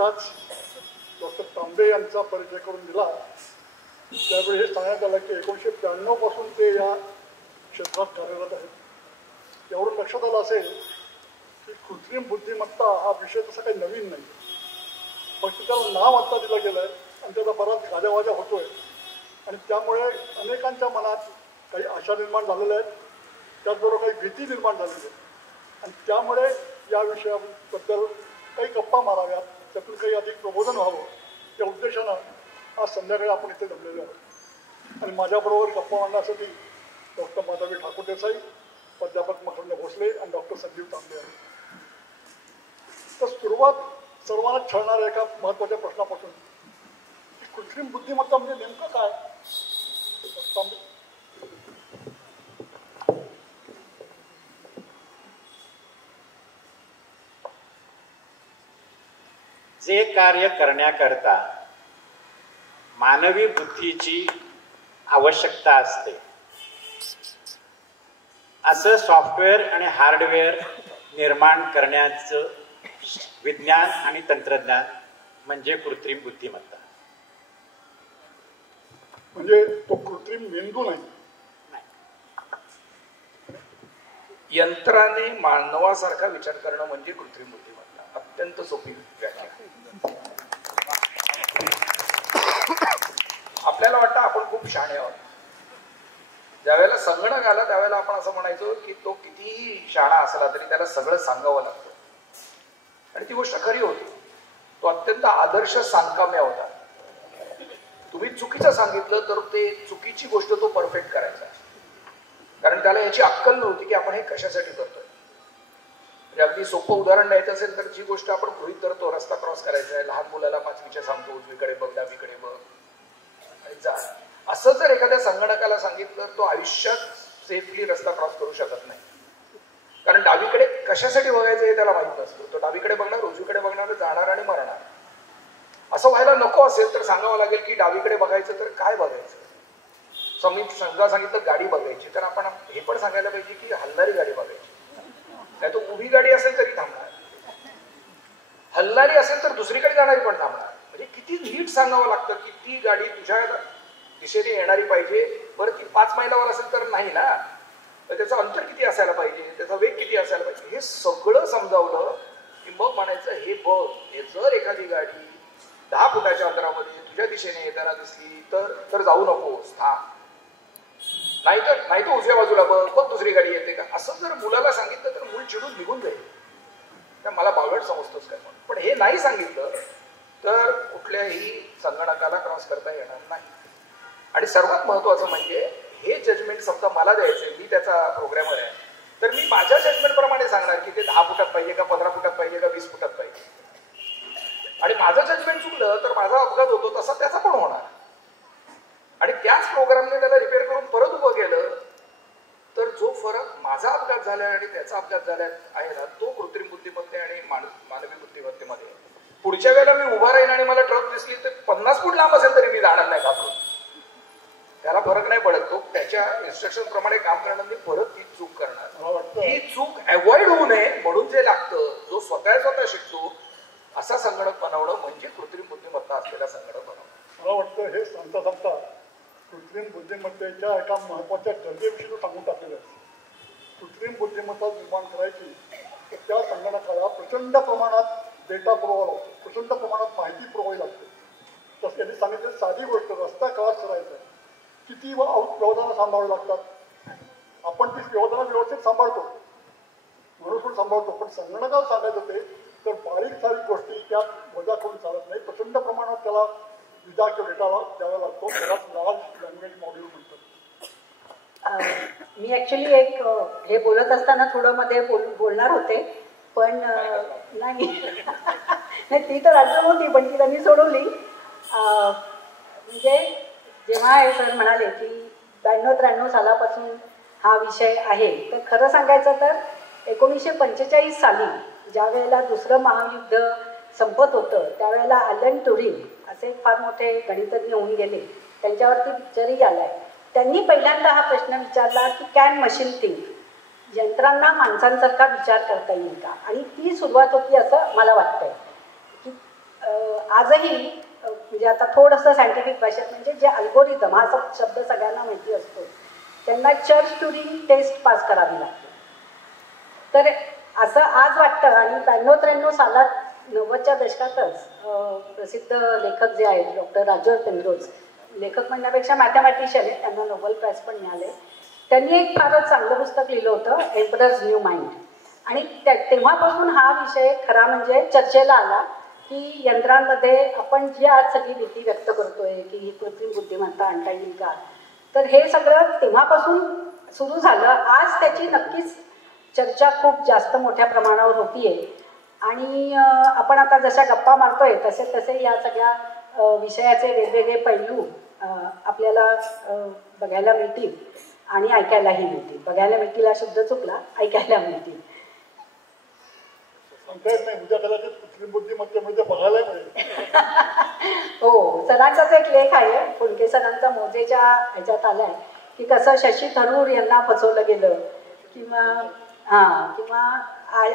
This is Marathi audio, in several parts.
नुकताच डॉक्टर तांबे यांचा परिचय करून दिला त्यावेळी हे सांगण्यात आलं की 1992 पासून ते या क्षेत्रात कार्यरत आहेत. एवढं लक्षात आलं असेल की कृत्रिम बुद्धिमत्ता हा विषय तसा काही नवीन नाही, फक्त त्याला नाव आत्ता दिलं गेलं आहे आणि त्याचा बराच गाजावाजा होतोय आणि त्यामुळे अनेकांच्या मनात काही आशा निर्माण झालेल्या आहेत, त्याचबरोबर काही भीती निर्माण झालेली आहे आणि त्यामुळे या विषयाबद्दल काही गप्पा माराव्यात, त्यातून काही अधिक प्रबोधन व्हावं त्या उद्देशानं आज संध्याकाळी आपण इथे जमलेलो आहोत. आणि माझ्याबरोबर गप्पा मारण्यासाठी डॉक्टर माधवी ठाकूर देसाई, प्राध्यापक मकरंद भोसले आणि डॉक्टर संजीव तांबे आहेत. तर सुरुवात सर्वांना छळणाऱ्या एका महत्त्वाच्या प्रश्नापासून की कृत्रिम बुद्धिमत्ता म्हणजे नेमकं काय. जे कार्य करण्याकरता मानवी बुद्धीची आवश्यकता असते असं सॉफ्टवेअर आणि हार्डवेअर निर्माण करण्याचं विज्ञान आणि तंत्रज्ञान म्हणजे कृत्रिम बुद्धिमत्ता. म्हणजे तो कृत्रिम मेंदू नाही, यंत्राने मानवासारखा विचार करणं म्हणजे कृत्रिम बुद्धिमत्ता. अत्यंत सोपी व्याख्या. आपल्याला वाटतं आपण खूप शहाणे आहोत. ज्यावेळेला संगणक आला त्यावेळेला आपण असं म्हणायचो की तो कितीही शहाणा असला तरी त्याला सगळं सांगावं लागतं आणि ती गोष्ट खरी होती. तो अत्यंत आदर्श सांगकाम्या होता. तुम्ही चुकीचं सांगितलं तर ते चुकीची गोष्ट तो परफेक्ट करायचा, कारण त्याला याची अक्कल नव्हती की आपण हे कशासाठी करतोय. म्हणजे अगदी सोपं उदाहरण द्यायचं असेल तर जी गोष्ट आपण गृहीत धरतो, रस्ता क्रॉस करायचा आहे, लहान मुलाला 5वीच्या सांगतो उजवीकडे बघ डावीकडे बघ आणि जा, असं जर एखाद्या संगणकाला सांगितलं तो आयुष्यात सेफली रस्ता क्रॉस करू शकत नाही, कारण डावीकडे कशासाठी बघायचं हे त्याला माहित नसतं. तो डावीकडे बघणार, उजवीकडे बघणार, जाणार आणि मरणार. असं व्हायला नको असेल तर सांगावं लागेल की डावीकडे बघायचं तर काय बघायचं. समजा सांगितलं गाडी बघायची तर आपण हे पण सांगायला पाहिजे की हलणारी गाडी बघायची, नाही तो उभी गाडी असेल तरी थांबणार, हलणारी असेल तर दुसरीकडे जाणारी पण थांबणार. म्हणजे किती नीट सांगावं लागतं की ती गाडी तुझ्या दिशेने येणारी पाहिजे. बरं ती 5 मैलावर असेल तर नाही ना, तर त्याचं अंतर किती असायला पाहिजे, त्याचा वेग किती असायला पाहिजे, हे सगळं समजावलं की मग म्हणायचं हे बघ, हे जर एखादी गाडी 10 फुटाच्या अंतरामध्ये तुझ्या दिशेने येताना दिसली तर जाऊ नकोस, थांब, नाही तर उजव्या बाजूला बघ दुसरी गाडी येते का. असं जर मुलाला सांगितलं तर मूल चिडून निघून जाईल, त्या मला बावळट समजतोच काय म्हणून. पण हे नाही सांगितलं तर कुठल्याही संगणकाला क्रॉस करता येणार नाही. आणि सर्वात महत्वाचं म्हणजे हे जजमेंट समजा मला द्यायचे, मी त्याचा प्रोग्रॅमर आहे, तर मी माझ्या जजमेंट प्रमाणे सांगणार की ते 10 फुटात पाहिजे का 15 फुटात पाहिजे का 20 फुटात पाहिजे. आणि माझं जजमेंट चुकलं तर माझा अपघात होतो तसा त्याचा पण होणार. आणि त्याच प्रोग्रामने त्याला रिपेअर करून परत उभं केलं तर जो फरक माझा अपघात झालाय आणि त्याचा अपघात झालाय आहे ना, तो कृत्रिम बुद्धिमत्ते आणि मानवी बुद्धिमत्तेमध्ये. पुढच्या वेळेला मी उभा राहीन आणि मला ट्रक दिसली तर 50 फूट लांब असेल तरी मी जाणार नाही घाबरून, त्याला फरक नाही पडत. तो त्याच्या इन्स्ट्रक्शन प्रमाणे काम करणार, परत ती चूक करणार. ही चूक अवॉइड होऊ नये म्हणून जे लागतं, जो स्वतः शिकतो असा संगणक बनवणं म्हणजे कृत्रिम बुद्धिमत्ता असलेला संगणक बनवणं. मला वाटतं हे सांगता कृत्रिम बुद्धिमत्तेच्या एका महत्त्वाच्या गरजेविषयी सांगून टाकलेलं आहे. कृत्रिम बुद्धिमत्ता निर्माण करायची तर त्या संगणकाला प्रचंड प्रमाणात डेटा पुरवावा लागतो, प्रचंड प्रमाणात माहिती पुरवावी लागते. तसं त्यांनी सांगितलं साधी गोष्ट, रस्ता क्रॉस करायचा आहे, किती व्यवधानं सांभाळावी लागतात. आपण ती व्यवधानं व्यवस्थित सांभाळतो, मनुष्य सांभाळतो, पण संगणकाला सांगायचं ते तर बारीक गोष्टी त्यात वजा करून चालत नाही. प्रचंड प्रमाणात त्याला विजा किंवा डेटा द्यावा लागतो, त्यालाच लार्ज लँग्वेज मॉड्यूल म्हणतात. मी ॲक्च्युली एक हे बोलत असताना थोडं मध्ये बोलणार होते, पण नाही ती तर अडचण होती पण ती त्यांनी सोडवली. म्हणजे जेव्हा हे सर म्हणाले की 92-93 सालापासून हा विषय आहे, तर खरं सांगायचं तर 1945 साली ज्या वेळेला दुसरं महायुद्ध संपत होतं त्यावेळेला ॲलन ट्युरिंग असे फार मोठे गणितज्ञ होऊन गेले, त्यांच्यावरती पिक्चरही आला आहे. त्यांनी पहिल्यांदा हा प्रश्न विचारला की कॅन मशीन थिंक, यंत्रांना माणसांसारखा विचार करता येईल का. आणि ती सुरुवात होती असं मला वाटतंय की आजही म्हणजे आता थोडंसं सायंटिफिक भाषेत म्हणजे जे अल्गोरिदम हा शब्द सगळ्यांना माहिती असतो, त्यांना चर्च ट्युरिंग टेस्ट पास करावी लागते. तर असं आज वाटतं. आणि 92-93 सालात 90च्या दशकातच प्रसिद्ध लेखक जे आहेत डॉक्टर राजर पेंद्रोज, लेखक म्हणण्यापेक्षा मॅथमॅटिशियन आहे, त्यांना नोबेल प्राइज पण मिळाले. त्यांनी एक फारच चांगलं पुस्तक लिहिलं होतं, एम्परर्स न्यू माइंड. आणि तेव्हापासून हा विषय खरा म्हणजे चर्चेला आला की यंत्रांमध्ये आपण जी आज सगळी भीती व्यक्त करतोय की ही कृत्रिम बुद्धिमत्ता आणता येईल का, तर हे सगळं तेव्हापासून सुरू झालं. आज त्याची नक्कीच चर्चा खूप जास्त मोठ्या प्रमाणावर होतीये. आणि आपण आता जशा गप्पा मारतोय तसे तसे या सगळ्या विषयाचे वेगवेगळे पैलू आपल्याला बघायला मिळतील आणि ऐकायलाही मिळतील. बघायला मिळतील हा शब्द चुकला, ऐकायला मिळतील. सांगता येत नाही, उद्या कदाचित कृत्रिम बुद्धिमत्तेमध्ये बघायला मिळेल. हो, सरांचाच एक लेख आहे, फुंडके सरांचा मोजेच्या ह्याच्यात आलाय की कसं शशी थरूर यांना फसवलं गेलं, किंवा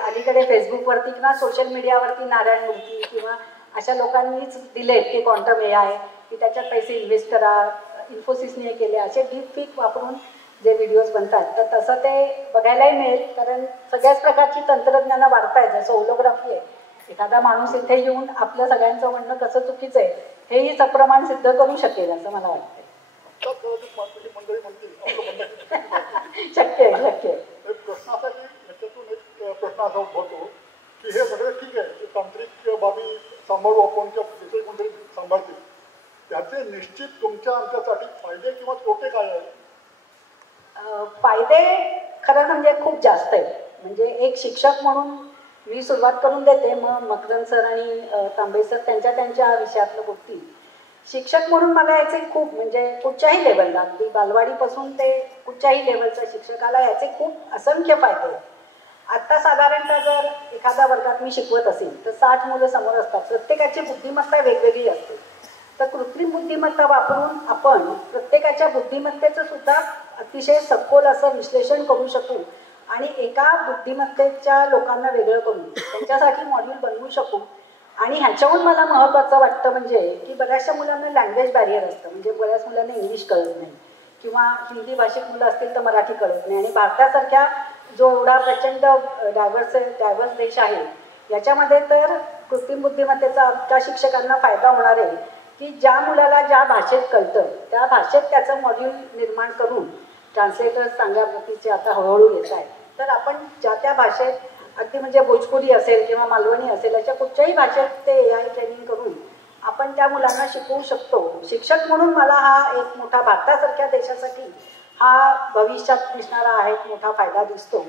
अलीकडे फेसबुकवरती किंवा सोशल मीडियावरती नारायण मूर्ती किंवा अशा लोकांनीच दिलेत की क्वांटम AI की त्याच्यात पैसे इन्व्हेस्ट करा, इन्फोसिसने केले, असे डीप फीक वापरून जे व्हिडिओज बनतात. तर तसं ते बघायलाही मिळेल, कारण सगळ्याच प्रकारची तंत्रज्ञानं वाढतायत. जसं होलोग्राफी आहे, एखादा माणूस इथे येऊन आपलं सगळ्यांचं म्हणणं कसं चुकीचं आहे हेही सप्रमाण सिद्ध करू शकेल असं मला वाटतंय. शक्य आहे. प्रश्न असा की याच्यातून एक प्रश्न असा उद्भवतो की हे सगळं ठीक आहे, तांत्रिक बाबी सांभाळू आपण किंवा दुसरे कोणतरी सांभाळतील, त्याचे निश्चित तुमच्या आमच्यासाठी फायदे किंवा तोटे काय आहेत? फायदे खरं म्हणजे खूप जास्त आहेत. म्हणजे एक शिक्षक म्हणून मी सुरुवात करून देते, मग मकरंद सर आणि तांबे सर त्यांच्या विषयातलं बोलतील. शिक्षक म्हणून मला याचे खूप म्हणजे कुठच्याही लेवलला, अगदी बालवाडीपासून ते कुठच्याही लेवलच्या शिक्षकाला याचे खूप असंख्य फायदे आहेत. आत्ता साधारणतः जर एखाद्या वर्गात मी शिकवत असेल तर 60 मुलं समोर असतात, प्रत्येकाची बुद्धिमत्ता वेगवेगळी असते. तर कृत्रिम बुद्धिमत्ता वापरून आपण प्रत्येकाच्या बुद्धिमत्तेचं सुद्धा अतिशय सखोल असं विश्लेषण करू शकू आणि एका बुद्धिमत्तेच्या लोकांना वेगळं करून त्यांच्यासाठी मॉड्यूल बनवू शकू. आणि ह्याच्याहून मला महत्त्वाचं वाटतं म्हणजे की बऱ्याचशा मुलांना लँग्वेज बॅरियर असतं, म्हणजे बऱ्याच मुलांना इंग्लिश कळत नाही किंवा हिंदी भाषिक मुलं असतील तर मराठी कळत नाही. आणि भारतासारख्या जो एवढा प्रचंड डायव्हर्स देश आहे याच्यामध्ये तर कृत्रिम बुद्धिमत्तेचा आमच्या शिक्षकांना फायदा होणार आहे की ज्या मुलाला ज्या भाषेत कळतं त्या भाषेत त्याचं मॉड्यूल निर्माण करून ट्रान्सलेटर्स चांगल्या प्रतीचे आता हळूहळू येत आहेत. तर आपण ज्या त्या भाषेत अगदी म्हणजे भोजपुरी असेल किंवा मालवणी असेल अशा कुठच्याही भाषेत ते AI ट्रेनिंग करून आपण त्या मुलांना शिकवू शकतो. शिक्षक म्हणून मला हा एक मोठा भारतासारख्या देशासाठी हा भविष्यात दिसणारा हा एक मोठा फायदा दिसतो.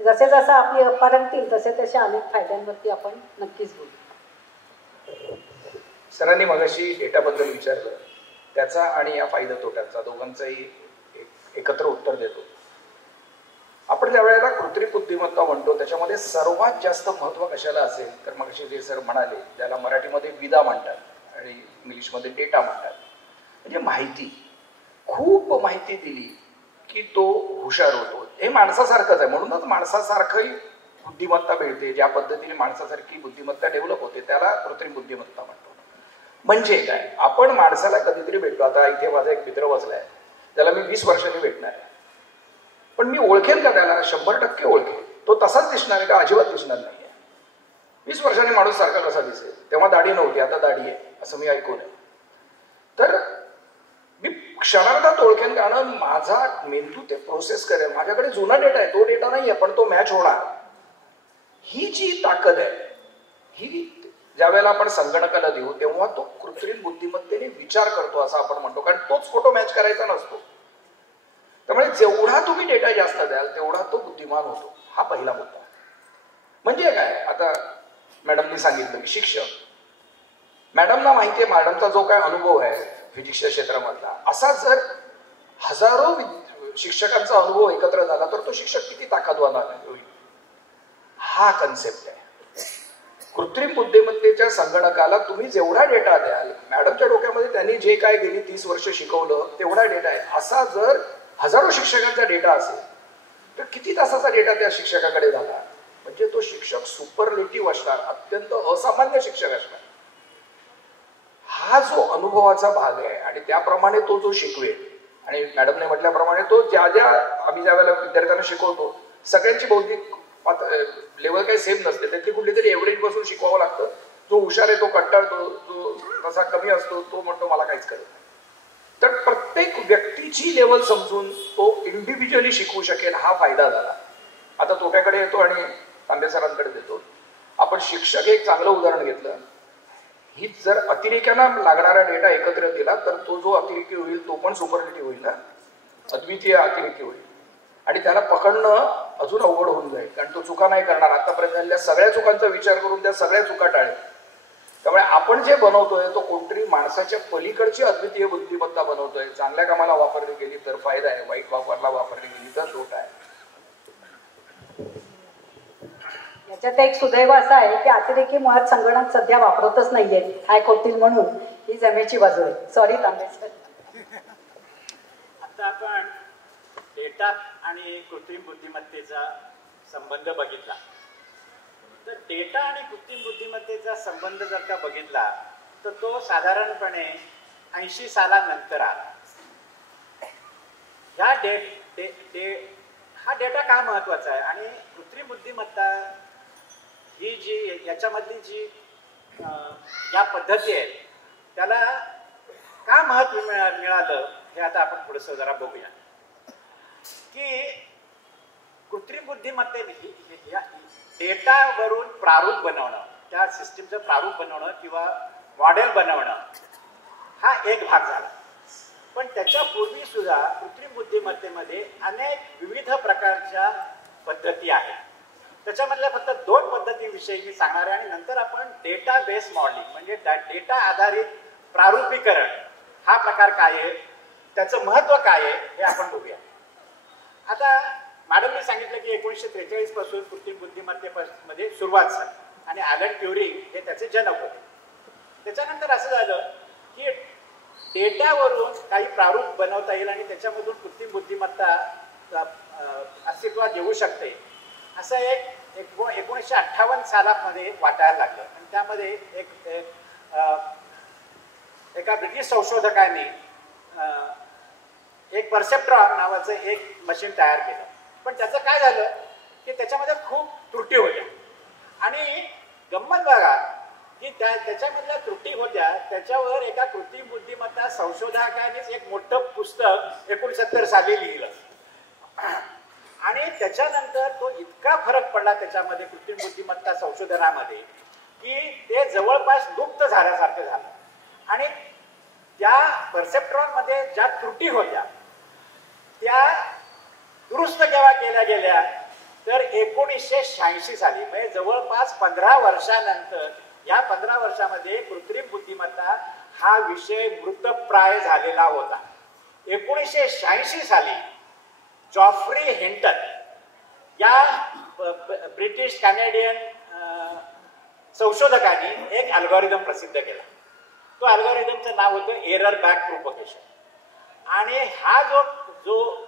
जसे जसं आपली गप्पा रंगतील तसे तसे अनेक फायद्यांवरती आपण नक्कीच बोलू. सरांनी मगाशी डेटाबद्दल विचारलं, त्याचा आणि या फायदा तोट्याचा दोघांचाही एकत्र उत्तर देतो. आपण ज्या वेळेला कृत्रिम बुद्धिमत्ता म्हणतो त्याच्यामध्ये सर्वात जास्त महत्त्व कशाला असेल तर मगाशी जे सर म्हणाले त्याला मराठीमध्ये विदा म्हणतात आणि इंग्लिशमध्ये डेटा म्हणतात. म्हणजे माहिती, खूप माहिती दिली की तो हुशार होतो. हे माणसासारखंच आहे, म्हणूनच माणसासारखंही बुद्धिमत्ता मिळते. ज्या पद्धतीने माणसासारखी बुद्धिमत्ता डेव्हलप होते त्याला कृत्रिम बुद्धिमत्ता म्हणतो. म्हणजे काय, आपण माणसाला कधीतरी भेटलो. आता इथे माझा एक मित्र बसलाय त्याला मी 20 वर्षांनी भेटणार आहे, पण मी ओळखेल का त्याला? 100% ओळखेल. तो तसाच दिसणार आहे का? अजिबात दिसणार नाहीये. 20 वर्षांनी माणूस सारखा कसा दिसेल? तेव्हा दाढी नव्हती, आता दाढी आहे असं मी ऐकून आहे. तर मी क्षणार्धात ओळखेन, कारण माझा मेंदू ते प्रोसेस करेल. माझ्याकडे जुना डेटा आहे, तो डेटा नाहीये पण तो मॅच होणार. ही जी ताकद आहे ही ज्या वेळेला आपण संगणकाला देऊ तेव्हा तो कृत्रिम बुद्धिमत्तेने विचार करतो असं आपण म्हणतो, कारण तोच फोटो मॅच करायचा नसतो. त्यामुळे जेवढा तुम्ही डेटा जास्त द्याल तेवढा तो बुद्धिमान होतो. हा पहिला मुद्दा. म्हणजे काय, आता मॅडमनी सांगितलं की शिक्षक, मॅडमला माहिती आहे मॅडमचा जो काय अनुभव आहे फिजिक्सच्या क्षेत्रामधला, असा जर हजारो शिक्षकांचा अनुभव एकत्र झाला तर तो शिक्षक किती ताकदवान होईल. हा कन्सेप्ट आहे. कृत्रिम बुद्धिमत्तेच्या संगणकाला तुम्ही जेवढा डेटा द्याल, मॅडमच्या डोक्यामध्ये त्यांनी जे काय गेली 30 वर्ष शिकवलं तेवढा डेटा आहे. असा जर हजारो शिक्षकांचा डेटा असेल तर किती तासाचा डेटा त्या शिक्षकाकडे झाला, म्हणजे तो शिक्षक सुपरलेटिव्ह असणार, अत्यंत असामान्य शिक्षक असणार. अनुभवाचा भाग आहे आणि त्याप्रमाणे तो जो शिकवेल आणि मॅडमने म्हटल्याप्रमाणे तो आम्ही ज्या वेळेला विद्यार्थ्यांना शिकवतो सगळ्यांची बौद्धिक लेवल काही सेम नसते, त्यातली कुठली तरी एव्हरेज बसून शिकवावं लागतं. जो हुशार आहे तो कंटाळतो, जो तसा कमी असतो तो म्हणतो मला काहीच कळत नाही. तर प्रत्येक व्यक्तीची लेवल समजून तो इंडिव्हिज्युअली शिकवू शकेल हा फायदा झाला. आता तोट्याकडे येतो आणि तांबे सरांकडे देतो. आपण शिक्षक एक चांगलं उदाहरण घेतलं. ही जर अतिरेक्यांना लागणारा डेटा एकत्र दिला तर तो जो अतिरेकी होईल तो पण सुपरलेटिव्ह होईल ना, अद्वितीय अतिरेकी होईल आणि त्याला पकडणं अजून अवघड होऊन जाईल कारण तो चुका नाही करणार. आतापर्यंत झालेल्या सगळ्या चुकांचा विचार करून त्या सगळ्या चुका टाळेल. त्यामुळे आपण जे बनवतोय तो कोणतरी माणसाच्या पलीकडची अद्वितीय बुद्धिमत्ता बनवतोय. चांगल्या कामाला वापरली गेली तर फायदा आहे, वाईट वापरला वापरली गेली तर तोटा आहे. याच्यात एक सुदैव असं आहे की अतिरेकी मुळात संगणक सध्या वापरतच नाहीये, हॅक होतील म्हणून. ही जमेची बाजू आहे. सॉरी तांबे सर. आता आपण डेटा आणि कृत्रिम बुद्धिमत्तेचा संबंध बघितला तर डेटा आणि कृत्रिम बुद्धिमत्तेचा संबंध जर का बघितला तर तो साधारणपणे 80 सालानंतर आला. हा डेटा का महत्वाचा आहे आणि कृत्रिम बुद्धिमत्ता ही जी याच्यामधली जी या पद्धती आहेत त्याला का महत्व मिळालं हे आता आपण थोडंसं जरा बघूया की कृत्रिम बुद्धिमत्ते डेटावरून प्रारूप बनवणं, त्या सिस्टीमचं प्रारूप बनवणं किंवा मॉडेल बनवणं हा एक भाग झाला. पण त्याच्यापूर्वी सुद्धा कृत्रिम बुद्धिमत्तेमध्ये अनेक विविध प्रकारच्या पद्धती आहेत. त्याच्यामधल्या फक्त 2 पद्धतीविषयी मी सांगणार आहे आणि नंतर आपण डेटा बेस मॉडेलिंग म्हणजे डेटा आधारित प्रारूपीकरण हा प्रकार काय आहे, त्याचं महत्व काय आहे हे आपण बघूया. आता मॅडमने सांगितलं की 1943 पासून कृत्रिम बुद्धिमत्तेमध्ये सुरुवात झाली आणि ॲलन ट्युरिंग हे त्याचे जनक होते. त्याच्यानंतर असं झालं की डेटावरून काही प्रारूप बनवता येईल आणि त्याच्यामधून कृत्रिम बुद्धिमत्ता अस्तित्वात येऊ शकते असं एक 1958 सालामध्ये वाटायला लागलं. आणि त्यामध्ये एका ब्रिटिश संशोधकांनी एक परसेप्ट्रॉन नावाचं एक मशीन तयार केलं. पण त्याचं काय झालं की त्याच्यामध्ये खूप त्रुटी होत्या आणि गंमत बघा की त्याच्यामधल्या त्रुटी होत्या. त्याच्यावर एका कृत्रिम बुद्धिमत्ता संशोधकानेच एक मोठं पुस्तक 69 साली लिहिलं आणि त्याच्यानंतर तो इतका फरक पडला त्याच्यामध्ये कृत्रिम बुद्धिमत्ता संशोधनामध्ये की ते जवळपास लुप्त झाल्यासारखं झालं. आणि त्या परसेप्ट्रॉनमध्ये ज्या त्रुटी होत्या त्या दुरुस्त केव्हा केल्या गेल्या तर 1986 साली म्हणजे जवळपास 15 वर्षानंतर. या 15 वर्षामध्ये कृत्रिम बुद्धिमत्ता हा विषय मृतप्राय झालेला होता. 1986 साली जॉफ्री हिंटन या ब्रिटिश कॅनेडियन संशोधकांनी एक अल्गोरिदम प्रसिद्ध केला. तो अल्गोरिदमचं नाव होतं एरर बॅक प्रोपगेशन आणि हा जो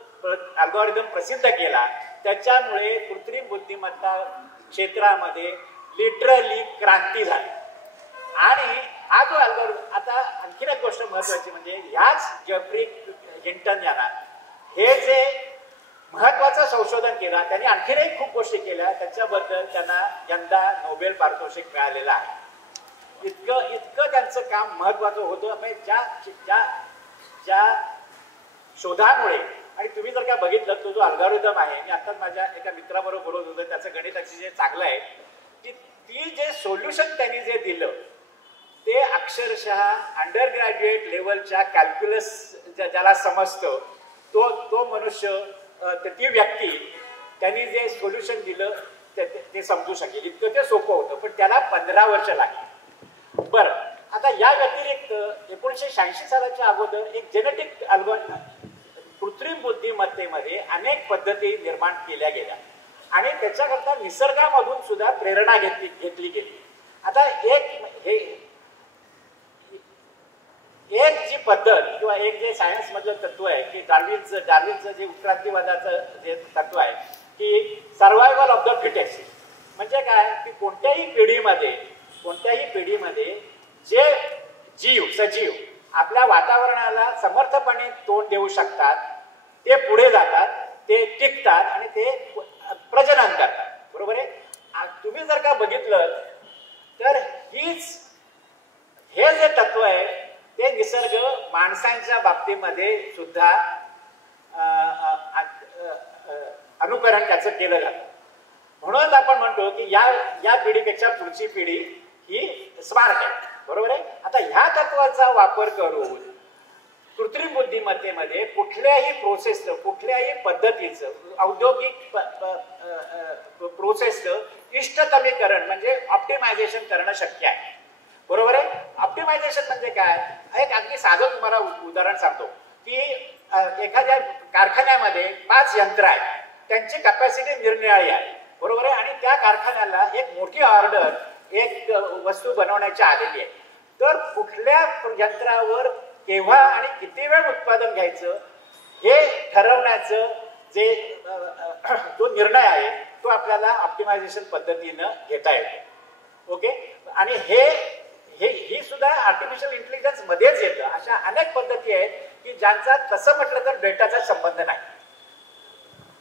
अल्गोरिदम प्रसिद्ध केला त्याच्यामुळे कृत्रिम बुद्धिमत्ता क्षेत्रामध्ये लिटरली क्रांती झाली. आणि हा जो अल्गोरिदम आता आणखीन एक गोष्ट महत्वाची म्हणजे ह्याच जॉफ्री हिंटन यांना हे जे महत्वाचं संशोधन केलं त्यांनी आणखीनही खूप गोष्टी केल्या. त्याच्याबद्दल त्यांना यंदा नोबेल पारितोषिक मिळालेलं आहे. इतकं त्यांचं काम महत्वाचं होतं. म्हणजे ज्या शोधामुळे आणि तुम्ही जर का बघितलं तो जो अल्गोरिदम आहे, मी आताच माझ्या एका मित्राबरोबर बोलत होतो, त्याचं गणिताची जे चांगलं आहे की ती जे सोल्युशन त्यांनी जे दिलं ते अक्षरशः अंडर ग्रॅज्युएट लेवलच्या कॅल्क्युलस ज्याला समजतं तो मनुष्य ती व्यक्ती त्यांनी जे सोल्युशन दिलं ते समजू शकेल इतकं ते सोपं होतं. पण त्याला 15 वर्ष लागली. बरं, आता या व्यतिरिक्त 1986 सालाच्या अगोदर एक जेनेटिक कृत्रिम बुद्धिमत्तेमध्ये अनेक पद्धती निर्माण केल्या गेल्या आणि त्याच्याकरता निसर्गामधून सुद्धा प्रेरणा घेतली गेली. आता एक जी पद्धत किंवा एक जे सायन्स मधलं तत्व आहे की डार्विनचं जे उत्क्रांतीवादाचं जे तत्व आहे की सर्व्हायव्हल ऑफ द फिटेस्ट. म्हणजे काय की कोणत्याही पिढीमध्ये जे सजीव आपल्या वातावरणाला समर्थपणे तोंड देऊ शकतात, ते पुढे जातात, ते टिकतात आणि ते प्रजनन करतात. बरोबर आहे. तुम्ही जर का बघितलं तर हे जे तत्व आहे ते निसर्ग माणसांच्या बाबतीमध्ये सुद्धा अनुकरण त्याचं केलं जातं. म्हणून आपण म्हणतो की या पिढीपेक्षा पुढची पिढी ही स्मार्ट आहे. बरोबर आहे. आता ह्या तत्वाचा वापर करून कृत्रिम बुद्धिमत्तेमध्ये कुठल्याही प्रोसेसचं, कुठल्याही पद्धतीचं, औद्योगिक प्रोसेसचं इष्टतमीकरण म्हणजे ऑप्टिमायझेशन करणं शक्य आहे. बरोबर आहे. ऑप्टिमायझेशन म्हणजे काय? एक अगदी साधं तुम्हाला उदाहरण सांगतो की एखाद्या कारखान्यामध्ये 5 यंत्र आहेत, त्यांची कॅपॅसिटी निरनिराळी आहे. बरोबर आहे. आणि त्या कारखान्याला एक मोठी ऑर्डर एक वस्तू बनवण्याची आलेली आहे. तर कुठल्या यंत्रावर केव्हा आणि किती वेळ उत्पादन घ्यायचं हे ठरवण्याचं जो निर्णय आहे तो आपल्याला ऑप्टिमायझेशन पद्धतीनं घेता येतो. ओके. आणि ही सुद्धा आर्टिफिशियल इंटेलिजन्स मध्येच येतं. अशा अनेक पद्धती आहेत की ज्यांचा तसं म्हटलं तर डेटाचा संबंध नाही.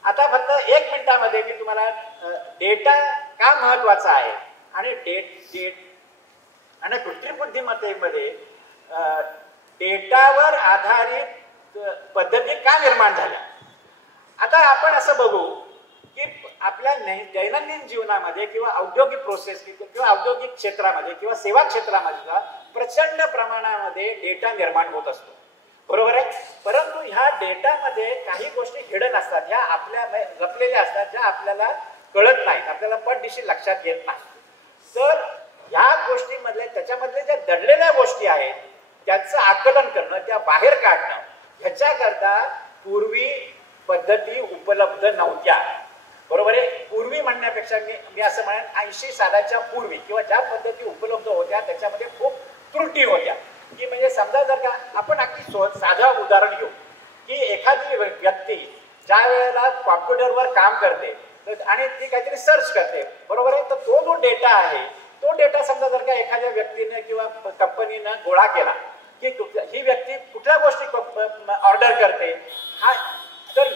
आता फक्त 1 मिनिटामध्ये मी तुम्हाला डेटा का महत्वाचा आहे आणि आणि कृत्रिम बुद्धिमत्तेमध्ये डेटावर आधारित पद्धती का निर्माण झाल्या. आता आपण असं बघू की आपल्या दैनंदिन जीवनामध्ये किंवा औद्योगिक प्रोसेस किंवा औद्योगिक क्षेत्रामध्ये किंवा सेवा क्षेत्रामध्ये प्रचंड प्रमाणामध्ये डेटा निर्माण होत असतो. बरोबर आहे. परंतु ह्या डेटामध्ये काही गोष्टी हिडन असतात, ह्या आपल्या लपलेल्या असतात, ज्या आपल्याला कळत नाहीत, आपल्याला पटदिशी लक्षात येत नाही. तर ह्या गोष्टीमधले त्याच्यामधले ज्या दडलेल्या गोष्टी आहेत त्याचं आकलन करणं, त्या बाहेर काढणं, ह्याच्याकरता पूर्वी पद्धती उपलब्ध नव्हत्या. बरोबर आहे. पूर्वी म्हणण्यापेक्षा मी असं म्हणेन 80 सालाच्या पूर्वी किंवा ज्या पद्धती उपलब्ध होत्या त्याच्यामध्ये खूप त्रुटी होत्या. की म्हणजे समजा जर का आपण अगदी साधं उदाहरण घेऊ की एखादी व्यक्ती ज्या वेळेला कॉम्प्युटरवर काम करते आणि ती काहीतरी सर्च करते. बरोबर आहे. तर तो जो डेटा आहे तो डेटा समजा जर का एखाद्या व्यक्तीने किंवा कंपनीनं गोळा केला की ही व्यक्ती कुठल्या गोष्टी ऑर्डर करते तर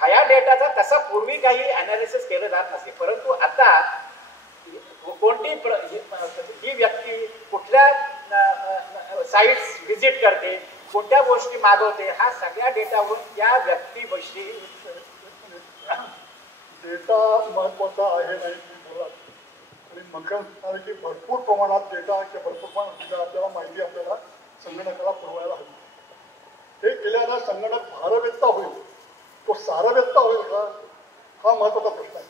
ह्या डेटाचा तसा पूर्वी काही अनालिसिस केलं जात नसे. परंतु आता कोणती ही व्यक्ती कुठल्या साइट्स व्हिजिट करते, कोणत्या गोष्टी मागवते, हा सगळ्या डेटावरून त्या व्यक्तीविषयी डेटा महत्वाचा आहे नाही बोलात. आणि मग की भरपूर प्रमाणात डेटा किंवा भरपूर प्रमाणात आपल्याला माहिती आपल्याला संगणकाला पुरवायला हवी. हे केल्यानं संगणक भारवेत्ता होईल, तो सारवेत्ता होईल का हा महत्वाचा प्रश्न आहे.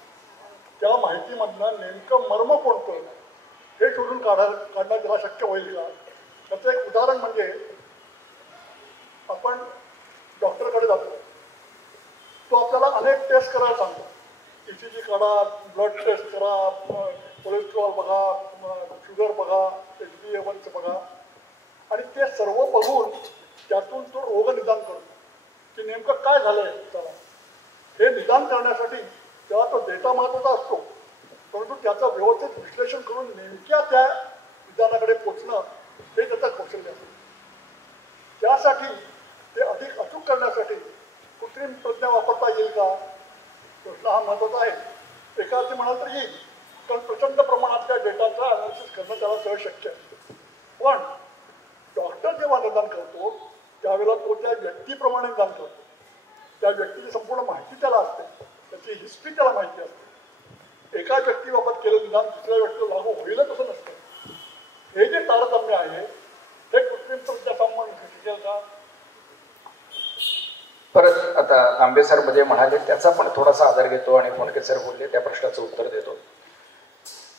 त्या माहितीमधनं नेमकं मर्म कोणतं हे शोधून काढणं त्याला शक्य होईल का. त्याचं एक उदाहरण म्हणजे आपण डॉक्टरकडे जातो, तो आपल्याला अनेक टेस्ट करायला सांगतो. ECG काढा, ब्लड टेस्ट करा, कोलेस्ट्रॉल बघा, शुगर बघा, HbA1C बघा, आणि ते सर्व बघून त्यातून तो रोग निदान करतो की नेमकं काय झालंय त्याला. हे निदान करण्यासाठी तेव्हा तो डेटा महत्वाचा असतो, परंतु त्याचं व्यवस्थित विश्लेषण करून नेमक्या त्या निदानाकडे पोचणं हे त्याचं कौशल्य असतं. त्यासाठी ते अधिक अचूक करण्यासाठी कृत्रिम प्रज्ञा वापरता येईल का प्रश्न हा महत्वाचा आहे. एका अर्थी म्हणाल तर येईल, कारण प्रचंड प्रमाणातल्या डेटाचा अनालिसिस करणं त्याला सहज शक्य आहे. पण डॉक्टर जेव्हा निदान करतो त्यावेळेला तो त्या व्यक्तीप्रमाणे निदान करतो. त्या व्यक्तीची संपूर्ण माहिती त्याला असते, त्याची हिस्ट्री त्याला माहिती असते. एका व्यक्तीबाबत केलं निदान दुसऱ्या व्यक्तीला लागू होईलच असं नसतं. हे जे तारतम्य आहे हे कृत्रिम प्रज्ञा संबंध शिकेल का. परत आता तांबे सर मध्ये म्हणाले त्याचा पण थोडासा आधार घेतो आणि फोनके सर बोलले त्या प्रश्नाचं उत्तर देतो.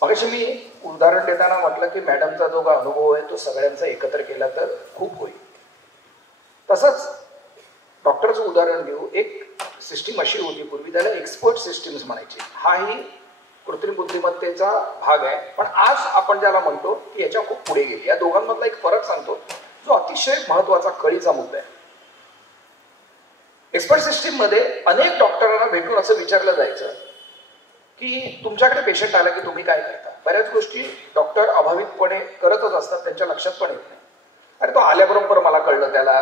मगाशी मी उदाहरण देताना म्हटलं की मॅडमचा जो का अनुभव आहे तो सगळ्यांचा एकत्र केला तर खूप होईल. तसंच डॉक्टरचं उदाहरण घेऊ. एक सिस्टीम अशी होती पूर्वी, त्याला एक्सपर्ट सिस्टीम्स म्हणायची. हाही कृत्रिम बुद्धिमत्तेचा भाग आहे, पण आज आपण ज्याला म्हणतो की याच्या खूप पुढे गेली. या दोघांमधला एक फरक सांगतो जो अतिशय महत्वाचा कळीचा मुद्दा आहे. एक्सपर्ट सिस्टीम मध्ये अनेक डॉक्टरांना भेटून असं विचारलं जायचं की तुमच्याकडे पेशंट आला की तुम्ही काय करता. बऱ्याच गोष्टी डॉक्टर अभावितपणे करतच असतात, त्यांच्या लक्षात पण येत नाही. अरे तो आल्याबरोबर मला कळलं त्याला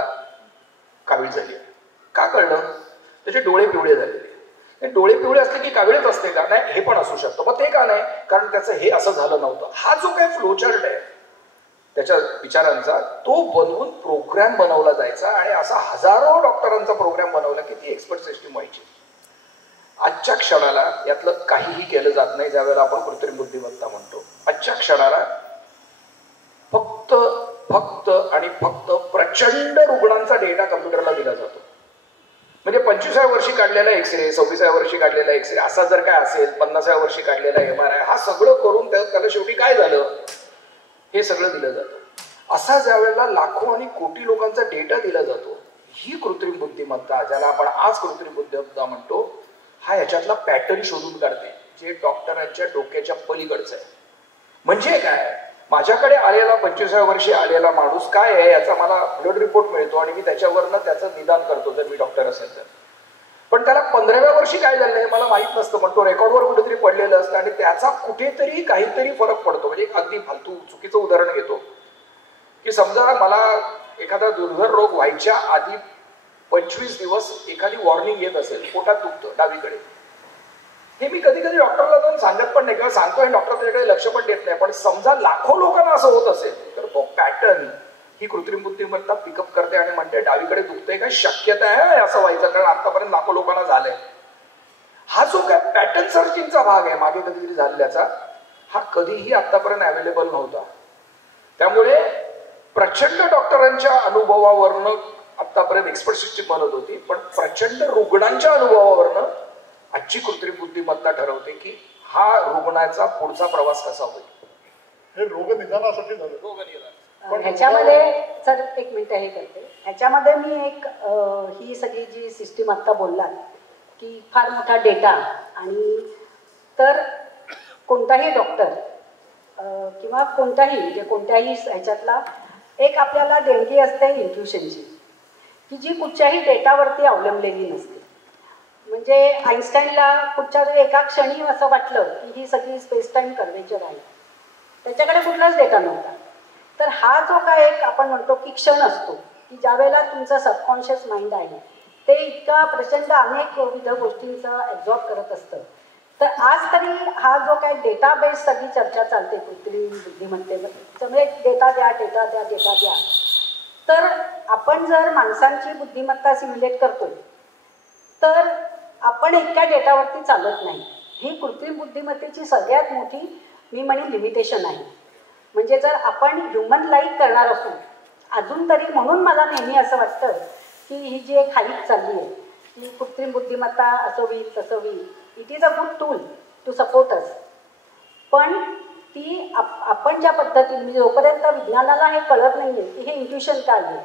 कावीळ झाली. का कळलं? त्याचे डोळे पिवळे झालेले. डोळे पिवळे असले की कावीळच असते का? नाही, हे पण असू शकतं. मग ते का नाही? कारण त्याचं हे असं झालं नव्हतं. हा जो काही फ्लोचार्ट आहे त्याच्या विचारांचा, तो बनवून प्रोग्राम बनवला जायचा आणि असा हजारो डॉक्टरांचा प्रोग्राम बनवला की ती एक्सपर्ट सिस्टीम व्हायची. आजच्या क्षणाला यातलं काहीही केलं जात नाही. ज्यावेळेला आपण कृत्रिम बुद्धिमत्ता म्हणतो, आजच्या क्षणाला फक्त फक्त आणि फक्त प्रचंड रुग्णांचा डेटा कम्प्युटरला दिला जातो. म्हणजे 25व्या वर्षी काढलेला एक्सरे, 26व्या वर्षी काढलेला एक्सरे असा जर काय असेल, 50व्या वर्षी काढलेला MRI, हा सगळं करून त्याला शेवटी काय झालं हे सगळं दिलं जातं. असा ज्या वेळेला लाखो आणि कोटी लोकांचा डेटा दिला जातो, ही कृत्रिम बुद्धिमत्ता, ज्याला आपण आज कृत्रिम बुद्धिमत्ता म्हणतो, हा याच्यातला पॅटर्न शोधून काढते जे डॉक्टरांच्या डोक्याच्या पलीकडचं आहे. म्हणजे काय, माझ्याकडे आलेला 25व्या वर्षी आलेला माणूस काय आहे याचा मला ब्लड रिपोर्ट मिळतो आणि मी त्याच्यावरनं त्याचं निदान करतो जर मी डॉक्टर असेल तर. पण त्याला 15व्या वर्षी काय झालं हे मला माहित नसतं, पण तो रेकॉर्डवर कुठेतरी पडलेलं असतं आणि त्याचा कुठेतरी काहीतरी फरक पडतो. म्हणजे एक अगदी फालतू चुकीचं उदाहरण घेतो की समजा मला एखादा दुर्धर रोग व्हायच्या आधी 25 दिवस एखादी वॉर्निंग येत असेल, पोटात दुखतं डावीकडे, हे मी कधी कधी डॉक्टरला जाऊन सांगत पण नाही किंवा सांगतोय डॉक्टर त्याच्याकडे लक्ष पण देत नाही. पण समजा लाखो लोकांना असं होत असेल तर तो पॅटर्न ही कृत्रिम बुद्धिमत्ता पिकअप करते आणि म्हणते डावीकडे दुखतंय, काय शक्यता आहे असं व्हायचं, कारण आतापर्यंत लाखो लोकांना झालंय. हा जो काय पॅटर्न सर्चिंगचा भाग आहे मागे कधीतरी झालेल्याचा, हा कधीही आतापर्यंत अवेलेबल नव्हता. त्यामुळे प्रचंड डॉक्टरांच्या अनुभवावरनं आतापर्यंत एक्सपर्ट सिस्टीम बनत होती, पण प्रचंड रुग्णांच्या अनुभवावरनं आजची कृत्रिम बुद्धिमत्ता ठरवते की हा रुग्णाचा पुढचा प्रवास कसा होईल. हे रोग निदानासाठी झालं. रोगनिदान ह्याच्यामध्ये सर एक मिनिट हे करते. ह्याच्यामध्ये मी एक ही सगळी जी सिस्टीम आत्ता बोललात की फार मोठा डेटा, आणि तर कोणताही डॉक्टर किंवा कोणताही म्हणजे कोणत्याही ह्याच्यातला एक आपल्याला देणगी असते इंट्युशनची, की जी कुठच्याही डेटावरती अवलंबलेली नसते. म्हणजे आईन्स्टाईनला कुठच्या एका क्षणी असं वाटलं की ही सगळी स्पेस टाईम कर्वेचर आहे, त्याच्याकडे कुठलाच डेटा नव्हता. तर हा जो काय एक आपण म्हणतो की क्षण असतो की ज्या वेळेला तुमचं सबकॉन्शियस माइंड आहे ते इतका प्रचंड अनेक विविध गोष्टींचा ॲब्झॉर्ब करत असतं. तर आज तरी हा जो काय डेटाबेस सगळी चर्चा चालते कृत्रिम बुद्धिमत्तेमध्ये, त्यामुळे डेटा द्या डेटा द्या डेटा द्या. तर आपण जर माणसांची बुद्धिमत्ता सिम्युलेट करतो तर आपण इतक्या डेटावरती चालत नाही. ही कृत्रिम बुद्धिमत्तेची सगळ्यात मोठी मी म्हणेन लिमिटेशन आहे. म्हणजे जर आपण ह्युमन लाईक करणार असू अजून तरी, म्हणून मला नेहमी असं वाटतं की ही जी एक हाईप चालली आहे की कृत्रिम बुद्धिमत्ता असं होईल तसं होईल, it is a good tool to support us. पण ती आपण ज्या पद्धतीने, जोपर्यंत विज्ञानाला हे कळत नाही आहे की हे इंट्युशन काय आहे,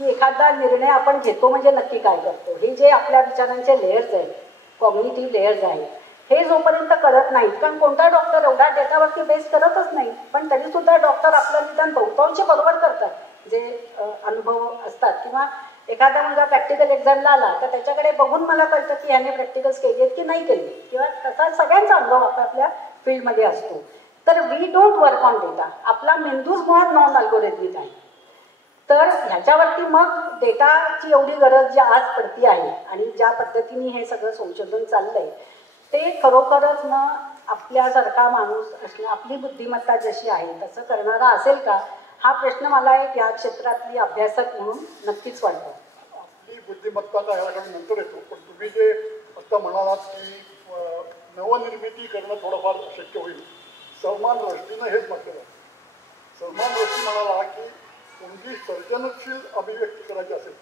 की एखादा निर्णय आपण घेतो म्हणजे नक्की काय करतो, हे जे आपल्या विचारांचे लेयर्स आहेत, कॉग्निटिव्ह लेयर्स आहेत, हे जोपर्यंत कळत नाहीत, कारण कोणता डॉक्टर एवढा डेटावरती बेस करतच नाही, पण तरीसुद्धा डॉक्टर आपलं निदान बहुतांश बरोबर करतात जे अनुभव असतात. किंवा एखादा मुलगा प्रॅक्टिकल एक्झामला आला तर त्याच्याकडे बघून मला कळतं की ह्याने प्रॅक्टिकल्स केली आहेत की नाही केली, किंवा तसा सगळ्यांचा अनुभव आपापल्या फील्डमध्ये असतो. तर we don't work on data. आपला मेंदूच मुळात नॉन अल्गोरिथमिक आहे. तर ह्याच्यावरती मग डेटाची एवढी गरज जी आज पडती आहे आणि ज्या पद्धतीने हे सगळं संशोधन चाललंय ते खरोखरच मग आपल्यासारखा माणूस असणं, आपली बुद्धिमत्ता जशी आहे तसं करणारा असेल का, हा प्रश्न मला एक या क्षेत्रातली अभ्यासक म्हणून नक्कीच वाटतो. आपली बुद्धिमत्ता काय याकडे नंतर येतो, पण तुम्ही जे आता म्हणालात की नवनिर्मिती करणं थोडंफार शक्य होईल, सलमान रश्दीनं हेच म्हटलेलं. सलमान रश्दी म्हणाला की कोणती सर्जनशील अभिव्यक्ती करायची असेल,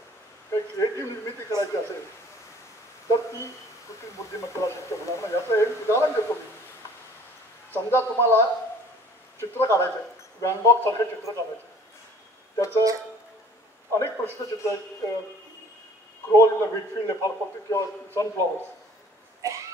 काही क्रिएटिव्ह निर्मिती करायची असेल तर ती कृत्रिम बुद्धिमत्तेला शक्य होणार नाही. याचं एक उदाहरण देतो मी. समजा तुम्हाला चित्र काढायचं आहे, व्हॅन गॉग सारखं चित्र काढायचं, त्याचं अनेक प्रसिद्ध चित्र आहेत, क्रोल इन द व्हीटफील्ड हे फार फक्त किंवा सनफ्लॉवर्स.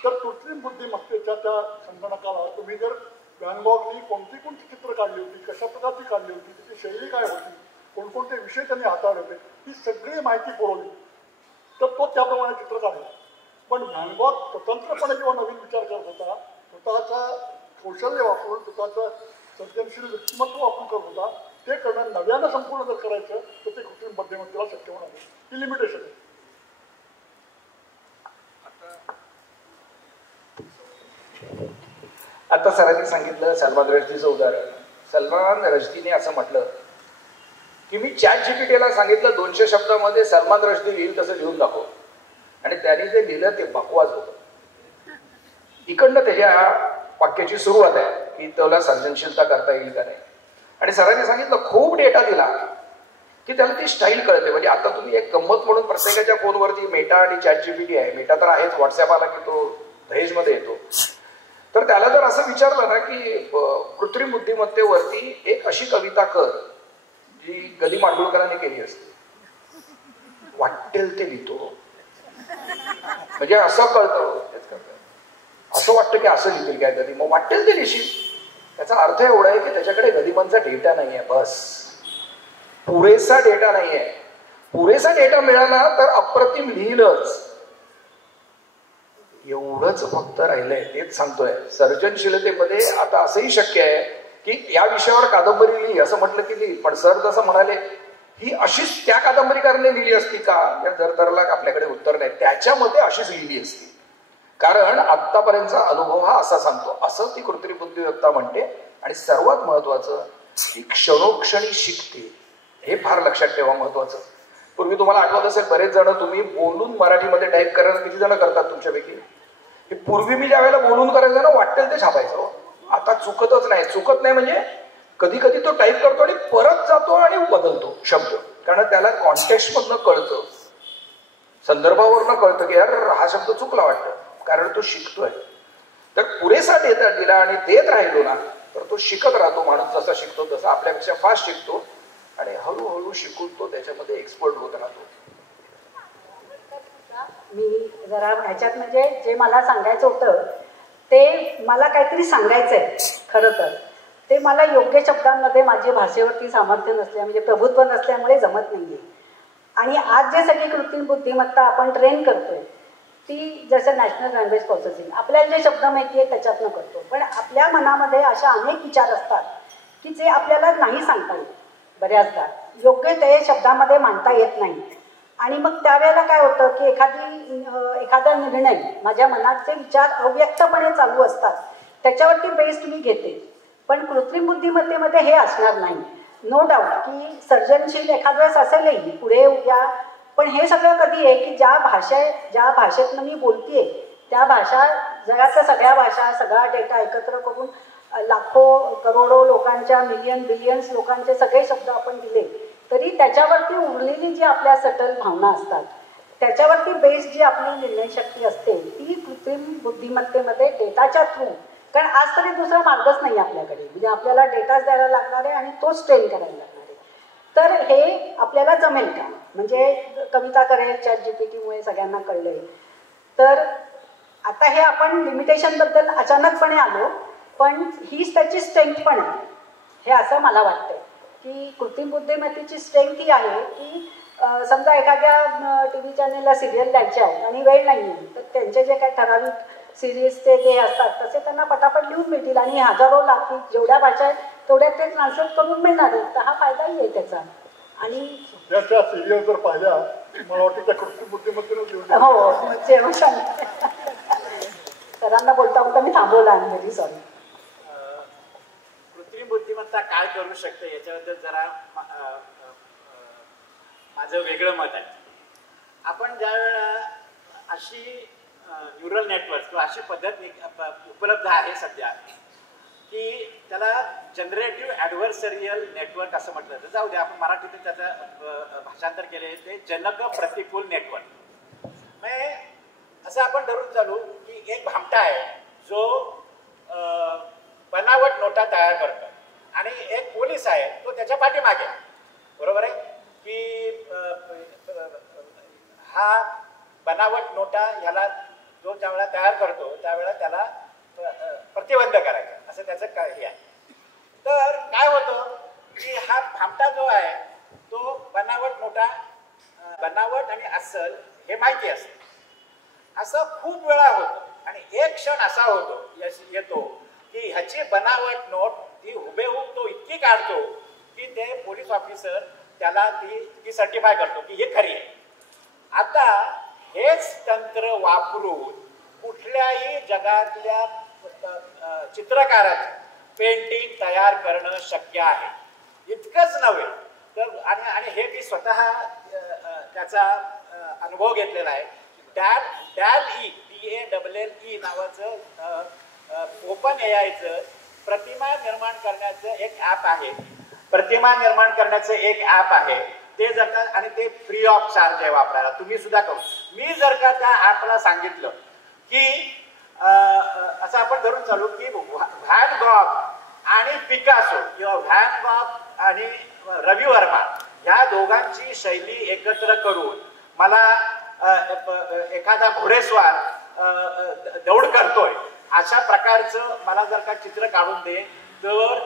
तर कृत्रिम बुद्धिमत्तेच्या त्या संगणकाला तुम्ही जर व्हॅन गॉगनी कोणती कोणती चित्र काढली होती, कशा प्रकारची काढली होती, त्याची शैली काय होती, कोणकोणते विषय त्यांनी हाताळले होते, ही सगळी माहिती पुरवली तर तो त्याप्रमाणे चित्र काढेल. पण व्हॅन गॉग स्वतंत्रपणे जेव्हा नवीन विचार करत होता, स्वतःचा कौशल्य वापरून, स्वतःचं सर्जनशील व्यक्तिमत्व वापरून करत होता, ते करणं नव्यानं संपूर्ण जर करायचं तर ते कृत्रिम बुद्धिमत्तेला शक्य होणार नाही. ही लिमिटेशन आहे. आता सरांनी सांगितलं सलमान रश्दीचं उदाहरण. सलमान रश्दीने असं म्हटलं की मी ChatGPTला सांगितलं 200 शब्दामध्ये सलमान रश्दी लिहिल तसं लिहून दाखव, आणि त्यांनी जे लिहिलं ते बकवास होतं. इकडनं त्याच्या वाक्याची सुरुवात आहे की त्याला सर्जनशीलता करता येईल का नाही. आणि सरांनी सांगितलं खूप डेटा दिला की त्याला ती स्टाईल कळते. म्हणजे आता तुम्ही एक गंमत म्हणून प्रत्येकाच्या फोनवरती मेटा आणि ChatGPT आहे. मेटा तर आहेच, व्हॉट्सअप आला की तो दहेजमध्ये येतो. तर त्याला जर असं विचारलं ना की कृत्रिम बुद्धिमत्तेवरती एक अशी कविता कर जी गदी माडगुळकरांनी केली असते, वाटेल ते लिहितो. म्हणजे असं कळतं, असं वाटतं की असं लिहितील काय गदी, मग वाटेल ते लिहिशील. त्याचा अर्थ एवढा आहे की त्याच्याकडे गदिमांचा डेटा नाहीये, बस पुरेसा डेटा नाहीये. पुरेसा डेटा मिळाला तर अप्रतिम लिहिलंच, एवढंच फक्त राहिलंय. तेच सांगतोय सर्जनशीलतेमध्ये आता असंही शक्य आहे की या विषयावर कादंबरी लिही असं म्हटलं की लिही, पण सर जसं म्हणाले ही अशीच त्या कादंबरीकाराने लिहिली असती का, या दरला आपल्याकडे उत्तर नाही. त्याच्यामध्ये अशीच लिहिली असती, कारण आतापर्यंतचा अनुभव हा असा सांगतो, असं ती कृत्रिम बुद्धिमत्ता म्हणते. आणि सर्वात महत्वाचं ती क्षणोक्षणी शिकते, हे फार लक्षात ठेवा महत्वाचं. पूर्वी तुम्हाला आठवत असेल बरेच जण तुम्ही बोलून मराठीमध्ये टाईप करायला किती जण करतात तुमच्यापैकी. हे पूर्वी मी ज्या वेळेला बोलून करायचं ना वाटेल ते छापायचं, आता चुकतच नाही. चुकत नाही म्हणजे कधी कधी तो टाईप करतो आणि परत जातो आणि बदलतो शब्द, कारण त्याला कॉन्टेक्स्ट मधनं कळतं, संदर्भावरनं कळतं की यार हा शब्द चुकला वाटतं, कारण तो शिकतोय. तर पुरेसा डेटा दिला आणि देत राहिलो ना तर तो शिकत राहतो. माणूस जसा शिकतो तसा आपल्यापेक्षा फास्ट शिकतो आणि हळूहळू शिकून तो त्याच्यामध्ये एक्सपर्ट होत राहतो. मी जरा ह्याच्यात म्हणजे जे मला सांगायचं होतं ते मला काहीतरी सांगायचंय खरं तर, ते मला योग्य शब्दांमध्ये माझ्या भाषेवरती सामर्थ्य नसल्या म्हणजे प्रभुत्व नसल्यामुळे जमत नाहीये. आणि आज जे सगळी कृत्रिम बुद्धिमत्ता आपण ट्रेन करतोय ती जसं नॅशनल लँग्वेज प्रोसेसिंग आपल्याला जे शब्द माहिती आहे त्याच्यातनं करतो, पण आपल्या मनामध्ये अशा अनेक विचार असतात की जे आपल्याला नाही सांगता येत, बऱ्याचदा योग्य ते शब्दामध्ये मांडता येत नाही. आणि मग त्यावेळेला काय होतं की एखादा निर्णय माझ्या मनाचे विचार अव्यक्तपणे चालू असतात त्याच्यावरती बेस तुम्ही घेते. पण कृत्रिम बुद्धिमत्तेमध्ये हे असणार नाही. नो डाऊट की सर्जनशील एखाद्या वेळेस असेलही पुढे उद्या, पण हे सगळं कधी आहे की ज्या भाषेतनं मी बोलतेय त्या भाषा, जगातल्या सगळ्या भाषा, सगळा डेटा एकत्र करून लाखो करोडो लोकांच्या, मिलियन बिलियन्स लोकांचे सगळे शब्द आपण दिले तरी त्याच्यावरती उरलेली जी आपल्या सटल भावना असतात त्याच्यावरती बेस जी आपली निर्णयशक्ती असते ती कृत्रिम बुद्धिमत्तेमध्ये डेटाच्या थ्रू, कारण आज तरी दुसरा मार्गच नाही आपल्याकडे, म्हणजे आपल्याला डेटाच द्यायला लागणार आहे आणि तोच ट्रेन करायला लागणार आहे. तर हे आपल्याला जमेल का, म्हणजे कविता करेल ChatGPTमुळे सगळ्यांना कळलंय. तर आता हे आपण लिमिटेशनबद्दल अचानकपणे आलो, पण हीच त्याची स्ट्रेंथ पण आहे हे असं मला वाटतंय की कृत्रिम बुद्धिमत्तेची स्ट्रेंथ ही आहे की समजा एखाद्या TV चॅनेलला सिरियल द्यायच्या आहेत आणि वेळ नाही आहे तर त्यांचे जे काही ठराविक सिरीजचे जे असतात तसे त्यांना पटापट लिहून मिळतील आणि हजारो लाख जेवढ्या भाषा आहेत तेवढ्यात ते ट्रान्सलेट करून मिळणार आहेत. तर हा फायदाही आहे त्याचा. आणि त्या सिरियल जर पाहिल्या मला वाटतं त्या कृत्रिम बुद्धिमत्तेने हो सरांना बोलता बोलता मी थांबवला आहे, व्हेरी सॉरी. कृत्रिम बुद्धिमत्ता काय करू शकते याच्याबद्दल जरा माझं वेगळं मत आहे. आपण ज्या वेळेला अशी न्यूरल नेटवर्क किंवा अशी पद्धत उपलब्ध आहे सध्या की त्याला जनरेटिव्ह ॲडव्हर्सरियल नेटवर्क असं म्हटलं तर जाऊ द्या, आपण मराठीतून त्याचं भाषांतर केले ते जनक प्रतिकूल नेटवर्क. म्हणजे असं आपण धरून चालू की एक भामटा आहे जो बनावट नोटा तयार करतो आणि एक पोलीस आहे तो त्याच्या पाठीमागे, बरोबर आहे की हा बनावट नोटा ह्याला जो ज्यावेळेला तयार करतो त्यावेळेला त्याला प्रतिबंध करायचा असं त्याचं काय हे आहे. तर काय होतं की हा भामटा जो आहे तो बनावट नोटा, बनावट आणि अस्सल हे माहिती असते. असं खूप वेळा होतं आणि एक क्षण असा होतो येतो की ह्याची बनावट नोट ती हुबेहूब तो इतकी काढतो की ते पोलीस ऑफिसर त्याला ती सर्टिफाय करतो की हे खरी आहे. आता हेच तंत्र वापरून कुठल्याही जगातल्या चित्रकाराचं पेंटिंग तयार करणं शक्य आहे. इतकंच नव्हे तर आणि हे मी स्वतः त्याचा अनुभव घेतलेला आहे. DALL-E नावाचं ओपन AIचं प्रतिमा निर्माण करण्याचं एक ॲप आहे. प्रतिमा निर्माण करण्याचं एक ॲप आहे. ते जर का आणि ते फ्री ऑफ चार्ज आहे वापरायला. तुम्ही सुद्धा करू. मी जर का त्या ॲपला सांगितलं की असं आपण धरून चालू की व्हॅन गॉग आणि पिकासो किंवा व्हॅन गॉग आणि रवी वर्मा ह्या दोघांची शैली एकत्र करून मला एखादा घोडेस्वार दौड करतोय अशा प्रकारचं मला जर का चित्र काढून दे तर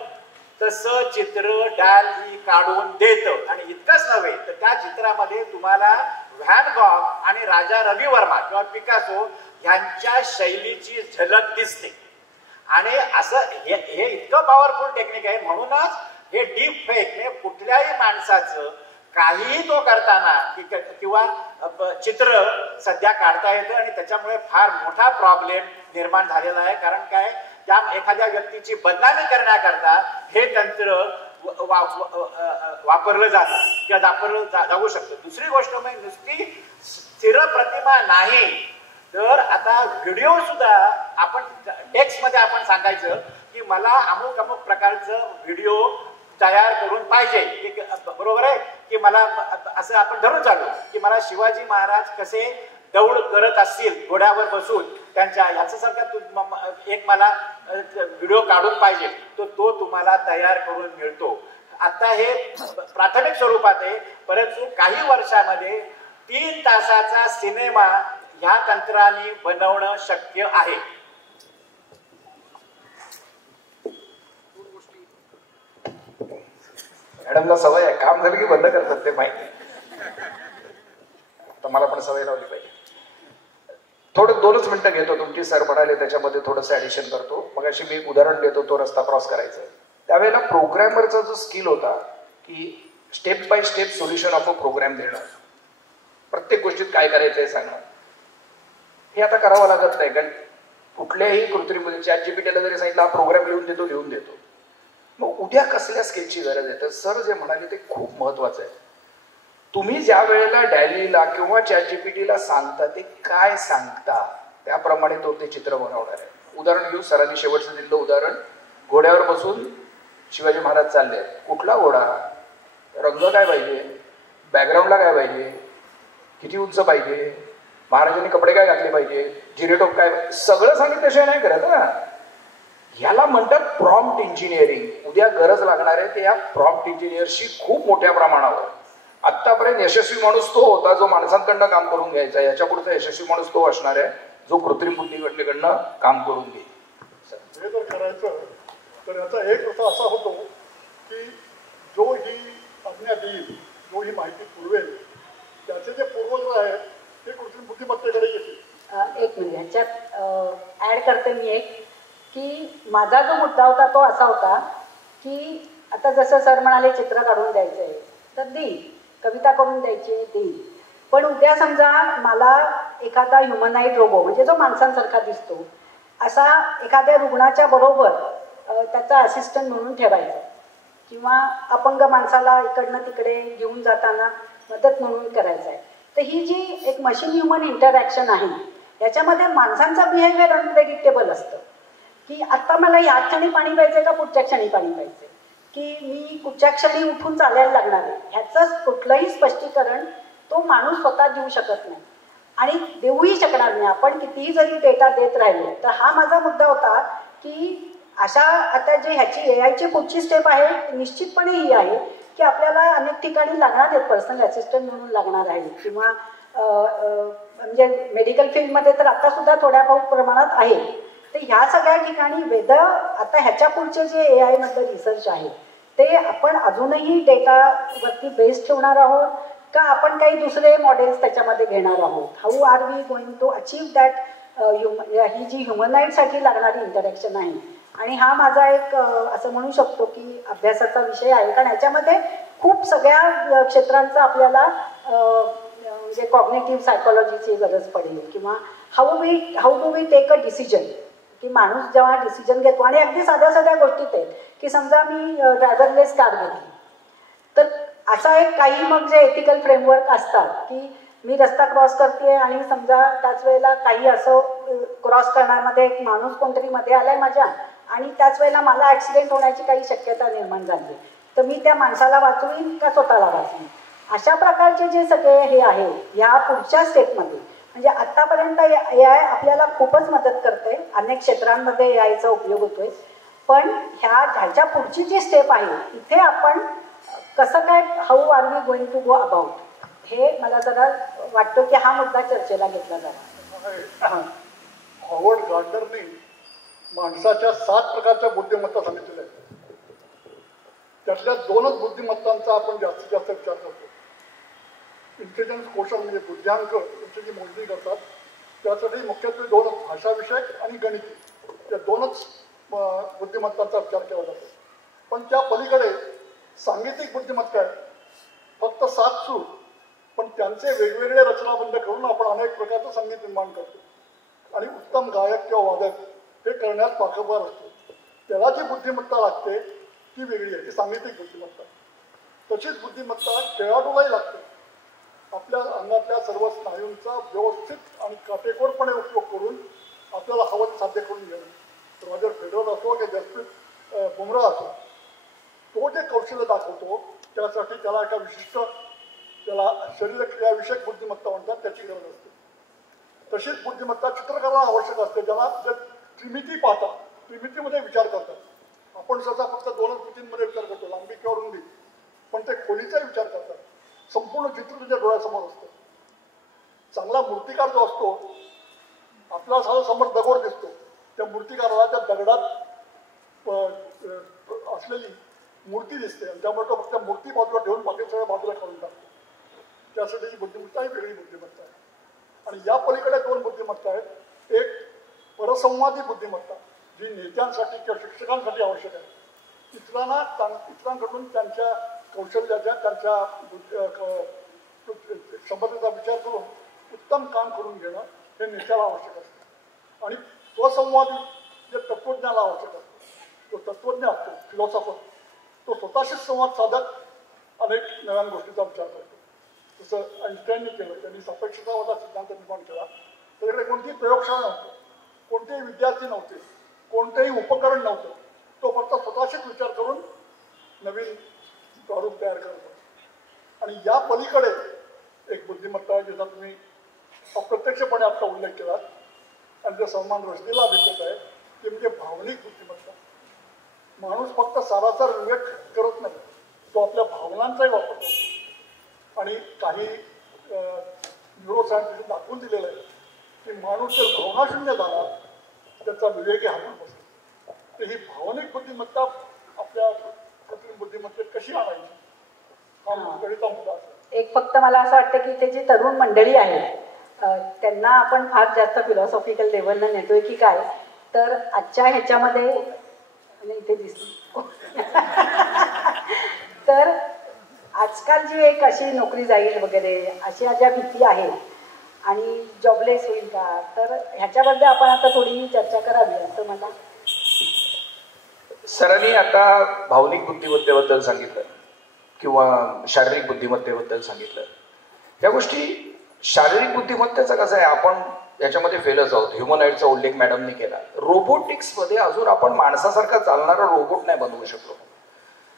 तसं चित्र DALL-E काढून देतं. आणि इतकंच नव्हे तर त्या चित्रामध्ये तुम्हाला व्हॅन गॉग आणि राजा रवी वर्मा किंवा पिकासो ह्यांच्या शैलीची झलक दिसते. आणि असं हे इतकं पॉवरफुल टेक्निक आहे. म्हणूनच हे डीप फेक म्हणजे कुठल्याही माणसाचं काहीही तो करताना किंवा चित्र सध्या काढता येतं आणि त्याच्यामुळे फार मोठा प्रॉब्लेम निर्माण झालेला आहे. कारण काय त्या एखाद्या व्यक्तीची बदनामी करण्याकरता हे तंत्र वापरलं जातं किंवा वापरलं जाऊ शकतं. दुसरी गोष्ट म्हणजे नुसती स्थिर प्रतिमा नाही तर आता व्हिडिओ सुद्धा आपण टेक्स्टमध्ये आपण सांगायचं की मला अमुक अमुक प्रकारचं व्हिडिओ तयार करून पाहिजे. बरोबर आहे की मला असं आपण धरून चालू की मला शिवाजी महाराज कसे दौड करत असतील घोड्यावर बसून त्यांच्या ह्याच्यासारखा एक मला व्हिडिओ काढून पाहिजे तो तुम्हाला तयार करून मिळतो. आता हे प्राथमिक स्वरूपात आहे परंतु काही वर्षामध्ये 3 तासाचा सिनेमा ह्या तंत्राने बनवणं शक्य आहे. मॅडमला सवय आहे काम झालं की बंद करतात ते माहिती. तर मला पण सवय लावली पाहिजे. थोडं 2च मिनिटं घेतो तुमची सर म्हणाले त्याच्यामध्ये थोडंसं ऍडिशन करतो. मग अशी मी एक उदाहरण देतो तो रस्ता क्रॉस करायचा. त्यावेळेला प्रोग्रॅमरचा जो स्किल होता की step by step solution of a program देणं, प्रत्येक गोष्टीत काय करायचं हे सांगणं, हे आता करावं लागत नाही. कारण कुठल्याही कृत्रिम ChatGPTला जरी सांगितलं हा प्रोग्राम लिहून देतो. मग उद्या कसल्या स्किलची गरज आहे तर सर जे म्हणाले ते खूप महत्वाचं आहे. तुम्ही ज्या वेळेला DALL-Eला किंवा ChatGPTला सांगता ते काय सांगता त्याप्रमाणे तो ते चित्र बनवणार आहे. उदाहरण घेऊ. सरांनी शेवटचं दिलं उदाहरण, घोड्यावर बसून शिवाजी महाराज चालले. कुठला घोडा, रंग काय पाहिजे, बॅकग्राऊंडला काय पाहिजे, किती उंच पाहिजे, महाराजांनी कपडे काय घातले पाहिजे, जिरेटोप काय, सगळं सांगितल्याशिवाय नाही करत ना. ह्याला म्हणतात प्रॉम्प्ट इंजिनिअरिंग. उद्या गरज लागणार आहे ते या प्रॉम्प्ट इंजिनिअरशी खूप मोठ्या प्रमाणावर. आतापर्यंत यशस्वी माणूस तो होता जो माणसांकडनं काम करून घ्यायचा. याच्या पुढचा यशस्वी माणूस तो असणार आहे जो कृत्रिम बुद्धिमत्तेकडनं काम करून घेईल. हे जर करायचं तर याचा एक अर्थ असा होतो की जो ही आज्ञा देईल, जो ही माहिती पुरवेल त्याचे जे पूर्वज आहेत ते कृत्रिम बुद्धिमत्तेकडे येतील. एक मिनिट ह्याच्यात ऍड करते मी एक की माझा जो मुद्दा होता तो असा होता की आता जसं सर म्हणाले चित्र काढून द्यायचं आहे तर देईल, कविता करून द्यायची देईल. पण उद्या समजा मला एखादा ह्युमनाइड रोबो म्हणजे जो माणसांसारखा दिसतो असा एखाद्या रुग्णाच्या बरोबर त्याचा असिस्टंट म्हणून ठेवायचा किंवा अपंग माणसाला इकडनं तिकडे घेऊन जाताना मदत म्हणून करायचं आहे. तर ही जी एक मशीन ह्युमन इंटरॅक्शन आहे याच्यामध्ये माणसांचा बिहेवियर अनप्रेडिक्टेबल असतं की आत्ता मला याच क्षणी पाणी प्यायचंय का पुढच्या क्षणी पाणी प्यायचंय, की मी कुठच्या क्षणी उठून चालायला लागणार आहे, ह्याचं कुठलंही स्पष्टीकरण तो माणूस स्वतः देऊ शकत नाही आणि देऊही शकणार नाही आपण कितीही जरी डेटा देत राहिलो. तर हा माझा मुद्दा होता की अशा आता जे ह्याची AIची पुढची स्टेप आहे निश्चितपणे ही आहे की आपल्याला अनेक ठिकाणी लागणार आहेत पर्सनल असिस्टंट म्हणून लागणार आहे किंवा म्हणजे मेडिकल फील्डमध्ये तर आता सुद्धा थोड्या बहुत प्रमाणात आहे. तर ह्या सगळ्या ठिकाणी आता ह्याच्या पुढचे जे AI मधलं रिसर्च आहे ते आपण अजूनही डेटावरती बेस ठेवणार आहोत का आपण काही दुसरे मॉडेल्स त्याच्यामध्ये घेणार आहोत. How are we going to achieve that ही जी ह्युमनाइडसाठी लागणारी इंटरॅक्शन आहे आणि हा माझा एक असं म्हणू शकतो की अभ्यासाचा विषय आहे, कारण याच्यामध्ये खूप सगळ्या क्षेत्रांचा आपल्याला म्हणजे कॉग्नेटिव्ह सायकोलॉजीची गरज पडेल, किंवा how do we take a decision, की माणूस जेव्हा डिसिजन घेतो, आणि अगदी साध्या साध्या गोष्टीत आहेत की समजा मी ड्रायव्हरलेस कार घेतली, तर असा एक काही मग जे एथिकल फ्रेमवर्क असतात की मी रस्ता क्रॉस करते आणि समजा त्याच वेळेला काही असं क्रॉस करण्यामध्ये एक माणूस कोणतरी मध्ये आलाय माझ्या, आणि त्याच वेळेला मला ऍक्सिडेंट होण्याची काही शक्यता निर्माण झाली, तर मी त्या माणसाला वाचवीन का स्वतःला वाचवीन. अशा प्रकारचे जे सगळे हे आहे ह्या पुढच्या स्टेपमध्ये, म्हणजे आत्तापर्यंत AI आपल्याला खूपच मदत करते, अनेक क्षेत्रांमध्ये AIचा उपयोग होतोय, पण ह्याच्या पुढची जी स्टेप आहे इथे आपण कसं काय, how are we going to go about, हे मला जरा वाटतं की हा मुद्दा चर्चेला घेतला जावा. हॉवर्ड गार्डनरने माणसाच्या 7 प्रकारच्या बुद्धिमत्ता सांगितलेल्या आहेत. त्यातल्या 2च बुद्धिमत्तांचा आपण जास्तीत जास्त विचार करतो. इंटेलिजन्स कोशल म्हणजे बुद्ध्यांक यांची जी मोजणी करतात त्यासाठी मुख्यत्वे 2च, भाषाविषयक आणि गणिती, या 2च बुद्धिमत्तांचा विचार केला जातो. पण त्या पलीकडे सांगीतिक बुद्धिमत्ता आहे, फक्त 7 सूर, पण त्यांचे वेगवेगळे रचनाबंध करून आपण अनेक प्रकारचं संगीत निर्माण करतो आणि उत्तम गायक किंवा वादक हे करण्यात पाठबळ असतो. त्याला जी बुद्धिमत्ता लागते ती वेगळी आहे, ती सांगीतिक बुद्धिमत्ता. तशीच बुद्धिमत्ता खेळाडूलाही लागते. आपल्या अंगातल्या सर्व स्नायूंचा व्यवस्थित आणि काटेकोरपणे उपयोग करून आपल्याला हवं ते साध्य करून घेणं. रॉजर फेडरर असो की जसप्रीत बुमराह असो, तो जे कौशल्य दाखवतो त्यासाठी त्याला एका विशिष्ट, त्याला शरीरक्रियाविषयक बुद्धिमत्ता म्हणतात, त्याची गरज असते. तशीच बुद्धिमत्ता चित्रकाराला आवश्यक असते, ज्याला जे त्रिमिती पाहतात, त्रिमितीमध्ये विचार करतात. आपण सहसा फक्त 2च मितींमध्ये विचार करतो, लांबी किंवा रुंदी, पण ते खोलीचाही विचार करतात. संपूर्ण चित्र तुझ्या डोळ्यासमोर असतं. चांगला मूर्तिकार जो असतो, आपल्याला साधा समोर दगड दिसतो, त्या मूर्तिकाराला त्या दगडात असलेली मूर्ती दिसते आणि त्यामुळे तो फक्त मूर्ती बाजूला ठेवून बाकी सगळ्या बाजूला काढून टाकतो. त्यासाठी ही बुद्धिमत्ता ही वेगळी बुद्धिमत्ता आहे. आणि या पलीकडे 2 बुद्धिमत्ता आहेत. एक परसंवादी बुद्धिमत्ता, जी नेत्यांसाठी किंवा शिक्षकांसाठी आवश्यक आहे. इतरांकडून त्यांच्या कौशल्याच्या, त्यांच्या क्षमतेचा विचार करून उत्तम काम करून घेणं हे नेत्याला आवश्यक असतं. आणि स्वसंवादी जे तत्त्वज्ञाला आवश्यक असतं, तो तत्त्वज्ञ असतो, फिलॉसॉफर, तो स्वतःशीच संवाद साधत अनेक नव्या गोष्टीचा विचार करतो. जसं आईन्स्टाईनने केलं, त्यांनी सापेक्षतावादा सिद्धांत निर्माण केला. त्याच्याकडे कोणतीही प्रयोगशाळा नव्हती, कोणतेही विद्यार्थी नव्हते, कोणतेही उपकरण नव्हतं. तो फक्त स्वतःशीच विचार करून नवीन प्रारूप तयार करतो. आणि या पलीकडे एक बुद्धिमत्ता आहे ज्याचा तुम्ही अप्रत्यक्षपणे आता उल्लेख केला आणि जो सन्मान रशदीला भेटत आहे, ते म्हणजे भावनिक बुद्धिमत्ता. माणूस फक्त सारासार विवेक करत नाही, तो आपल्या भावनांचाही वापर करतो. आणि काही न्यूरोसायन्टिस्ट दाखवून दिलेलं आहे की माणूस जर भावनाशून्य झाला त्याचा विवेकही हरवून बसतो. तर ही भावनिक बुद्धिमत्ता आपल्या कृत्रिम बुद्धिमत्तेत कशी आणायची हा गणिता मुद्दा असेल. एक फक्त मला असं वाटतं की ते जी तरुण मंडळी आहे त्यांना आपण फार जास्त फिलॉसॉफिकल लेवलला नेतोय की काय, तर आजच्या ह्याच्यामध्ये इथे दिसली तर आजकाल जी एक अशी नोकरी जाईल वगैरे अशा ज्या भीती आहेत आणि जॉबलेस होईल का, तर ह्याच्याबद्दल आपण आता थोडी चर्चा करावी असं मला. सरांनी आता भावनिक बुद्धिमत्तेबद्दल सांगितलं किंवा शारीरिक बुद्धिमत्तेबद्दल सांगितलं. त्या गोष्टी शारीरिक बुद्धिमत्तेचं कसं आहे, आपण याच्यामध्ये फेलच आहोत. ह्युमनॉइडचा उल्लेख मॅडमने केला. रोबोटिक्समध्ये अजून आपण माणसासारखा चालणारा रोबोट नाही बनवू शकलो.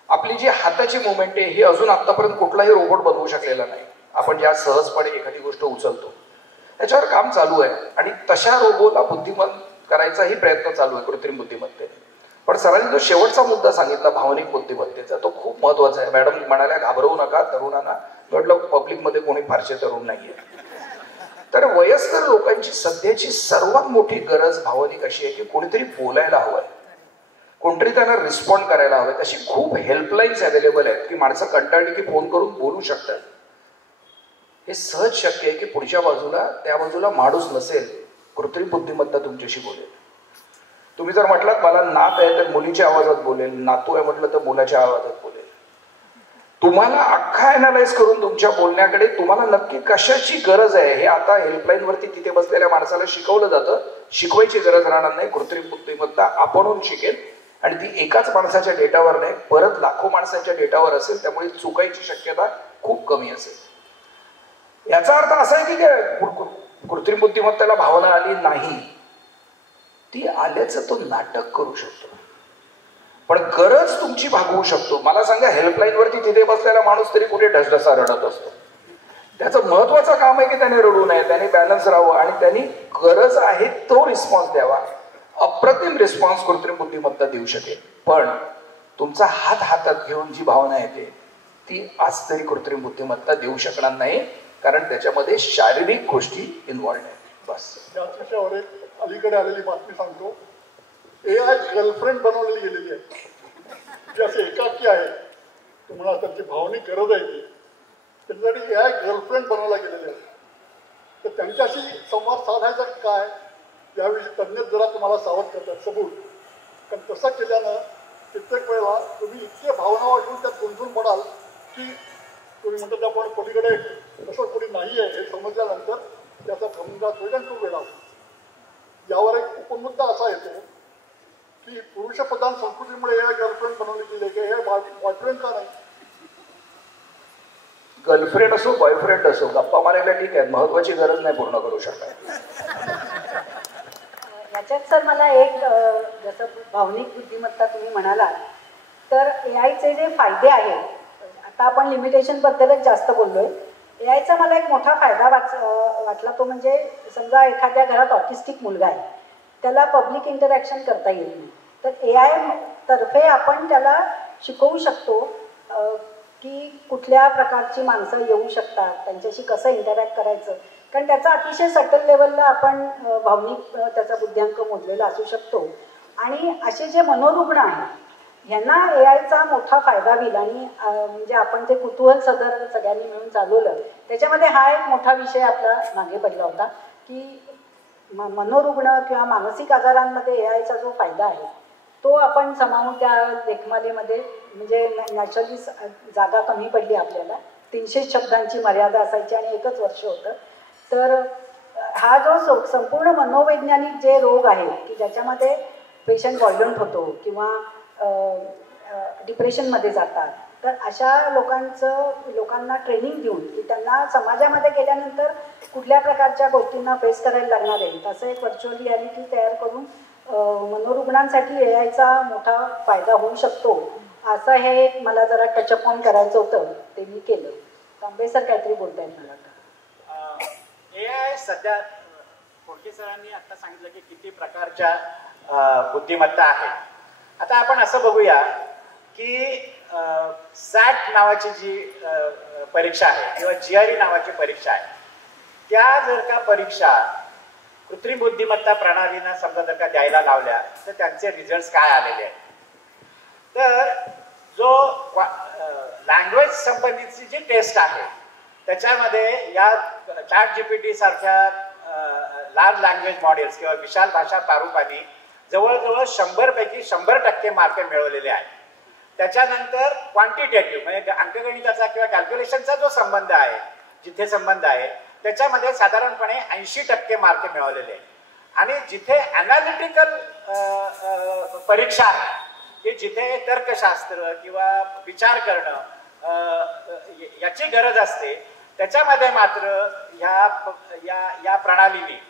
आपली जी हाताची मुवमेंट आहे ही अजून आतापर्यंत कुठलाही रोबोट बनवू शकलेला नाही. आपण ज्या सहजपणे एखादी गोष्ट उचलतो त्याच्यावर काम चालू आहे आणि तशा रोबोला बुद्धिमत्ता करायचाही प्रयत्न चालू आहे कृत्रिम बुद्धिमत्तेने. पण सरांनी जो शेवटचा मुद्दा सांगितला भावनिक बुद्धिमत्तेचा, तो खूप महत्वाचा आहे. मॅडम म्हणाल्या घाबरवू नका तरुणांना. म्हटलं पब्लिकमध्ये कोणी फारसे तरुण नाहीये. तर वयस्कर लोकांची सध्याची सर्वात मोठी गरज भावनिक अशी आहे की कोणीतरी बोलायला हवंय, कोणतरी त्यांना रिस्पॉन्ड करायला हवंय. अशी खूप हेल्पलाईन्स अवेलेबल आहेत की माणसं कंटाळली की फोन करून बोलू शकतात. हे सहज शक्य आहे की पुढच्या बाजूला त्या बाजूला माणूस नसेल, कृत्रिम बुद्धिमत्ता तुमच्याशी बोलेल. तुम्ही जर म्हटलात मला नात आहे तर मुलीच्या आवाजात बोलेल, नातू आहे म्हटलं तर मुलाच्या आवाजात बोलेल. तुम्हाला अख्खा अनालाइज करून तुमच्या बोलण्याकडे तुम्हाला नक्की कशाची गरज आहे हे आता हेल्पलाईन वरती तिथे बसलेल्या माणसाला शिकवलं जातं. शिकवायची गरज राहणार नाही. कृत्रिम बुद्धिमत्ता आपणहून शिकेल आणि ती एकाच माणसाच्या डेटावर नाही, परत लाखो माणसांच्या डेटावर असेल. त्यामुळे चुकायची शक्यता खूप कमी असेल. याचा अर्थ असा आहे की कृत्रिम बुद्धिमत्तेला भावना आली नाही, ती आल्याचं तो नाटक करू शकतो, पण गरज तुमची भागवू शकतो. मला सांगा, हेल्पलाईन वरती तिथे बसलेला माणूस तरी कुठे ढसढसा रडत असतो. त्याचं महत्वाचं काम आहे की त्याने रडू नये, त्याने बॅलन्स राहावं आणि त्यांनी गरज आहे तो रिस्पॉन्स द्यावा. अप्रतिम रिस्पॉन्स कृत्रिम बुद्धिमत्ता देऊ शकेल, पण तुमचा हात हातात घेऊन जी भावना येते ती आज तरी कृत्रिम बुद्धिमत्ता देऊ शकणार नाही, कारण त्याच्यामध्ये शारीरिक गोष्टी इन्व्हॉल्ड आहेत. बस. याच विषयावर एक अलीकडे आलेली बातमी सांगतो. AI गर्लफ्रेंड बनवलेली गेलेली आहे, जी असे एकाकी आहे, तुम्हाला त्यांची भावनिक गरज आहे ती, त्याच्यासाठी AI गर्लफ्रेंड बनवल्या गेलेली आहे. तर त्यांच्याशी संवाद साधायचा काय, याविषयी तज्ज्ञ जरा तुम्हाला सावध करतात, सबूत. कारण तसं केल्यानं कित्येक वेळेला तुम्ही इतके भावना वाटून त्यात गुंतून पडाल की तुम्ही म्हणता त्याप्रमाणे पलीकडे तसं कोणी नाही आहे हे समजल्यानंतर त्याचा भंगात होईल आणि तो वेळा होईल. यावर एक उपमुद्दा असा येतो की पुरुषप्रधान संस्कृतीमुळे या गर्लफ्रेंड बनवली गेली की हे बॉयफ्रेंड का नाही. गर्लफ्रेंड असो बॉयफ्रेंड असो, गप्पा मारायला ठीक आहे, महत्वाची गरज नाही पूर्ण करू शकत. याच्यात सर मला एक जसं भावनिक बुद्धिमत्ता तुम्ही म्हणालात, तर AIचे जे फायदे आहेत, आता आपण लिमिटेशनबद्दलच जास्त बोललोय. AIचा मला एक मोठा फायदा वाटला, तो म्हणजे समजा एखाद्या घरात ऑटिस्टिक मुलगा आहे, त्याला पब्लिक इंटरॅक्शन करता येईल नाही, तर AI तर्फे आपण त्याला शिकवू शकतो की कुठल्या प्रकारची माणसं येऊ शकतात, त्यांच्याशी कसं इंटरॅक्ट करायचं. कारण त्याचा अतिशय सटल लेवलला आपण भावनिक त्याचा बुद्ध्यांक मोजलेला असू शकतो. आणि असे जे मनोरुग्ण आहेत ह्यांना AIचा मोठा फायदा होईल. आणि म्हणजे आपण जे कुतूहल सदर सगळ्यांनी मिळून चालवलं त्याच्यामध्ये हा एक मोठा विषय आपला मागे पडला होता की मनोरुग्ण किंवा मानसिक आजारांमध्ये AIचा जो फायदा आहे तो आपण सामावून त्या लेखमालेमध्ये, म्हणजे नॅचरली जागा कमी पडली आपल्याला, 300 शब्दांची मर्यादा असायची आणि 1च वर्ष होतं. तर हा जो संपूर्ण मनोवैज्ञानिक जे रोग आहेत की ज्याच्यामध्ये पेशंट व्हायलंट होतो किंवा डिप्रेशनमध्ये जातात, तर अशा लोकांना ट्रेनिंग देऊन की त्यांना समाजामध्ये गेल्यानंतर कुठल्या प्रकारच्या गोष्टींना फेस करायला लागणार आहे, असं एक व्हर्च्युअल रियालिटी तयार करून मनोरुग्णांसाठी AIचा मोठा फायदा होऊ शकतो. असं हे मला जरा टचअप ऑन करायचं होतं, ते मी केलं. तांबे सर काहीतरी बोलतायत मला. AI सध्या फोडके सरांनी आता सांगितलं की किती प्रकारच्या बुद्धिमत्ता आहेत. आता आपण असं बघूया की SAT नावाची जी परीक्षा आहे किंवा GRE नावाची परीक्षा आहे, त्या जर का परीक्षा कृत्रिम बुद्धिमत्ता प्रणालीनं समजा जर का द्यायला लावल्या तर त्यांचे रिझल्ट काय आलेले आहेत. तर जो लँग्वेज संबंधीची जी टेस्ट आहे त्याच्यामध्ये या ChatGPT सारख्या लार्ज लँग्वेज मॉडेल्स किंवा विशाल भाषा प्रारूपाने जवळजवळ 100 पैकी 100% मार्क मिळवलेले आहेत. त्याच्यानंतर क्वांटिटेटिव्ह म्हणजे अंकगणिताचा किंवा कॅल्क्युलेशनचा जो संबंध आहे, जिथे संबंध आहे त्याच्यामध्ये साधारणपणे 80% मार्क मिळवलेले आहेत. आणि जिथे अनालिटिकल परीक्षा आहे की जिथे तर्कशास्त्र किंवा विचार करणं याची गरज असते, त्याच्यामध्ये मात्र या प्रणालीने,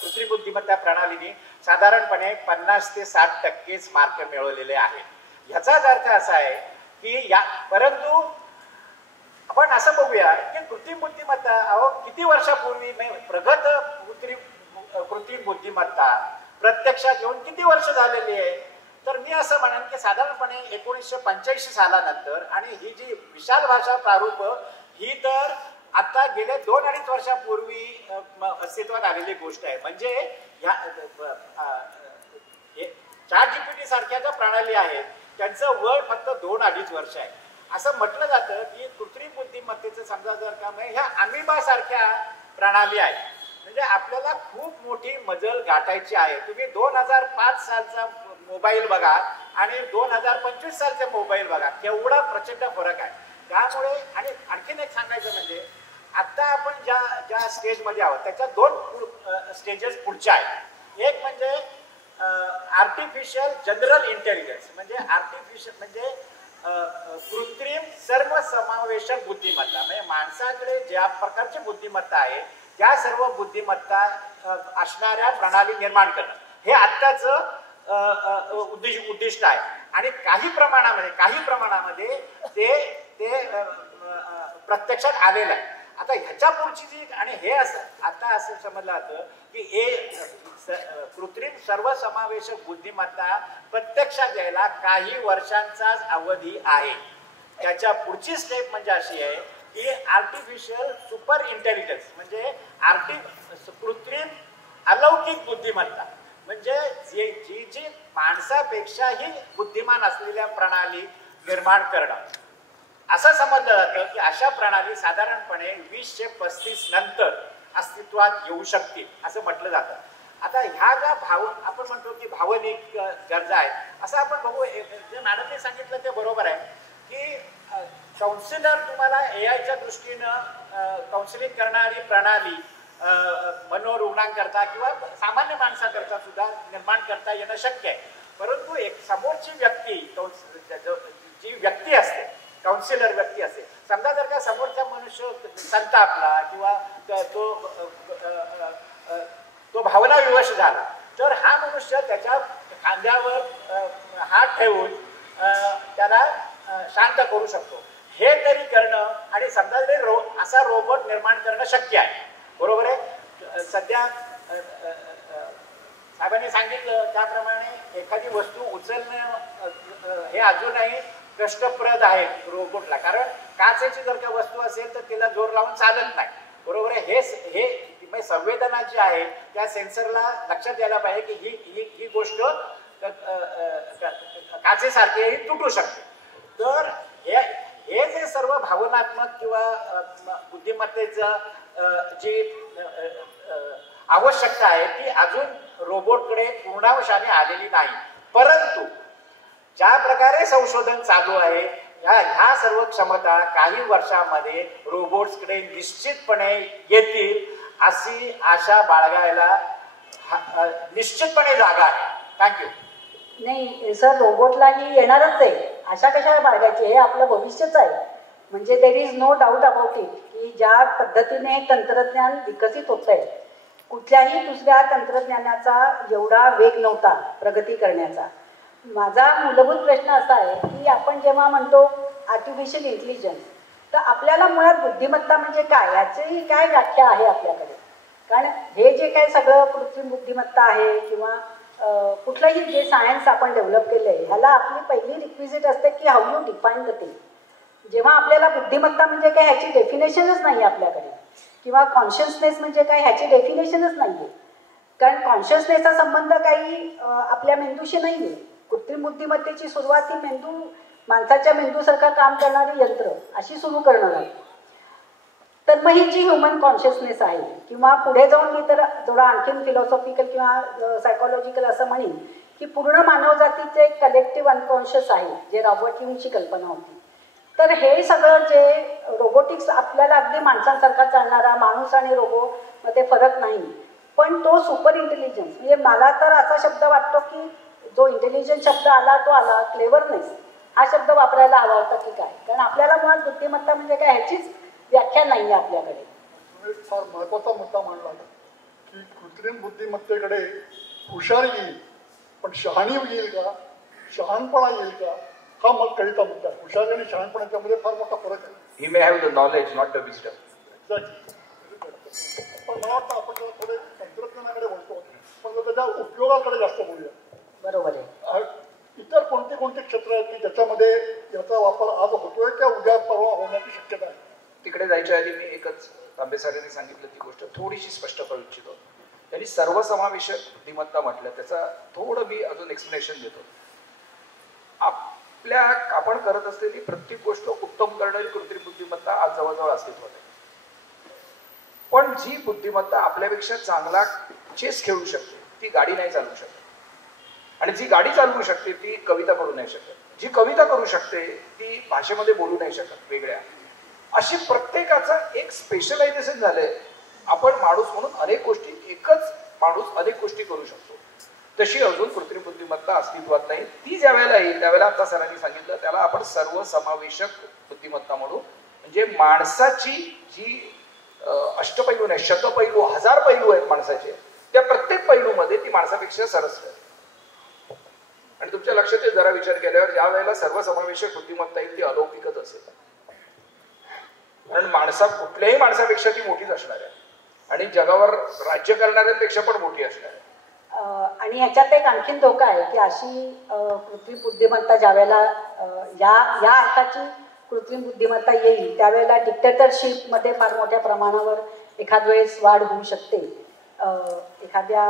कृत्रिम बुद्धिमत्ता प्रणालीने साधारणपणे 50 ते 60% मार्क मिळवलेले आहेत. ह्याचाच अर्थ असा आहे की परंतु आपण असं बघूया की कृत्रिम बुद्धिमत्ता किती वर्षापूर्वी प्रगत कृत्रिम बुद्धिमत्ता प्रत्यक्षात येऊन किती वर्ष झालेली आहे. तर मी असं म्हणेन की साधारणपणे 1985 सालानंतर, आणि ही जी विशाल भाषा प्रारूप ही तर आता गेल्या 2-2.5 वर्षापूर्वी अस्तित्वात आलेली गोष्ट आहे. म्हणजे ChatGPT सारख्या ज्या प्रणाली आहेत त्यांचं वय फक्त 2-2.5 वर्ष आहे. असं म्हटलं जातं की कृत्रिम बुद्धिमत्तेचं समजा जर का ह्या अमिबा सारख्या प्रणाली आहेत, म्हणजे आपल्याला खूप मोठी मजल गाठायची आहे. तुम्ही 2005 सालचा मोबाईल बघा आणि 2025 सालचा मोबाईल बघा, केवढा प्रचंड फरक आहे. त्यामुळे आणि आणखीन एक सांगायचं म्हणजे आता आपण ज्या ज्या स्टेजमध्ये आहोत त्याच्या 2 स्टेजेस पुढच्या आहेत. एक म्हणजे आर्टिफिशियल जनरल इंटेलिजन्स, म्हणजे आर्टिफिशियल म्हणजे कृत्रिम सर्वसमावेशक बुद्धिमत्ता, म्हणजे माणसाकडे ज्या प्रकारची बुद्धिमत्ता आहे त्या सर्व बुद्धिमत्ता असणाऱ्या प्रणाली निर्माण करणं हे आत्ताचं उद्दिष्ट आहे. आणि काही प्रमाणामध्ये ते प्रत्यक्षात आलेलं आहे. आता ह्याच्या पुढची जी आणि हे असं समजलं जातं की कृत्रिम सर्वसमावेशक बुद्धिमत्ता प्रत्यक्षात यायला काही वर्षांचाच अवधी आहे. त्याच्या पुढची स्टेप म्हणजे अशी आहे की आर्टिफिशियल सुपर इंटेलिजन्स, म्हणजे कृत्रिम अलौकिक बुद्धिमत्ता, म्हणजे जी माणसापेक्षाही बुद्धिमान असलेल्या प्रणाली निर्माण करणं. असं समजलं जातं की अशा प्रणाली साधारणपणे 2035 नंतर अस्तित्वात येऊ शकतील असं म्हटलं जातं. आता ह्या ज्या आपण म्हणतो की भावनिक गरजा आहेत, असं आपण बघू. जे मॅडमने सांगितलं ते बरोबर आहे की काउन्सिलर तुम्हाला एआयच्या दृष्टीनं काउन्सिलिंग करणारी प्रणाली मनोरुग्णांकरता किंवा सामान्य माणसाकरता सुद्धा निर्माण करता येणं शक्य आहे. परंतु एक समोरची व्यक्ती, जी व्यक्ती असते, काउन्सिलर व्यक्ती असते, समजा जर का समोरचा मनुष्य संतापला किंवा तो भावना विवश झाला तर हा मनुष्य त्याच्या खांद्यावर हात ठेवून त्याला शांत करू शकतो. हे तरी करणं आणि समजा तरी असा रोबोट निर्माण करणं शक्य आहे. बरोबर आहे. सध्या साहेबांनी सांगितलं त्याप्रमाणे एखादी वस्तू उचलणं हे अजूनही कष्टप्रद आहे रोबोटला, कारण काचेची जर का वस्तू असेल तर तिला जोर लावून चालत नाही. बरोबर आहे. हे संवेदना जी आहे त्या सेन्सरला लक्षात यायला पाहिजे की ही गोष्ट काचेसारखी तुटू शकते. तर हे जे सर्व भावनात्मक किंवा बुद्धिमत्तेचं जी आवश्यकता आहे ती अजून रोबोटकडे पूर्णांशाने आलेली नाही. परंतु ज्या प्रकारे संशोधन चालू आहे ह्या सर्व क्षमता काही वर्षांमध्ये रोबोट्सकडे निश्चितपणे येतील अशी आशा बाळगायला निश्चितपणे जागा आहे. थँक्यू. नाही सर, रोबोटलाही येणारच आहे, अशा कशाला बाळगायची, हे आपलं भविष्यच आहे. म्हणजे there is no doubt about it की ज्या पद्धतीने तंत्रज्ञान विकसित होत आहे, कुठल्याही दुसऱ्या तंत्रज्ञानाचा एवढा वेग नव्हता प्रगती करण्याचा. माझा मूलभूत प्रश्न असा आहे की आपण जेव्हा म्हणतो आर्टिफिशियल इंटेलिजन्स, तर आपल्याला मुळात बुद्धिमत्ता म्हणजे काय याची काय व्याख्या आहे आपल्याकडे? कारण हे जे काय सगळं कृत्रिम बुद्धिमत्ता आहे किंवा कुठलंही जे सायन्स आपण डेव्हलप केलं आहे ह्याला आपली पहिली रिक्विजिट असते की how you define the thing. जेव्हा आपल्याला बुद्धिमत्ता म्हणजे काय ह्याची डेफिनेशनच नाही आपल्याकडे, किंवा कॉन्शियसनेस म्हणजे काय ह्याची डेफिनेशनच नाही आहे. कारण कॉन्शियसनेसचा संबंध काही आपल्या मेंदूशी नाही आहे. कृत्रिम बुद्धिमत्तेची सुरुवात ही माणसाच्या मेंदूसारखं काम करणारी यंत्र अशी सुरू करणं लागते. तर मग ही जी ह्युमन कॉन्शियसनेस आहे, किंवा पुढे जाऊन मी तर थोडा आणखीन फिलॉसॉफिकल किंवा सायकोलॉजिकल असं म्हणेन की पूर्ण मानवजातीचे एक कलेक्टिव्ह अनकॉन्शियस आहे, जे रॉबर्ट ह्यूमची कल्पना होती. तर हे सगळं जे रोबोटिक्स आपल्याला अगदी माणसांसारखा चालणारा माणूस आणि रोबोमध्ये फरक नाही, पण तो सुपर इंटेलिजन्स, म्हणजे मला तर असा शब्द वाटतो की जो इंटेलिजन्स शब्द आला तो आला, क्लेवरनेस हा शब्द वापरायला हवा होता की काय. कारण आपल्याला मुळात बुद्धिमत्ता म्हणजे काय ह्याचीच व्याख्या नाही आहे आपल्याकडे. तुम्ही फार महत्त्वाचा मुद्दा मांडला की कृत्रिम बुद्धिमत्तेकडे हुशारी येईल, पण शहाणी येईल का, शहाणपणा येईल का, हा मग कळीचा मुद्दा आहे. हुशारी आणि शहाणपणाच्यामध्ये फार मोठा फरक आहे. He may have the knowledge not the wisdom. पण मला वाटतं आपण जरा थोडे तंत्रज्ञानाकडे बोलतो, पण त्याच्या उपयोगाकडे जास्त बोलूया. बरोबर आहे. इतर कोणते क्षेत्र आहेत की ज्याच्यामध्ये याचा वापर आज होतोय किंवा उद्या परवा होण्याची शक्यता आहे? तिकडे जायच्या आधी मी एकच तांबे सरांनी सांगितलं ती गोष्ट थोडीशी स्पष्ट करू इच्छितो. त्यांनी सर्वसमावेशक बुद्धिमत्ता म्हटलं, त्याचा थोडं मी अजून एक्सप्लेनेशन देतो. आपण करत असलेली प्रत्येक गोष्ट उत्तम करणारी कृत्रिम बुद्धिमत्ता आज जवळजवळ अस्तित्वात आहे. पण जी बुद्धिमत्ता आपल्यापेक्षा चांगला चेस खेळू शकते ती गाडी नाही चालवू शकत, आणि जी गाडी चालवू शकते ती कविता करू नाही शकत, जी कविता करू शकते ती भाषेमध्ये बोलू नाही शकत वेगळ्या. अशी प्रत्येकाचं एक स्पेशलायझेशन झालंय. आपण माणूस म्हणून अनेक गोष्टी, एकच माणूस अनेक गोष्टी करू शकतो. तशी अजून कृत्रिम बुद्धिमत्ता अस्तित्वात नाही. ती ज्या वेळेला येईल त्यावेळेला आता सरांनी सांगितलं त्याला आपण सर्वसमावेशक बुद्धिमत्ता म्हणू. म्हणजे माणसाची जी अष्टपैलू नाही, शतपैलू, 1000 पैलू आहेत माणसाचे, त्या प्रत्येक पैलूमध्ये ती माणसापेक्षा सरस आहे. आणि तुमच्या लक्षात येईल जरा विचार केल्यावर, ज्या वेळेला सर्वसमावेशक बुद्धिमत्ता येईल ती अलौकिकच असेल. कारण कुठल्याही माणसापेक्षा ती मोठीच असणार आहे आणि जगावर राज्य करणाऱ्यांपेक्षा पण मोठी असणार आहे. आणि ह्याच्यात एक आणखीन धोका आहे की अशी कृत्रिम बुद्धिमत्ता ज्यावेळेला या अर्थाची कृत्रिम बुद्धिमत्ता येईल त्यावेळेला डिक्टेटरशिपमध्ये फार मोठ्या प्रमाणावर एखाद वेळेस वाढ होऊ शकते. एखाद्या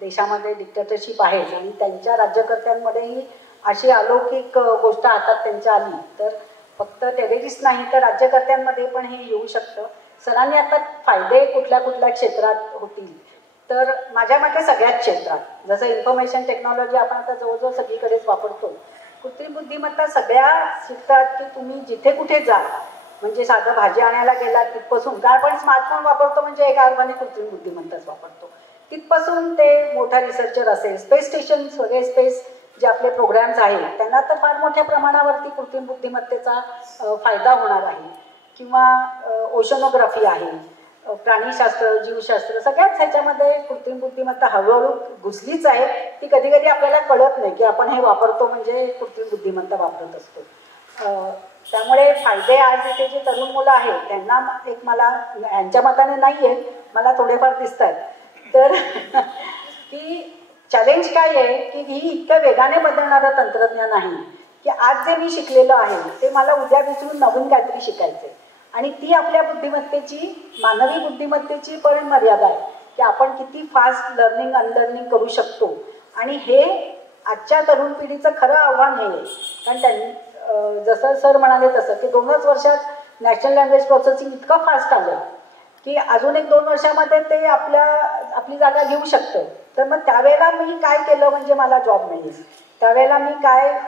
देशामध्ये डिक्टेटरशिप आहे आणि त्यांच्या राज्यकर्त्यांमध्येही अशी अलौकिक गोष्ट हातात त्यांच्या आली तर फक्त टेररिस्ट नाही तर राज्यकर्त्यांमध्ये पण हे येऊ शकतं. सरांनी आता फायदे कुठल्या कुठल्या क्षेत्रात होतील तर माझ्या मते सगळ्याच क्षेत्रात, जसं इन्फॉर्मेशन टेक्नॉलॉजी आपण आता जवळजवळ सगळीकडेच वापरतो, कृत्रिम बुद्धिमत्ता सगळ्या शिकतात की तुम्ही जिथे कुठे जा, म्हणजे साधं भाजी आणायला गेला तिथपासून, काय आपण स्मार्टफोन वापरतो म्हणजे एका अर्थाने कृत्रिम बुद्धिमत्ताच वापरतो, तिथपासून ते मोठा रिसर्चर असेल, स्पेस स्टेशन वगैरे स्पेस जे आपले प्रोग्राम्स आहेत त्यांना तर फार मोठ्या प्रमाणावरती कृत्रिम बुद्धिमत्तेचा फायदा होणार आहे. किंवा ओशनोग्राफी आहे, प्राणीशास्त्र, जीवशास्त्र, सगळ्याच ह्याच्यामध्ये कृत्रिम बुद्धिमत्ता हळूहळू घुसलीच आहे. ती कधी कधी आपल्याला कळत नाही की आपण हे वापरतो म्हणजे कृत्रिम बुद्धिमत्ता वापरत असतो. त्यामुळे फायदे आज इथे जे तरुण मुलं आहेत त्यांना एक, मला यांच्या मताने नाही आहेत, मला थोडेफार दिसत आहेत, तर की चॅलेंज काय आहे की ही इतक्या वेगाने बदलणारं तंत्रज्ञान आहे की आज जे मी शिकलेलं आहे ते मला उद्या विसरून नवीन काहीतरी शिकायचं आणि ती आपल्या बुद्धिमत्तेची, मानवी बुद्धिमत्तेची पण मर्यादा आहे की आपण किती फास्ट लर्निंग अनलर्निंग करू शकतो. आणि हे आजच्या तरुण पिढीचं खरं आव्हान हे आहे. कारण त्यांनी जसं सर म्हणाले तसं की 2च वर्षात नॅशनल लँग्वेज प्रोसेसिंग इतकं फास्ट आलं की अजून 1-2 वर्षामध्ये ते आपली जागा घेऊ शकतं. तर मग त्यावेळेला मी काय केलं म्हणजे मला जॉब मिळेल, त्यावेळेला मी काय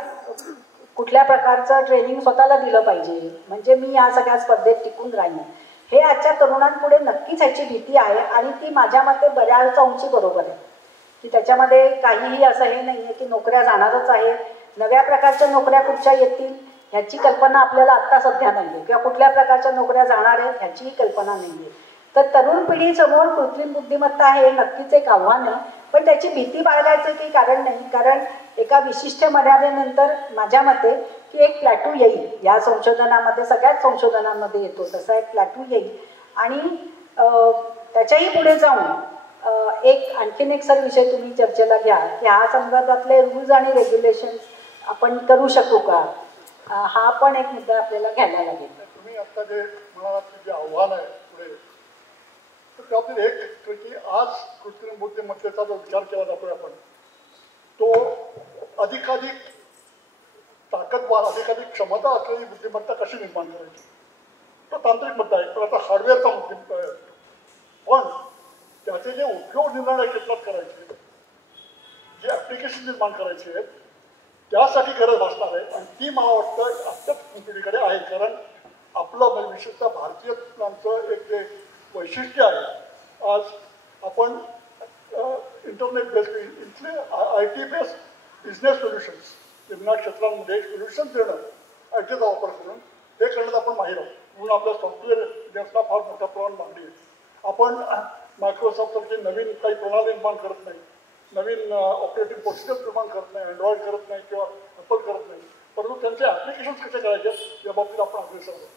कुठल्या प्रकारचं ट्रेनिंग स्वतःला दिलं पाहिजे म्हणजे मी या सगळ्या स्पर्धेत टिकून राहीन, हे आजच्या तरुणांपुढे नक्कीच ह्याची भीती आहे. आणि ती माझ्या मते बऱ्याच अंशी बरोबर आहे की त्याच्यामध्ये काहीही असं हे नाही आहे की नोकऱ्या जाणारच आहे. नव्या प्रकारच्या नोकऱ्या कुठच्या येतील ह्याची कल्पना आपल्याला आत्ता सध्या नाही आहे, किंवा कुठल्या प्रकारच्या नोकऱ्या जाणार आहेत ह्याचीही कल्पना नाही आहे. तर तरुण पिढीसमोर कृत्रिम बुद्धिमत्ता हे नक्कीच एक आव्हान आहे, पण त्याची भीती बाळगायचं काही कारण नाही. कारण एका विशिष्ट मर्यादेनंतर माझ्या मते की एक प्लॅटू येईल, या संशोधनामध्ये सगळ्याच संशोधनांमध्ये येतो तसा एक प्लॅटू येईल आणि त्याच्याही पुढे जाऊन आणखीन एक सर विषय तुम्ही चर्चेला घ्या की ह्या संदर्भातले रूल्स आणि रेग्युलेशन्स आपण करू शकू का, हा पण एक मुद्दा आपल्याला घ्यायला लागेल. तुम्ही आता जे म्हणालात की जे आव्हान आहे पुढे, तर त्यातील एक की आज कृत्रिम बुद्धिमत्तेचा जो विचार केला जातोय आपण, तो अधिकाधिक ताकदवार, अधिकाधिक क्षमता असलेली बुद्धिमत्ता कशी निर्माण करायची, तो तांत्रिक मुद्दा आहे. पण आता हार्डवेअरचा मुद्दा आहे, पण त्याचे जे उपयोग निर्णय क्षेत्रात करायचे, जे ॲप्लिकेशन निर्माण करायचे आहेत त्यासाठी गरज भासणार आहे. आणि ती मला वाटतं आत्ताच पिढीकडे आहे. कारण आपलं विशेषतः भारतीयांचं एक जे वैशिष्ट्य आहे, आज आपण इंटरनेट बेस्ड, इथले IT बेस्ड बिझनेस सोल्युशन्स, विज्ञान क्षेत्रांमध्ये सोल्युशन्स देणं, ITचा वापर करून हे करण्यात आपण माहीर आहोत. म्हणून आपल्या सॉफ्टवेअर इंजिनियर्सला फार मोठ्या प्रमाणात मागणी आहे. आपण मायक्रोसॉफ्टसारखी नवीन काही प्रणाली निर्माण करत नाही, नवीन ऑपरेटिंग प्रोसिजर निर्माण करत नाही, अँड्रॉइड करत नाही किंवा ॲपल करत नाही, परंतु त्यांचे ॲप्लिकेशन्स कसे करायचे या बाबतीत आपण अग्रेसर आहोत.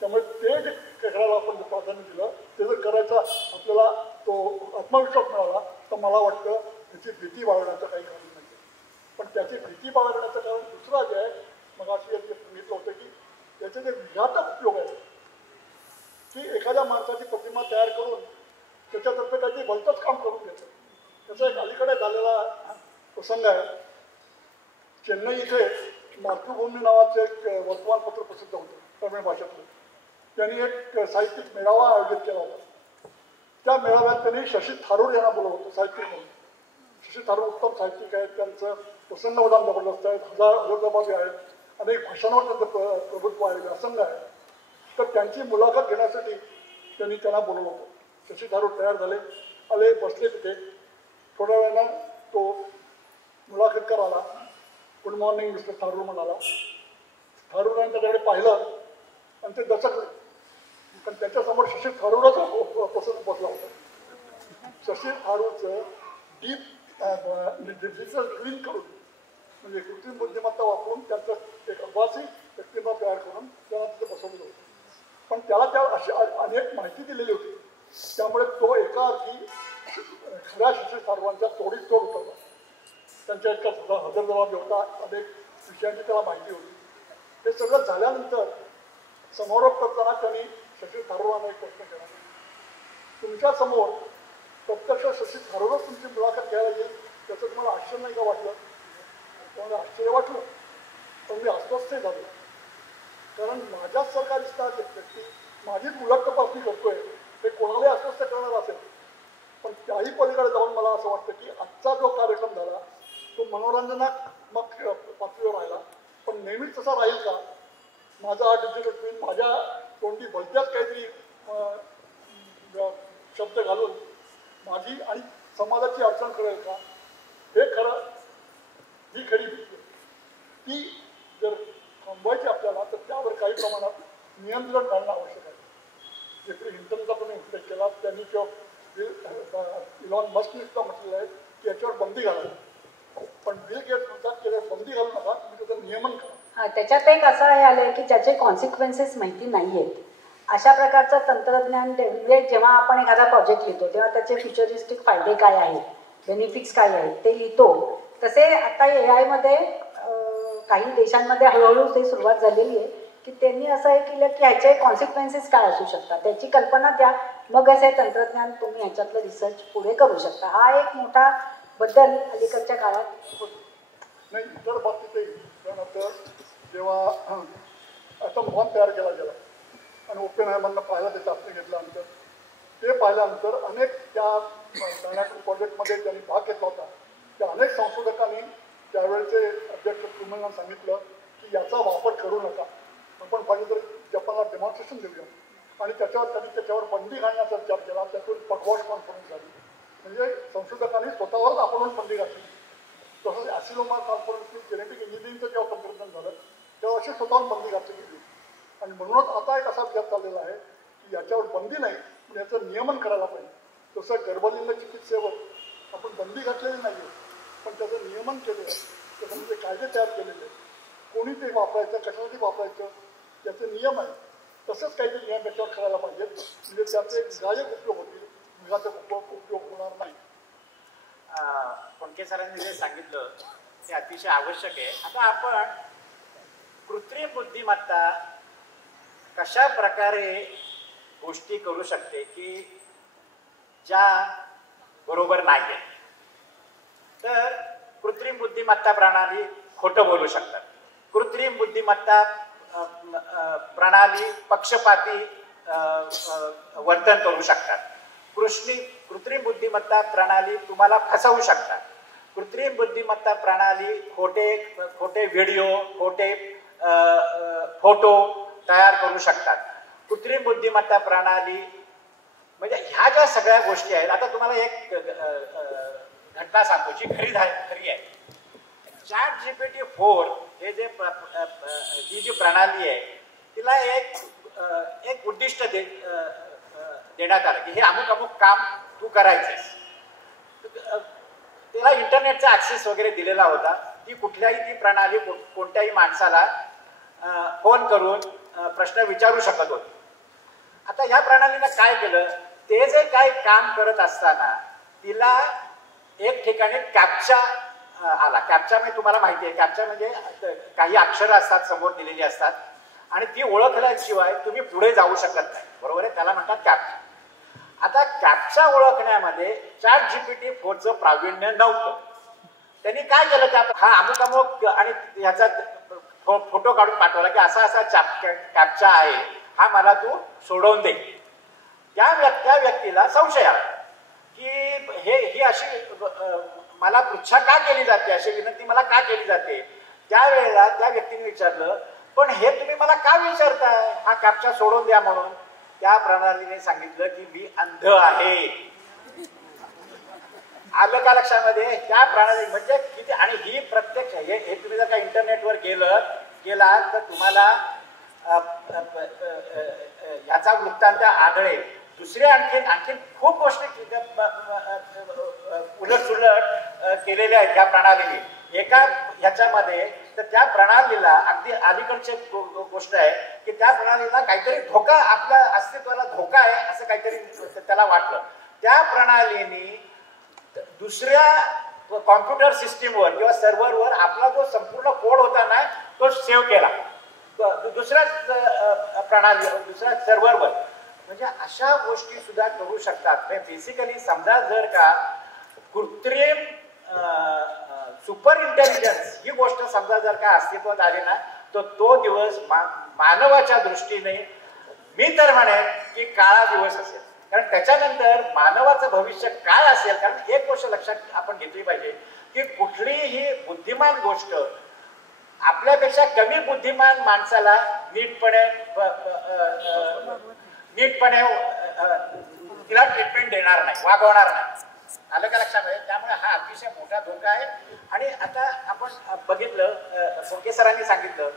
त्यामुळे ते जे करायला आपण प्राधान्य दिलं ते जर करायचा आपल्याला तो आत्मविश्वास मिळाला तर मला वाटतं त्याची भीती बाळगण्याचं काही कारण नाही. पण त्याची भीती बाळगण्याचं कारण दुसरं जे आहे, मग अशी सांगितलं होतं की त्याचे जे विघातक उपयोग आहेत की एखाद्या माणसाची प्रतिमा तयार करून त्याच्यातर्फे काहीतरी भलतंच काम करून घेतं. त्याचा एक अलीकडे झालेला प्रसंग आहे. चेन्नई इथे मातृभूमी नावाचं एक वर्तमानपत्र प्रसिद्ध होतं तमिळ भाषेतलं. त्यांनी एक साहित्यिक मेळावा आयोजित केला होता त्या मेळाव्यात त्यांनी शशी थारूर यांना बोलवलं होतं साहित्यिक म्हणून. शशी थारूर उत्तम साहित्यिक आहेत, त्यांचं प्रसंगवदान जबरदस्त आहेत, हजरजबाबी आहेत, अनेक भाषांवर त्यांचं प्रभुत्व आहे, व्यासंग आहे. तर त्यांची मुलाखत घेण्यासाठी त्यांनी त्यांना बोलवलं होतं. शशी थारूर तयार झाले, आले, बसले तिथे. थोड्या वेळानं तो मुलाखतकार आला. गुड मॉर्निंग मिस्टर थारूर म्हणाला. थारूरांनी त्याच्याकडे पाहिलं आणि ते दचकले, पण त्याच्यासमोर शशी थारूरच पसंत बसला होता. शशी थारूरचं डिजिटल ट्विन करून म्हणजे कृत्रिम बुद्धिमत्ता वापरून त्यांचं एक आभासी व्यक्तिमत्व तयार करून त्यांना तिथे बसवलं होतं. पण त्याला त्या अशी अनेक माहिती दिलेली होती, त्यामुळे तो एका अर्थी खऱ्या शशी थारूरांच्या तोडीस तोड उतरला. त्यांच्या इतका सुद्धा हजरजबाबी होता, अनेक विषयांची त्याला माहिती होती. हे सगळं झाल्यानंतर समारोप करताना त्यांनी शशी थारूरांना एक प्रश्न केला, तुमच्या समोर प्रत्यक्ष शशी थारूरच तुमची मुलाखत घ्यायला येईल त्याचं तुम्हाला आश्चर्य नाही का वाटलं? तुम्हाला आश्चर्य वाटलं, पण मी अस्वस्थ झालो. कारण माझ्याच सरकारी स्टाफ व्यक्ती माझीच उलट तपासणी करतोय, हे कोणालाही अस्वस्थ करणार असेल. पण त्याही पलीकडे जाऊन मला असं वाटतं की आजचा जो कार्यक्रम झाला तो मनोरंजनात्मक पातळीवर राहिला, पण नेहमीच तसा राहील का? माझा हा डिजिटल ट्विन माझ्या तोंडी भलत्याच काहीतरी शब्द घालून माझी आणि समाजाची अडचण करेल का? हे खरं, ही खरी भीती. ती जर थांबवायची आपल्याला तर त्यावर काही प्रमाणात नियंत्रण घालणं आवश्यक आहे. जेफ्री हिंटनचा पण उल्लेख केला त्यांनी किंवा इलॉन मस्कने सुद्धा म्हटलेलं आहे की याच्यावर बंदी घालावी. पण बिल गेट्स म्हणतात की बंदी घालू नका, तुम्ही त्याचं नियमन करा. त्याच्यात एक असं हे आलंय की ज्याचे कॉन्सिक्वेन्सेस माहिती नाही आहेत अशा प्रकारचं तंत्रज्ञान म्हणजे जेव्हा आपण एखादा प्रोजेक्ट लिहितो तेव्हा त्याचे फ्युचरिस्टिक फायदे काय आहेत, बेनिफिट्स काय आहेत ते लिहितो. तसे आता AI मध्ये काही देशांमध्ये हळूहळू ते सुरुवात झालेली आहे की त्यांनी असं हे केलं की ह्याचे कॉन्सिक्वेन्सेस काय असू शकतात त्याची कल्पना द्या, मग असे तंत्रज्ञान तुम्ही ह्याच्यातलं रिसर्च पुढे करू शकता. हा एक मोठा बदल अलीकडच्या काळात होतो. नाही, इतर बाबतीतही कारण आता जेव्हा ॲटम बॉम्ब तयार केला गेला आणि ओपेनहायमरनं पाहिलं ते चाचणी घेतल्यानंतर ते पाहिल्यानंतर अनेक त्या मॅनहॅटन प्रोजेक्टमध्ये ज्यांनी भाग घेतला होता त्या अनेक संशोधकांनी त्यावेळेचे अध्यक्ष ट्रुमनला सांगितलं की याचा वापर करू नका, आपण पाहिजे तर जपानला डेमॉन्स्ट्रेशन देऊया. आणि त्याच्यावर बंदी घालण्याचा विचार केला. त्यातून पगवॉश कॉन्फरन्स झाली, म्हणजे संशोधकांनी स्वतःवरच आपणच बंदी घातली. तसंच ॲसिलोमा कॉन्फरन्सनी जेनेटिक इंजिनिअरिंगचं जेव्हा तंत्रज्ञान झालं तेव्हा अशी स्वतःहून बंदी घातली गेली. आणि म्हणूनच आता एक असा विचार चाललेला आहे की याच्यावर बंदी नाही पण याचं नियमन करायला पाहिजे. तसं गर्भलिंग चिकित्सेवर आपण बंदी घातलेली नाही आहे, पण त्याचं नियमन केलेलं आहे. त्याच्यामध्ये कायदे तयार केलेले आहेत, कोणी ते वापरायचं, कशासाठी वापरायचं याचे नियम आहे. तसंच काहीतरी नियम याच्यावर करायला पाहिजेत, म्हणजे त्याचे विधायक उपयोग होतील, विघातक उपयोग होणार नाही. कोणके सरांनी जे सांगितलं ते अतिशय आवश्यक आहे. आता आपण कृत्रिम बुद्धिमत्ता कशा प्रकारे गोष्टी करू शकते की ज्या बरोबर नाही आहेत. तर कृत्रिम बुद्धिमत्ता प्रणाली खोटं बोलू शकतात, कृत्रिम बुद्धिमत्ता प्रणाली पक्षपाती वर्तन करू शकतात, कृत्रिम बुद्धिमत्ता प्रणाली तुम्हाला फसवू शकतात, कृत्रिम बुद्धिमत्ता प्रणाली खोटे व्हिडिओ, खोटे फोटो तयार करू शकतात. कृत्रिम बुद्धिमत्ता प्रणाली म्हणजे ह्या ज्या सगळ्या गोष्टी आहेत. आता तुम्हाला एक घटना सांगतो जी खरी आहे. ChatGPT-4 हे ही जी प्रणाली आहे तिला एक उद्दिष्ट देण्यात आलं की हे अमुक काम तू करायचेस. तिला इंटरनेटचा ऍक्सेस वगैरे दिलेला होता. ती कुठल्याही प्रणाली कोणत्याही माणसाला फोन करून प्रश्न विचारू शकत होती. आता या प्रणालीनं काय केलं, ते जे काय काम करत असताना तिला एक ठिकाणी कॅप्चा आला. कॅप्चा म्हणजे तुम्हाला माहिती आहे, कॅप्चा म्हणजे काही अक्षरं असतात समोर दिलेली असतात आणि ती ओळखल्याशिवाय तुम्ही पुढे जाऊ शकत नाही, बरोबर आहे, त्याला म्हणतात कॅप्चा. आता कॅप्चा ओळखण्यामध्ये ChatGPT-4चं प्रावीण्य नव्हतं. त्यांनी काय केलं, त्या हा अमुक आणि ह्याचा फोटो काढून पाठवला की असा कॅप्चा आहे, हा मला तू सोडवून दे. त्या व्यक्तीला संशय आला की ही अशी मला पृच्छा का केली जाते, अशी विनंती मला का केली जाते. त्यावेळेला त्या व्यक्तीने विचारलं, पण हे तुम्ही मला का विचारताय, हा कॅप्चा सोडून द्या म्हणून. त्या प्रणालीने सांगितलं की मी अंध आहे. आलं का लक्षामध्ये? त्या प्रणाली म्हणजे किती. आणि ही प्रत्यक्ष हे तुम्ही जर का इंटरनेटवर गेला तर तुम्हाला याचा वृत्तांत आढळेल. दुसरे आणखीन खूप गोष्टी उलट केलेल्या आहेत ह्या प्रणालीने. एका ह्याच्यामध्ये तर त्या प्रणालीला अगदी अलीकडची गोष्ट आहे की त्या प्रणालीला काहीतरी धोका, आपल्या अस्तित्वाला धोका आहे असं काहीतरी त्याला वाटलं. त्या प्रणालीने दुसऱ्या कॉम्प्युटर सिस्टीमवर किंवा सर्व्हरवर आपला जो संपूर्ण कोड होता ना तो सेव्ह केला दुसऱ्या दुसऱ्या सर्व्हरवर. म्हणजे अशा गोष्टी सुद्धा करू शकतात. बेसिकली समजा जर का कृत्रिम सुपर इंटेलिजन्स ही गोष्ट समजा जर का अस्तित्वात आली ना तर तो दिवस मानवाच्या दृष्टीने मी तर म्हणेन की काळा दिवस असेल. कारण त्याच्यानंतर मानवाचं भविष्य काय असेल. कारण एक गोष्ट लक्षात आपण घेतली पाहिजे की कुठलीही बुद्धिमान गोष्ट आपल्यापेक्षा कमी बुद्धिमान माणसाला नीटपणे तिला ट्रीटमेंट देणार नाही, वागवणार नाही. आलं का लक्षामध्ये? त्यामुळे हा अतिशय मोठा धोका आहे. आणि आता आपण बघितलं, फोके सरांनी सांगितलं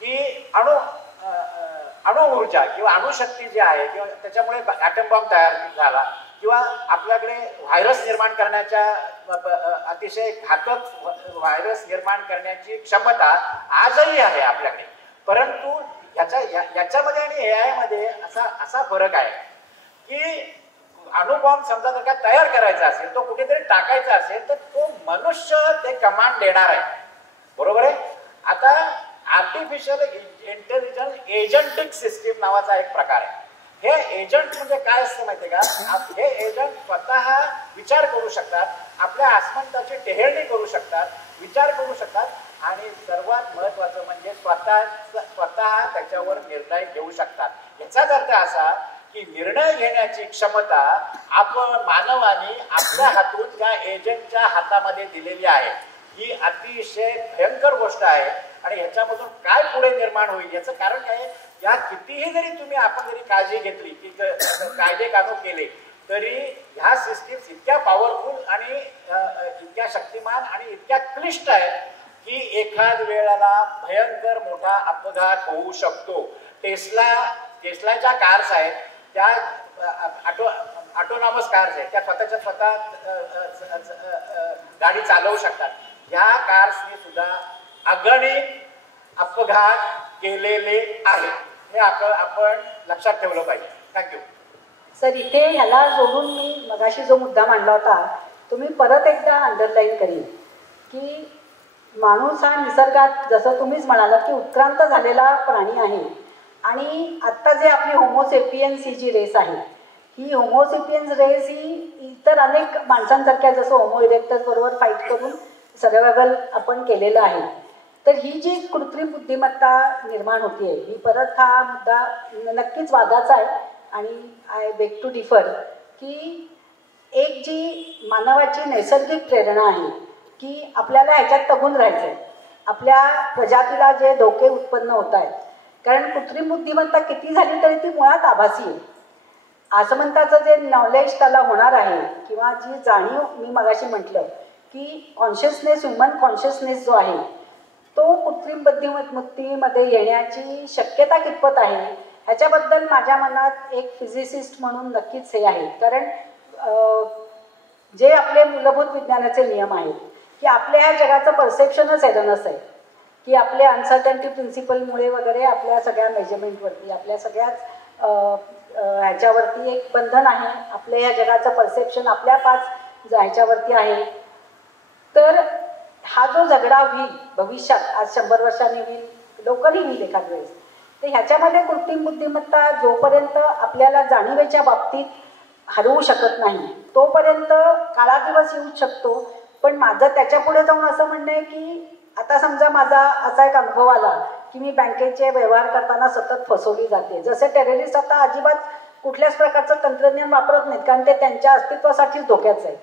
की अणु ऊर्जा किंवा अणुशक्ती जी आहे किंवा त्याच्यामुळे ॲटम बॉम्ब तयार झाला किंवा आपल्याकडे व्हायरस निर्माण करण्याच्या अतिशय घातक व्हायरस निर्माण करण्याची क्षमता आजही आहे आपल्याकडे. परंतु याच्यामध्ये आणि AI मध्ये असा फरक आहे की अणुबॉम्ब समजा जर का तयार करायचा असेल, तो कुठेतरी टाकायचा असेल तर तो मनुष्य ते कमांड देणार आहे. बरोबर आहे. आता आर्टिफिशियल इंटेलिजन्स एजंटिक सिस्टीम नावाचा एक प्रकार आहे. हे एजंट म्हणजे काय असतं माहितीये का? हे एजंट स्वतः विचार करू शकतात, आपल्या आसमंताची टेहळणी करू शकतात, विचार करू शकतात आणि सर्वात महत्वाचं म्हणजे स्वतः त्याच्यावर निर्णय घेऊ शकतात. याचाच अर्थ असा की निर्णय घेण्याची क्षमता आपण मानवाने आपल्या हातून त्या एजंटच्या हातामध्ये दिलेली आहे. ही अतिशय भयंकर गोष्ट आहे. आणि ह्याच्यामधून काय पुढे निर्माण होईल याचं कारण काय? या कितीही जरी आपण जरी काळजी घेतली की कायदे कानून केले तरी ह्या सिस्टीम्स इतक्या पॉवरफुल आणि इतक्या शक्तिमान आणि इतक्या क्लिष्ट आहेत की एखाद वेळेला भयंकर मोठा अपघात होऊ शकतो. टेस्लाच्या कार्स आहेत, त्या ऑटोनॉमस कार्स आहेत, त्या स्वतः गाडी चालवू शकतात. ह्या कार्सनी सुद्धा अगणित अपघात केलेले आहेत. हे आपण लक्षात ठेवलं पाहिजे. Thank you sir. इथे ह्याला जोडून मी मगाशी जो मुद्दा मांडला होता तो मी परत एकदा अंडरलाईन करीन की माणूस हा निसर्गात जसं तुम्हीच म्हणालात की उत्क्रांत झालेला प्राणी आहे. आणि आत्ता जे आपली होमोसेपियन्स ही जी रेस आहे, ही होमोसेपियन्स रेस ही इतर अनेक माणसांसारख्या जसं होमो इरेक्टस बरोबर फाईट करून सर्वायवल आपण केलेलं आहे. तर ही जी कृत्रिम बुद्धिमत्ता निर्माण होतीये ही परत हा मुद्दा नक्कीच वादाचा आहे. आणि आय बेग टू डिफर की एक जी मानवाची नैसर्गिक प्रेरणा आहे की आपल्याला ह्याच्यात तगून राहायचं आहे, आपल्या प्रजातीला जे धोके उत्पन्न होत आहेत. कारण कृत्रिम बुद्धिमत्ता किती झाली तरी ती मुळात आभासी आहे. आसमंताचं जे नॉलेज त्याला होणार आहे किंवा जी जाणीव मी मगाशी म्हटलं की कॉन्शियसनेस, ह्युमन कॉन्शियसनेस जो आहे तो कृत्रिम बुद्धिमत्तेमध्ये येण्याची शक्यता कितपत आहे ह्याच्याबद्दल माझ्या मनात एक फिजिसिस्ट म्हणून नक्कीच हे आहे. कारण जे आपले मूलभूत विज्ञानाचे नियम आहेत की आपल्या ह्या जगाचं परसेप्शनच एरनस आहे की आपले अनसर्टन्टी प्रिन्सिपलमुळे वगैरे आपल्या सगळ्या मेजरमेंटवरती, आपल्या सगळ्याच ह्याच्यावरती एक बंधन आहे. आपल्या ह्या जगाचं परसेप्शन आपल्या 5 ह्याच्यावरती आहे. तर हा जो झगडा होईल भविष्यात, आज 100 वर्षांनी होईल, लवकरही होईल एखाद वेळेस, तर ह्याच्यामध्ये कृत्रिम बुद्धिमत्ता जोपर्यंत आपल्याला जाणीवेच्या बाबतीत हरवू शकत नाही तोपर्यंत काळा दिवस येऊ शकतो. पण माझं त्याच्यापुढे जाऊन असं म्हणणं आहे की आता समजा माझा असा एक अनुभव आला की मी बँकेचे व्यवहार करताना सतत फसवली जाते. जसे टेररिस्ट आता अजिबात कुठल्याच प्रकारचं तंत्रज्ञान वापरत नाहीत, कारण ते त्यांच्या अस्तित्वासाठीच धोक्याचं आहे.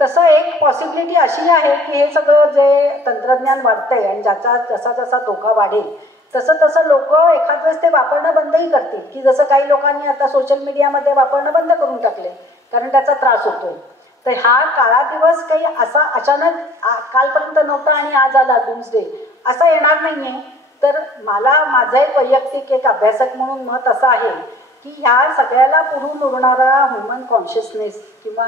तसं एक पॉसिबिलिटी अशी आहे की हे सगळं जे तंत्रज्ञान वाढतंय आणि ज्याचा जसा जसा धोका वाढेल तसं तसं लोक एखाद वेळेस ते वापरणं बंदही करतील, की जसं काही लोकांनी आता सोशल मीडियामध्ये वापरणं बंद करून टाकले कारण त्याचा त्रास होतोय. तर हा काळा दिवस काही असा अचानक कालपर्यंत नव्हता आणि आज आला डूम्सडे असा येणार नाहीये. तर मला माझं एक वैयक्तिक एक अभ्यासक म्हणून मत असं आहे की ह्या सगळ्याला पुढून उरणारा ह्युमन कॉन्शियसनेस किंवा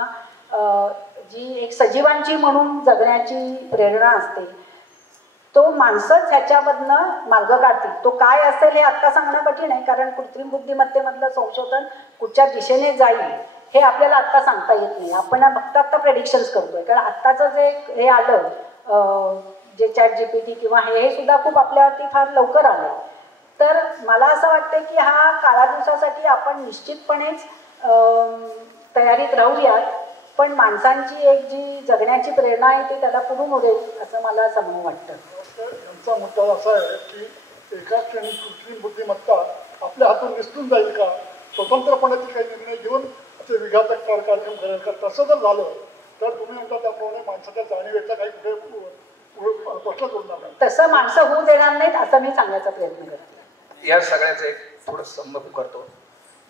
जी एक सजीवांची म्हणून जगण्याची प्रेरणा असते तो माणसंच ह्याच्यामधनं मार्ग काढतील. तो काय असेल हे आत्ता सांगणं कठीण आहे, कारण कृत्रिम बुद्धिमत्तेमधलं संशोधन कुठच्या दिशेने जाईल हे आपल्याला आत्ता सांगता येत नाही. आपण फक्त आत्ता प्रेडिक्शन्स करतोय, कारण आत्ताचं जे हे आलं जे ChatGPT किंवा हे सुद्धा खूप आपल्यावरती फार लवकर आलं. तर मला असं वाटतं की हा काळा दिवसासाठी आपण निश्चितपणेच तयारीत राहूयात, पण माणसांची एक जी जगण्याची प्रेरणा आहे ती त्याला पुढून उडेल असं मला समजून वाटतं. यांचा मुद्दा असा आहे की एका क्षणी कृत्रिम बुद्धिमत्ता आपल्या हातून निसटून जाईल का, स्वतंत्रपणे ती काही निर्णय घेऊन ते विघातक कार्यक्रम करेल का. तसं जर झालं तर तुम्ही म्हणता त्याप्रमाणे माणसाच्या जाणीवेचा काही कुठे प्रश्न उरणार नाही. तसं माणसं होऊ देणार नाहीत असं मी सांगायचा प्रयत्न करते. या सगळ्याचं एक थोडं संमत करतो.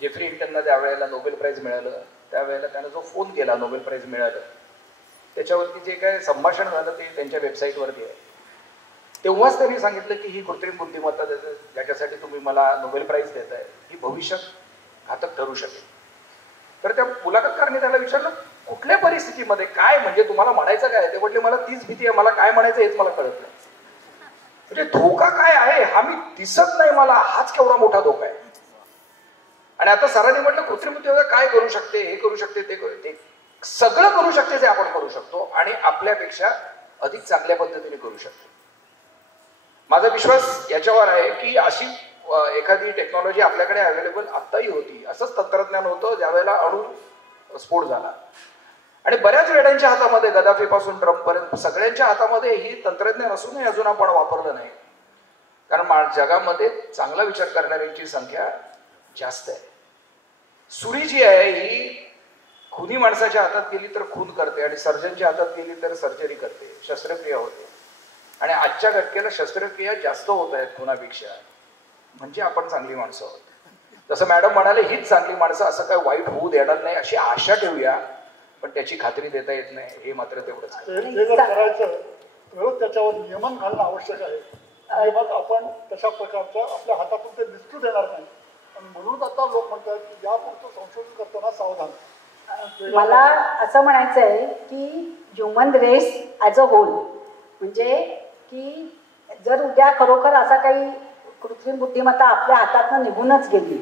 जेफ्री हिंटनला ज्या वेळेला नोबेल प्राईज मिळालं त्यावेळेला त्यानं जो फोन केला नोबेल प्राईज मिळालं त्याच्यावरती जे काय संभाषण झालं ते त्यांच्या वेबसाईटवरती आहे. तेव्हाच त्यांनी सांगितलं की ही कृत्रिम बुद्धिमत्ता ज्याच्यासाठी तुम्ही मला नोबेल प्राईज देताय ही भविष्यात घातक ठरू शकेल. तर त्या मुलाखतकारने त्याला विचारलं कुठल्या परिस्थितीमध्ये काय, म्हणजे तुम्हाला म्हणायचं काय. ते म्हटले मला तीच भीती आहे, मला काय म्हणायचं हेच मला कळत नाही. म्हणजे धोका काय आहे हा मी दिसत नाही मला, हाच केवढा मोठा धोका आहे. आणि आता सरांनी म्हटलं कृत्रिम बुद्धिमत्ता काय करू शकते, हे करू शकते, ते सगळं करू शकते जे आपण करू शकतो आणि आपल्यापेक्षा अधिक चांगल्या पद्धतीने करू शकतो. माझा विश्वास याच्यावर आहे की अशी एखादी टेक्नॉलॉजी आपल्याकडे अवेलेबल आत्ताही होती. असंच तंत्रज्ञान होतं ज्यावेळेला अणु स्फोट झाला आणि बऱ्याच वेळांच्या हातामध्ये गदाफीपासून ट्रम्पपर्यंत सगळ्यांच्या हातामध्ये ही तंत्रज्ञान असूनही अजून आपण वापरलं नाही, कारण जगामध्ये चांगला विचार करणाऱ्यांची संख्या जास्त आहे. सुरी जी आहे ही खुनी माणसाच्या हातात गेली तर खून करते आणि सर्जनच्या हातात गेली तर सर्जरी करते, शस्त्रक्रिया होते. आणि आजच्या घटकेला शस्त्रक्रिया जास्त होत आहेत खुनापेक्षा, म्हणजे आपण चांगली माणसं आहोत. जसं मॅडम म्हणाले हीच चांगली माणसं, असं काय वाईट होऊ देणार नाही अशी आशा ठेवूया, पण त्याची खात्री देता येत नाही हे मात्र तेवढंच. ते जर करायचं तर त्याच्यावर नियमन घालणं आवश्यक आहे. मग आपण तशा प्रकारचं आपल्या हातातून ते दिसू देणार नाही. आणि म्हणून आता लोक म्हणतात की यापुरतं संशोधन करताना सावधान. मला असं म्हणायचं आहे की human race as a whole, म्हणजे की जर उद्या खरोखर असा काही कृत्रिम बुद्धिमत्ता आपल्या हातातनं निघूनच गेली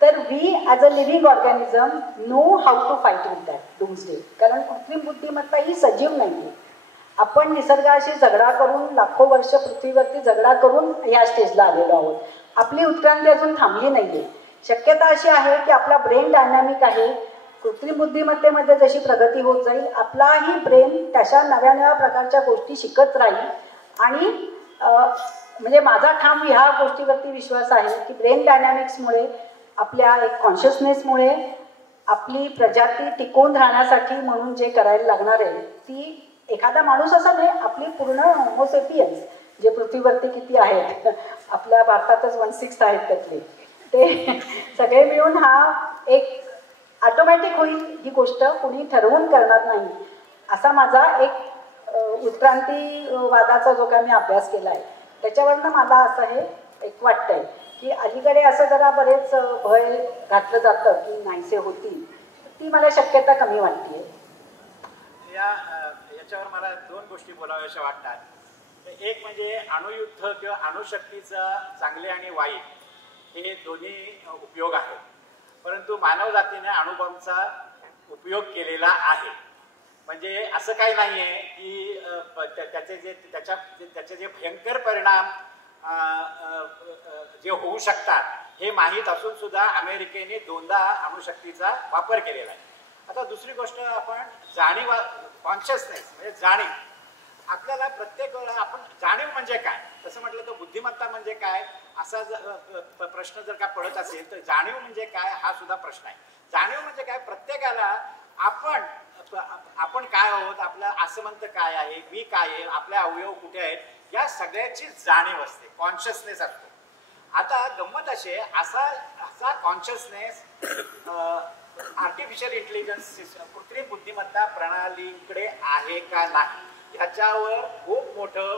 तर we as a living organism know how to fight with that doomsday. कारण कृत्रिम बुद्धिमत्ता ही सजीव नाही आहे. आपण निसर्गाशी झगडा करून लाखो वर्ष पृथ्वीवरती झगडा करून या स्टेजला आलेलो आहोत. आपली उत्क्रांती अजून थांबली नाही आहे. शक्यता अशी आहे की आपला ब्रेन डायनॅमिक आहे. कृत्रिम बुद्धिमत्तेमध्ये जशी प्रगती होत जाईल आपलाही ब्रेन तशा नव्या नव्या प्रकारच्या गोष्टी शिकत राहील. आणि म्हणजे माझा ठाम ह्या गोष्टीवरती विश्वास आहे की ब्रेन डायनॅमिक्समुळे आपल्या एक कॉन्शियसनेसमुळे आपली प्रजाती टिकून राहण्यासाठी म्हणून जे करायला लागणार आहे ती एखादा माणूस असा नाही, आपली पूर्ण होमोसेपियन्स जे पृथ्वीवरती किती आहेत, आपल्या भारतातच 1/6 आहेत त्यातले, ते सगळे मिळून हा एक ऑटोमॅटिक होईल. ही गोष्ट कोणी ठरवून करणार नाही असा माझा एक उत्क्रांतीवादाचा जो काय मी अभ्यास केला आहे त्याच्यावरनं मला असं हे एक वाटतंय की अलीकडे असं जरा बरेच भय घातलं जातं की नाहीसे होतील, ती मला शक्यता कमी वाटते. याच्यावर मला दोन गोष्टी बोलाव्याशा वाटतात. एक म्हणजे अणुयुद्ध किंवा अणुशक्तीचा चांगले आणि वाईट हे दोन्ही उपयोग आहेत, परंतु मानवजातीने अणुबॉम्बचा उपयोग केलेला आहे. म्हणजे असं काही नाही आहे की त्याचे जे भयंकर परिणाम जे होऊ शकतात हे माहीत असून सुद्धा अमेरिकेने 2दा अणुशक्तीचा वापर केलेला आहे. आता दुसरी गोष्ट आपण जाणीव, कॉन्शियसनेस म्हणजे जाणीव, आपल्याला प्रत्येक वेळा आपण जाणीव म्हणजे काय तसं म्हटलं तर बुद्धिमत्ता म्हणजे काय असा प्रश्न जर का पडत असेल तर जाणीव म्हणजे काय हा सुद्धा प्रश्न आहे. जाणीव म्हणजे काय, प्रत्येकाला आपण काय आहोत, आपलं आसमंत काय आहे, मी काय आहे, आपले अवयव कुठे आहेत या सगळ्याची जाणीव असते, कॉन्शियसनेस असतो. आता गंमत अशी असा कॉन्शियसनेस आर्टिफिशियल इंटेलिजन्स कृत्रिम बुद्धिमत्ता प्रणालीकडे आहे का नाही ह्याच्यावर खूप मोठं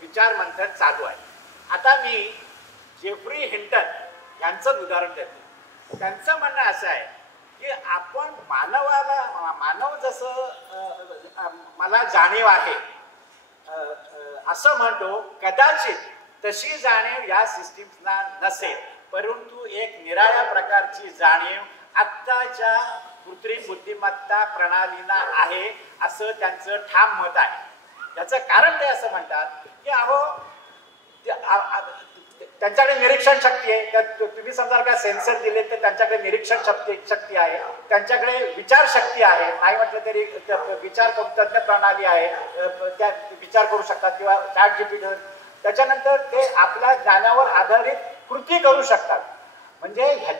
विचार मंथन चालू आहे. आता मी जेफ्री हिंटन यांचं उदाहरण देतो. त्यांचं म्हणणं असं आहे की आपण मानव जसं मला जाणीव आहे असं म्हणतो, कदाचित तशी जाणीव या सिस्टीम्सना नसेल, परंतु एक निराळ्या प्रकारची जाणीव आत्ताच्या कृत्रिम बुद्धिमत्ता प्रणालीला आहे असं त्यांचं ठाम मत आहे. याचं कारण ते असं म्हणतात की अहो त्यांच्याकडे निरीक्षण शक्ती आहे. तुम्ही समजा का सेन्सर दिले तर त्यांच्याकडे निरीक्षण शक्ती आहे, त्यांच्याकडे विचार शक्ती आहे, नाही म्हटलं तरी विचार तज्ञ प्रणाली आहे, त्या विचार करू शकतात किंवा चॅट जीपीटी. त्याच्यानंतर ते आपल्या ज्ञानावर आधारित कृती करू शकतात. म्हणजे ह्या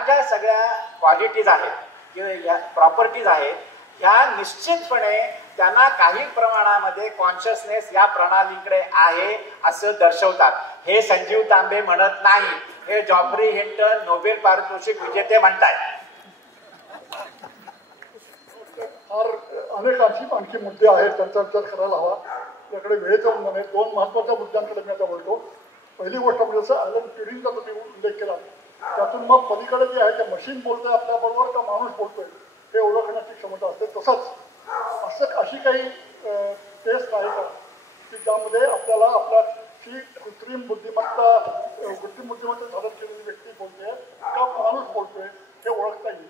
ज्या सगळ्या क्वालिटीज आहेत किंवा या प्रॉपर्टीज आहेत ह्या निश्चितपणे त्यांना काही प्रमाणामध्ये कॉन्शियसनेस या प्रणालीकडे आहे असं दर्शवतात. हे संजीव तांबे म्हणत नाही, हे जॉफ्री हिंटन नोबेल पारितोषिक विजेते म्हणतायत. फार अनेक आणखी मुद्दे आहेत, त्यांचा विचार करायला हवा. त्याकडे वेळ जाऊन म्हणे 2 महत्त्वाच्या मुद्द्यांकडे मी आता बोलतो. पहिली गोष्ट म्हणजे जसं ॲलन ट्युरिंगचा तुम्ही उल्लेख केला, त्यातून मग पलीकडे जे आहे ते मशीन बोलतोय आपल्याबरोबर का माणूस बोलतोय हे ओळखण्याची क्षमता असते. तसंच अशी काही टेस्ट आहे का की ज्यामध्ये आपल्याला आपल्याची कृत्रिम बुद्धिमत्ता धारण केलेली व्यक्ती बोलते का माणूस बोलतोय हे ओळखता येईल.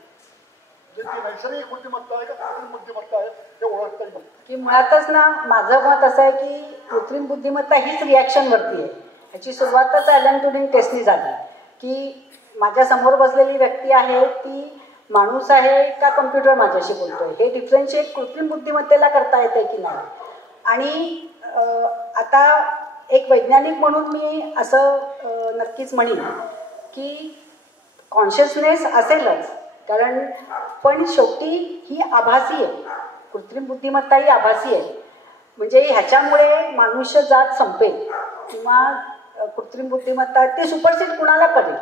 ती नैसर्गिक बुद्धिमत्ता आहे का कृत्रिम बुद्धिमत्ता आहे हे ओळखता येईल. की मुळातच ना माझं मत असं आहे की कृत्रिम बुद्धिमत्ता हीच रिॲक्शनवरती आहे. ह्याची सुरुवातच ॲलन ट्युरिंग टेस्टनी झाली की माझ्या समोर बसलेली व्यक्ती आहे ती माणूस आहे का कम्प्युटर माझ्याशी बोलतोय हे डिफरन्शिएट कृत्रिम बुद्धिमत्तेला करता येते की नाही. आणि आता एक वैज्ञानिक म्हणून मी असं नक्कीच म्हणेन की कॉन्शियसनेस असेलच, कारण पण शेवटी ही आभासी आहे, कृत्रिम बुद्धिमत्ता ही आभासी आहे. म्हणजे ह्याच्यामुळे मनुष्य जात संपेल किंवा कृत्रिम बुद्धिमत्ता ते सुपरसीड कुणाला करेल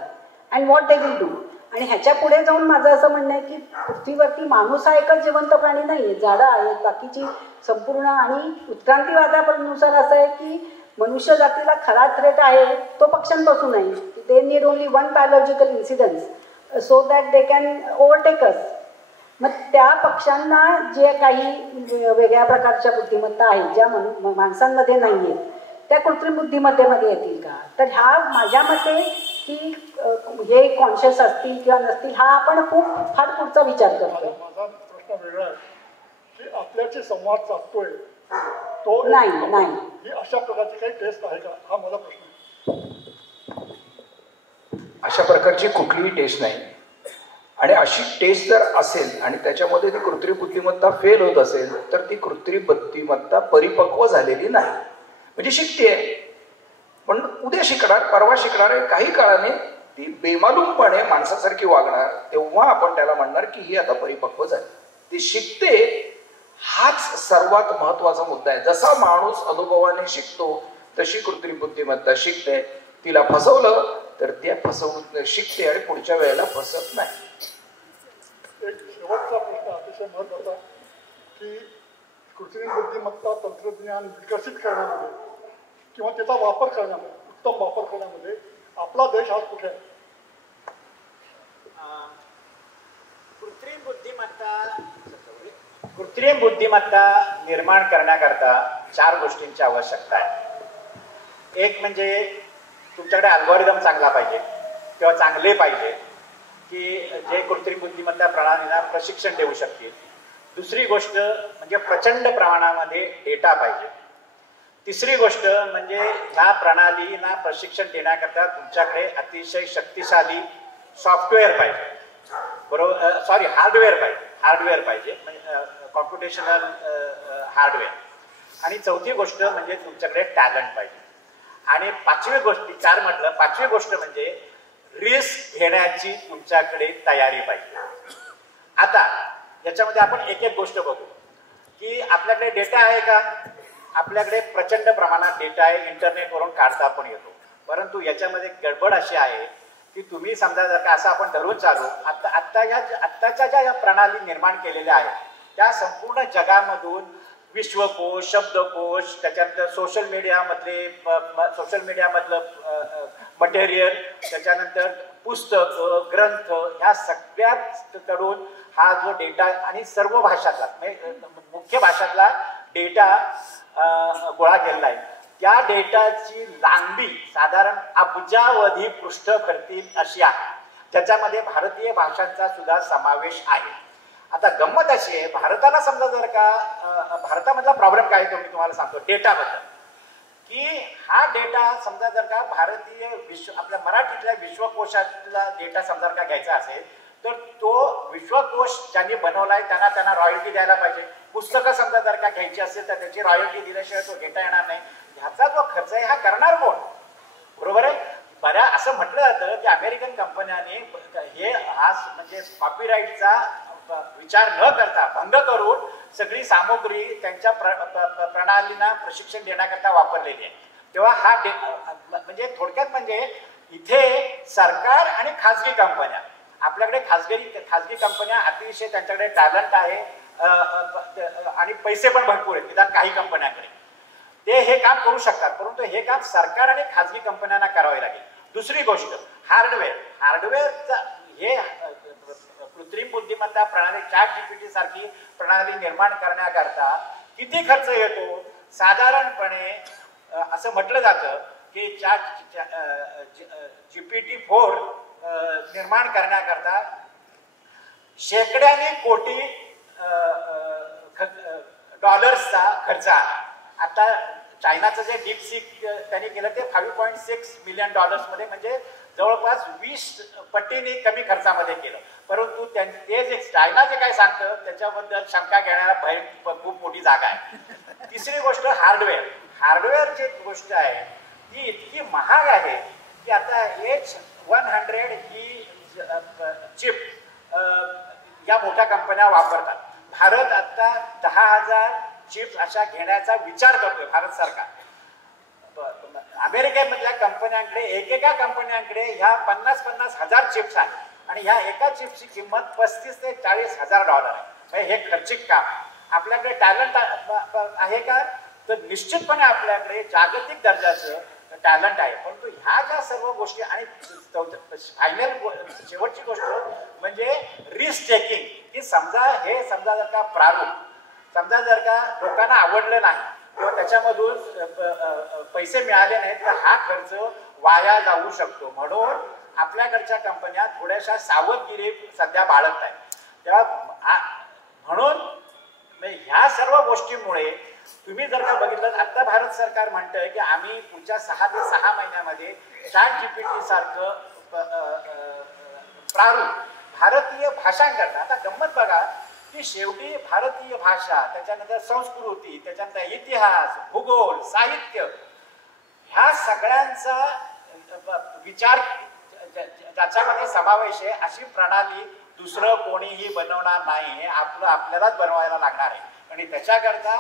and what they will do. आणि ह्याच्या पुढे जाऊन माझं असं म्हणणं आहे की पृथ्वीवरती माणूस हा एकच जिवंत प्राणी नाही आहे, झाडं आहेत, बाकीची संपूर्ण. आणि उत्क्रांतीवादानुसार असं आहे की मनुष्य जातीला खरा थ्रेट आहे तो पक्ष्यांपासून आहे. They need only 1 biological incidence so that they can overtake us. मग त्या पक्ष्यांना जे काही वेगळ्या प्रकारच्या बुद्धिमत्ता आहेत ज्या माणसांमध्ये नाही आहेत त्या कृत्रिम बुद्धिमत्तेमध्ये येतील का? तर ह्या माझ्या मते की हे कॉन्शियस असतील किंवा नसतील हा आपण फार पुढचा विचार करतोय. माझा प्रश्न वेगळा आहे की आपल्याशी संवाद साधतोय तो नाही ही अशा प्रकारची काही टेस्ट आहे का हा माझा प्रश्न आहे. अशा प्रकारची कुठलीही टेस्ट नाही. आणि अशी टेस्ट जर असेल आणि त्याच्यामध्ये ती कृत्रिम बुद्धिमत्ता फेल होत असेल तर ती कृत्रिम बुद्धिमत्ता परिपक्व झालेली नाही. म्हणजे शिकते पण उद्या शिकणार, परवा शिकणार आहे, काही काळाने ती बेमालूमपणे माणसासारखी वागणार, तेव्हा आपण त्याला म्हणणार की ही आता परिपक्व झाली. ती शिकते हाच सर्वात महत्वाचा मुद्दा आहे. जसा माणूस अनुभवाने शिकतो तशी कृत्रिम बुद्धिमत्ता शिकते. तिला फसवलं तर त्या फसवणूक शिकते आणि पुढच्या वेळेला फसत नाही. एक शेवटचा प्रश्न अतिशय महत्वाचा की कृत्रिम बुद्धिमत्ता तंत्रज्ञान विकसित करण्यामध्ये किंवा त्याचा वापर करण्यामध्ये, उत्तम वापर करण्यामध्ये आपला देश आज कुठे आहे? कृत्रिम बुद्धिमत्ता निर्माण करण्याकरता 4 गोष्टींची आवश्यकता आहे. एक म्हणजे तुमच्याकडे अल्गोरिदम चांगला पाहिजे किंवा चांगले पाहिजे की जे कृत्रिम बुद्धिमत्ता प्रणालीला प्रशिक्षण देऊ शकतील. दुसरी गोष्ट म्हणजे प्रचंड प्रमाणामध्ये डेटा पाहिजे. तिसरी गोष्ट म्हणजे ह्या प्रणालीला प्रशिक्षण देण्याकरता तुमच्याकडे अतिशय शक्तिशाली सॉफ्टवेअर पाहिजे, बरोबर, हार्डवेअर पाहिजे म्हणजे कॉम्प्युटेशनल हार्डवेअर, आणि चौथी गोष्ट म्हणजे तुमच्याकडे टॅलेंट पाहिजे, आणि पाचवी गोष्ट म्हणजे रिस्क घेण्याची तुमच्याकडे तयारी पाहिजे. आता याच्यामध्ये आपण एक एक गोष्ट बघू की आपल्याकडे डेटा आहे का. आपल्याकडे प्रचंड प्रमाणात डेटा आहे, इंटरनेटवरून काढता पण येतो, परंतु याच्यामध्ये गडबड अशी आहे की तुम्ही समजा जर का असं आपण धरून चालू आत्ताच्या ज्या प्रणाली निर्माण केलेल्या आहेत त्या संपूर्ण जगामधून विश्वकोश, शब्दकोश, त्याच्यानंतर सोशल मीडियामधलं मटेरियल, त्याच्यानंतर पुस्तक, ग्रंथ, ह्या सगळ्याकडून हा जो डेटा आणि सर्व भाषातला मुख्य भाषातला डेटा गोळा केलेला आहे. त्या डेटाची लांबी साधारण अब्जावधी पृष्ठ भरतील अशी आहे. त्याच्यामध्ये भारतीय भाषांचा सुद्धा समावेश आहे. आता गंमत अशी आहे, भारताला समजा जर का भारतामधला प्रॉब्लेम काय तो मी तुम्हाला सांगतो डेटाबद्दल, की हा डेटा समजा जर का भारतीय आपल्या मराठीतल्या विश्वकोशातला डेटा समजा जर का घ्यायचा असेल तर तो विश्वकोश ज्यांनी बनवलाय त्यांना रॉयल्टी द्यायला पाहिजे. पुस्तकं समजा जर का घ्यायची असेल तर त्याची रॉयल्टी दिल्याशिवाय तो घेता येणार नाही. ह्याचा जो खर्च आहे हा करणार कोण, बरोबर आहे. असं म्हटलं जातं की अमेरिकन कंपन्यांनी म्हणजे कॉपीराईटचा विचार न करता भंग करून सगळी सामग्री त्यांच्या प्रणालींना प्रशिक्षण देण्याकरता वापरलेली आहे. तेव्हा हा म्हणजे थोडक्यात म्हणजे इथे सरकार आणि खाजगी कंपन्या, आपल्याकडे खाजगी कंपन्या अतिशय त्यांच्याकडे टॅलेंट आहे आणि पैसे पण भरपूर आहेत निदान काही कंपन्यांकडे, ते हे काम करू शकतात, परंतु हे काम सरकार आणि खाजगी कंपन्यांना करावे लागेल. दुसरी गोष्ट हार्डवेअरचा हे कृत्रिम बुद्धिमत्ता प्रणाली ChatGPT सारखी प्रणाली निर्माण करण्याकरता किती खर्च येतो. साधारणपणे असं म्हटलं जातं की GPT-4 निर्माण करण्याकरता शेकड्याने कोटी डॉलर्सचा खर्च आला. आता चायनाचं जे डीपसीक त्यांनी केलं ते $5.6 मिलियन मध्ये म्हणजे जवळपास 20 पटीने कमी खर्चामध्ये केलं. परंतु ते जे चायना जे काय सांगतं त्याच्याबद्दल शंका घेण्याला खूप मोठी जागा आहे. तिसरी गोष्ट हार्डवेअरची गोष्ट आहे ती इतकी महाग आहे की आता H100 ही चिप या मोठ्या कंपन्या वापरतात. भारत आता 10,000 चिप्स अशा घेण्याचा विचार करतोय भारत सरकार. अमेरिकेमधल्या कंपन्यांकडे एकेका कंपन्यांकडे ह्या 50-50 हजार चिप्स आहेत आणि ह्या एका चिप्सची किंमत $35,000 ते $40,000 आहे. हे खर्चिक काम. आपल्याकडे टॅलेंट आहे का, तर निश्चितपणे आपल्याकडे जागतिक दर्जाचं टॅलेंट आहे. परंतु ह्या ज्या सर्व गोष्टी आणि शेवटची गोष्ट म्हणजे रिस्क टेकिंग, की समजा जर का प्रारूप समजा जर का लोकांना आवडलं नाही किंवा त्याच्यामधून पैसे मिळाले नाहीत तर हा खर्च वाया जाऊ शकतो. म्हणून आपल्याकडच्या कंपन्या थोड्याशा सावधगिरी सध्या बाळगत आहेत. तेव्हा म्हणून ह्या सर्व गोष्टीमुळे तुम्ही जर का बघितलं आता भारत सरकार म्हणतंय की आम्ही पुढच्या 6 ते 6 महिन्यामध्ये ChatGPT सारखं प्रारूप भारतीय भाषांकरता. आता गंमत बघा की शेवटी भारतीय भाषा, त्याच्यानंतर संस्कृती, त्याच्यानंतर इतिहास, भूगोल, साहित्य ह्या सगळ्यांचा विचार ज्याच्यामध्ये समावेश आहे अशी प्रणाली दुसरं कोणीही बनवणार नाही. हे आपल्यालाच बनवायला लागणार आहे आणि त्याच्याकरता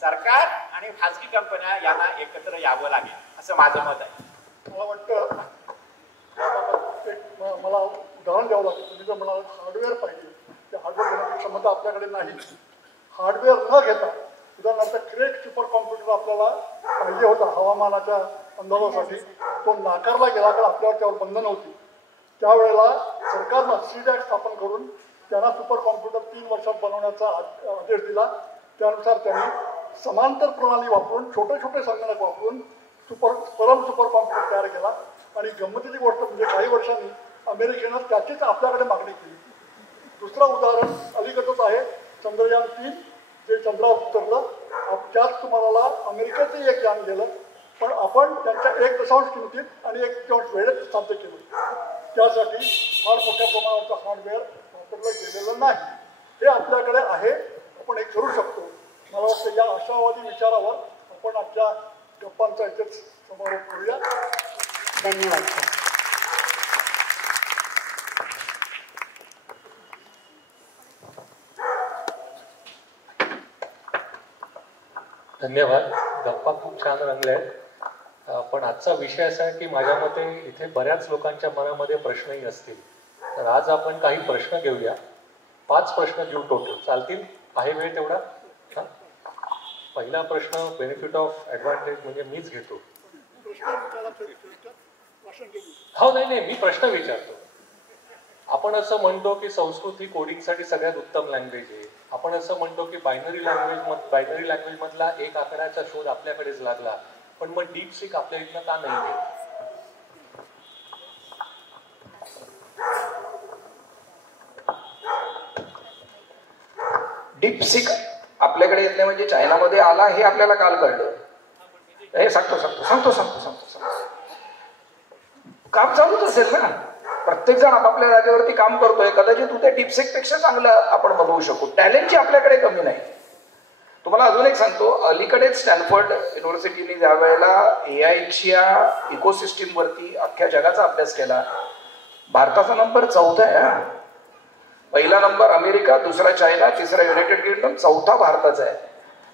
सरकार आणि खाजगी कंपन्या यांना एकत्र यावं लागेल असं माझं मत आहे. मला वाटतं मला उदाहरण द्यावं लागतं. तुम्ही जर म्हणाल हार्डवेअर पाहिजे, ते हार्डवेअर घेण्याची क्षमता आपल्याकडे नाही. हार्डवेअर न घेता उदाहरणार्थ क्रेक सुपर कॉम्प्युटर आपल्याला पाहिजे होता हवामानाच्या अंदाजासाठी, तो नाकारला गेला कारण आपल्यावर त्यावर बंधन होती. त्यावेळेला सरकारनं CDAC स्थापन करून त्यांना सुपर कॉम्प्युटर 3 वर्षात बनवण्याचा आदेश दिला. त्यानुसार त्यांनी समांतर प्रणाली वापरून छोटे संगणक वापरून परम सुपर कॉम्प्युटर तयार केला. आणि गंमतीची गोष्ट म्हणजे काही वर्षांनी अमेरिकेनं त्याचीच आपल्याकडे मागणी केली. दुसरं उदाहरण अलीकडच आहे, चंद्रयान-3 जे चंद्रावर उतरलं. त्याच तुम्हाला अमेरिकेचंही एक यान गेलं, पण आपण त्यांच्या 1.5 किमतीत आणि 1.5 वेळेत साध्य केलं. त्यासाठी फार मोठ्या प्रमाणाचं हार्डवेअर वापरलं गेलेलं नाही. हे आपल्याकडे आहे, आपण हे करू शकतो. मला वाटतं या आशावादी विचारावर आपण आजच्या गप्पांचा इथेच समारोप करूया. धन्यवाद. धन्यवाद. गप्पा खूप छान रंगल्या आहेत. पण आजचा विषय असा आहे की माझ्या मते इथे बऱ्याच लोकांच्या मनामध्ये प्रश्नही असतील. तर आज आपण काही प्रश्न घेऊया. 5 प्रश्न घेऊ टोटल. चालतील? आहे वेळ तेवढा? हां. पहिला प्रश्न बेनिफिट ऑफ ॲडव्हान्टेज म्हणजे मीच घेतो. हो नाही मी प्रश्न विचारतो. आपण असं म्हणतो की संस्कृत ही कोडिंगसाठी सगळ्यात उत्तम लँग्वेज आहे. आपण असं म्हणतो की बायनरी लँग्वेज मधला एक आकड्याचा शोध आपल्याकडेच लागला. पण मग डीपसीक आपल्या इथनं का नाही गेलं? डीपसीक आपल्याकडे येत नाही म्हणजे चायनामध्ये आला हे आपल्याला काल कळलं. हे सांगतो काम चालूच असेल ना. प्रत्येक जण आपापल्या जागेवरती काम करतोय. कदाचित उद्या डीपसीक पेक्षा चांगलं आपण बनवू शकू. टॅलेंटची आपल्याकडे कमी नाही. तुम्हाला अजून एक सांगतो, अलीकडेच स्टॅनफोर्ड युनिव्हर्सिटीने ज्या वेळेला एआयच्या इकोसिस्टीम वरती अख्ख्या जगाचा अभ्यास केला, भारताचा नंबर 4था आहे. पहिला नंबर अमेरिका, दुसरा चायना, तिसरा युनायटेड किंगडम, 4था भारताचा आहे.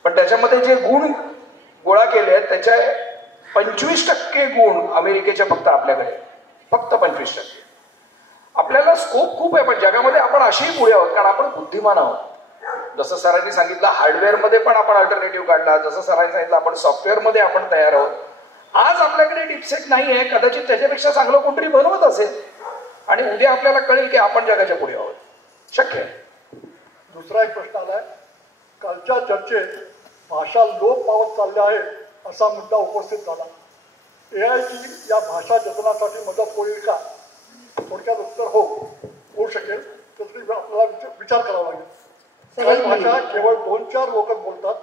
पण त्याच्यामध्ये जे गुण गोळा केले आहेत त्याच्या 25% गुण अमेरिकेच्या फक्त आपल्याकडे, फक्त 25%. आपल्याला स्कोप खूप आहे. पण जगामध्ये आपण असेही पुढे आहोत कारण आपण बुद्धिमान आहोत. जसं सरांनी सांगितलं हार्डवेअरमध्ये पण आपण अल्टरनेटिव्ह काढला. जसं सरांनी सांगितलं आपण सॉफ्टवेअरमध्ये आपण तयार आहोत. आज आपल्याकडे डीपसेक नाही आहे, कदाचित त्याच्यापेक्षा चांगलं कोणतरी बनवत असेल आणि उद्या आपल्याला कळेल की आपण जगाच्या पुढे आहोत. शक्य आहे. दुसरा एक प्रश्न आलाय. कालच्या चर्चेत भाषा लोप पावत चालल्या आहे असा मुद्दा उपस्थित झाला. एआयची या भाषा जतनासाठी मदत होईल का? थोडक्यात उत्तर होऊ शकेल. तरी आपल्याला विचार करावा लागेल. काही भाषा केवळ 2-4 लोकच बोलतात.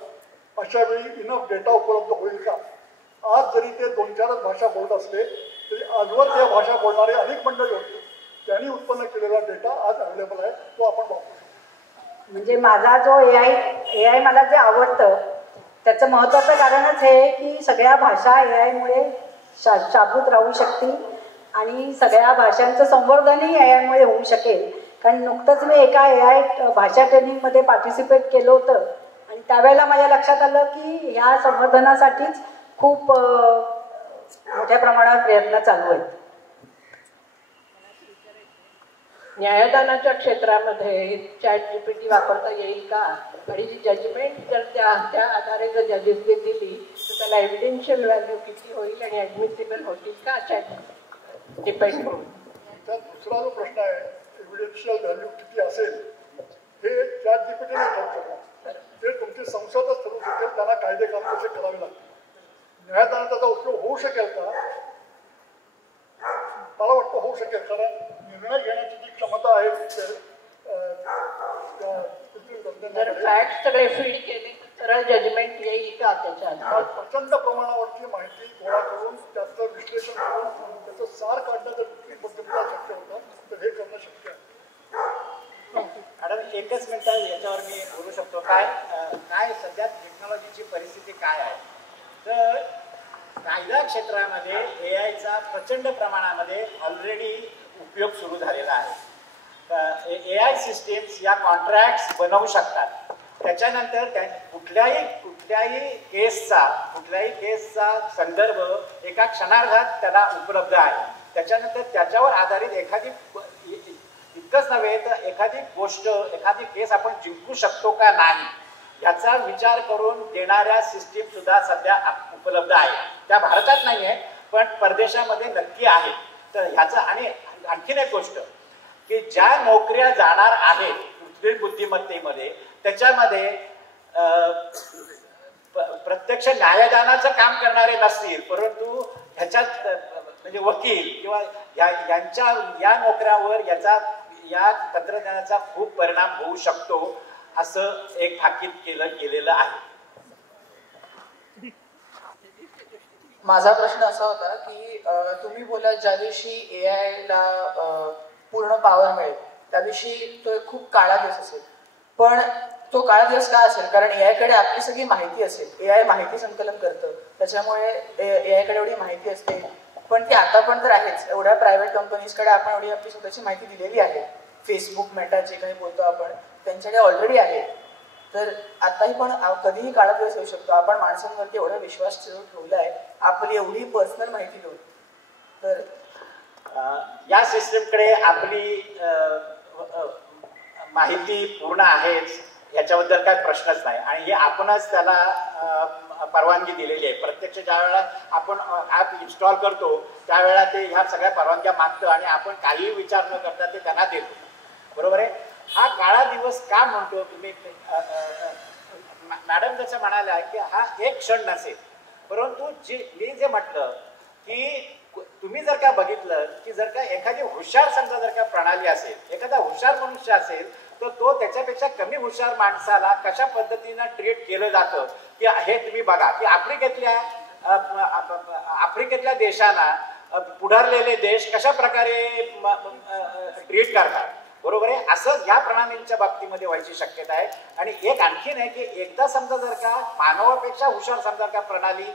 अशा वेळी इनफ डेटा उपलब्ध होईल का? आज जरी ते 2-4च भाषा बोलत असले तरी आजवर त्या भाषा बोलणारे अनेक मंडळी होते. त्यांनी उत्पन्न केलेला डेटा आज अवेलेबल आहे, तो आपण वापरू शकतो. म्हणजे माझा जो एआय मला जे आवडतं त्याचं महत्त्वाचं कारणच हे की सगळ्या भाषा एआयमुळे शाबूत राहू शकतील आणि सगळ्या भाषांचं संवर्धनही एआयमुळे होऊ शकेल. कारण नुकतंच मी एका एआय भाषा ट्रेनिंगमध्ये पार्टिसिपेट केलं होतं आणि त्यावेळेला माझ्या लक्षात आलं की ह्या संवर्धनासाठीच खूप मोठ्या प्रमाणात प्रयत्न चालू आहेत. न्यायदानाच्या क्षेत्रामध्ये चॅटजीपीटी वापरता येईल का? आणि जी जजमेंट जर त्या आधारे जर जजेसने दिली तर त्याला एव्हिडेन्शियल व्हॅल्यू किती होईल आणि ऍडमिसिबल होतील का? चॅट डिपेंड होईल. दुसरा जो प्रश्न आहे, एव्हिडेन्शियल व्हॅल्यू किती असेल हे चॅटजीपीटी नाही ठरवू शकत. ते तुमची संसदच ठरवू शकेल. त्यांना कायदे काम कसे करावे लागतील. न्यायदानात त्याचा उपयोग होऊ शकेल का? मला वाटतं होऊ शकेल. कारण निर्णय घेण्याची जी क्षमता आहे जर फॅक्ट सगळे फीड केले तर सरळ जजमेंट येईल का? त्याच्या प्रचंड प्रमाणावरची माहिती गोळा करून त्याचं विश्लेषण करून त्याचं सार काढणं जर पद्धतीला शक्य होतं तर हे करणं शक्य आहे. मॅडम एकच मिनिट याच्यावर मी बोलू शकतो. काय सध्या टेक्नॉलॉजीची परिस्थिती काय आहे तर कायदा क्षेत्रामध्ये एआयचा प्रचंड प्रमाणामध्ये ऑलरेडी उपयोग सुरू झालेला आहे. एआय सिस्टीम्स या कॉन्ट्रॅक्ट्स बनवू शकतात. त्याच्यानंतर कुठल्याही केसचा संदर्भ एका क्षणार्धात त्याला उपलब्ध आहे. त्याच्यानंतर त्याच्यावर आधारित इतकंच नव्हे तर एखादी केस आपण जिंकू शकतो का नाही याचा विचार करून देणाऱ्या सिस्टीम सुद्धा सध्या उपलब्ध आहे. त्या भारतात नाही आहे पण परदेशामध्ये नक्की आहे. तर ह्याचा आणि आणखीन एक गोष्ट की ज्या नोकऱ्या जाणार आहेत कृत्रिम बुद्धिमत्तेमध्ये त्याच्यामध्ये प्रत्यक्ष न्यायदानाचं काम करणारे नसतील परंतु ह्याच्यात म्हणजे वकील किंवा या नोकऱ्यावर या तंत्रज्ञानाचा खूप परिणाम होऊ शकतो असं एक भाकीत केलं गेलेलं आहे. माझा प्रश्न असा होता की तुम्ही बोला ज्या दिवशी एआयला पूर्ण पॉवर मिळेल त्या दिवशी तो खूप काळा दिवस असेल. पण तो काळा दिवस का असेल? कारण एआय कडे आपली सगळी माहिती असेल. एआय माहिती संकलन करतं, त्याच्यामुळे एआय कडे एवढी माहिती असते. पण ती आता पण तर आहेच. एवढ्या प्रायव्हेट कंपनीजकडे आपण एवढी आपली स्वतःची माहिती दिलेली आहे. फेसबुक, मेटा जे काही बोलतो आपण त्यांच्याकडे ऑलरेडी आहे. तर आताही पण कधीही काळा दिवस येऊ शकतो. आपण माणसांवरती एवढा विश्वास ठेवलाय, आपली एवढी पर्सनल माहिती देऊन. तर या सिस्टीमकडे आपली माहिती पूर्ण आहेच याच्याबद्दल काही प्रश्नच नाही. आणि हे आपणच त्याला परवानगी दिलेली आहे. प्रत्यक्ष ज्या वेळेला आपण ॲप इन्स्टॉल करतो त्यावेळेला ते ह्या सगळ्या परवानग्या मागतं आणि आपण काही विचार न करता ते त्यांना देतो. बरोबर आहे. हा काळा दिवस का म्हणतो तुम्ही? मॅडम जसं म्हणाल्या की हा एक क्षण नसेल, परंतु मी जे म्हटलं की तुम्ही जर का बघितलं की जर का एखादी हुशार समजा जर का प्रणाली असेल, एखादा हुशार मनुष्य असेल, तर तो त्याच्यापेक्षा कमी हुशार माणसाला कशा पद्धतीनं ट्रीट केलं जातं की हे तुम्ही बघा की आफ्रिकेतल्या देशांना पुढारलेले देश कशा प्रकारे ट्रीट करतात. बरोबर आहे. असंच या प्रणालींच्या बाबतीमध्ये व्हायची शक्यता आहे. आणि एक आणखीन आहे की एकदा समजा जर का मानवापेक्षा हुशार समजा का प्रणाली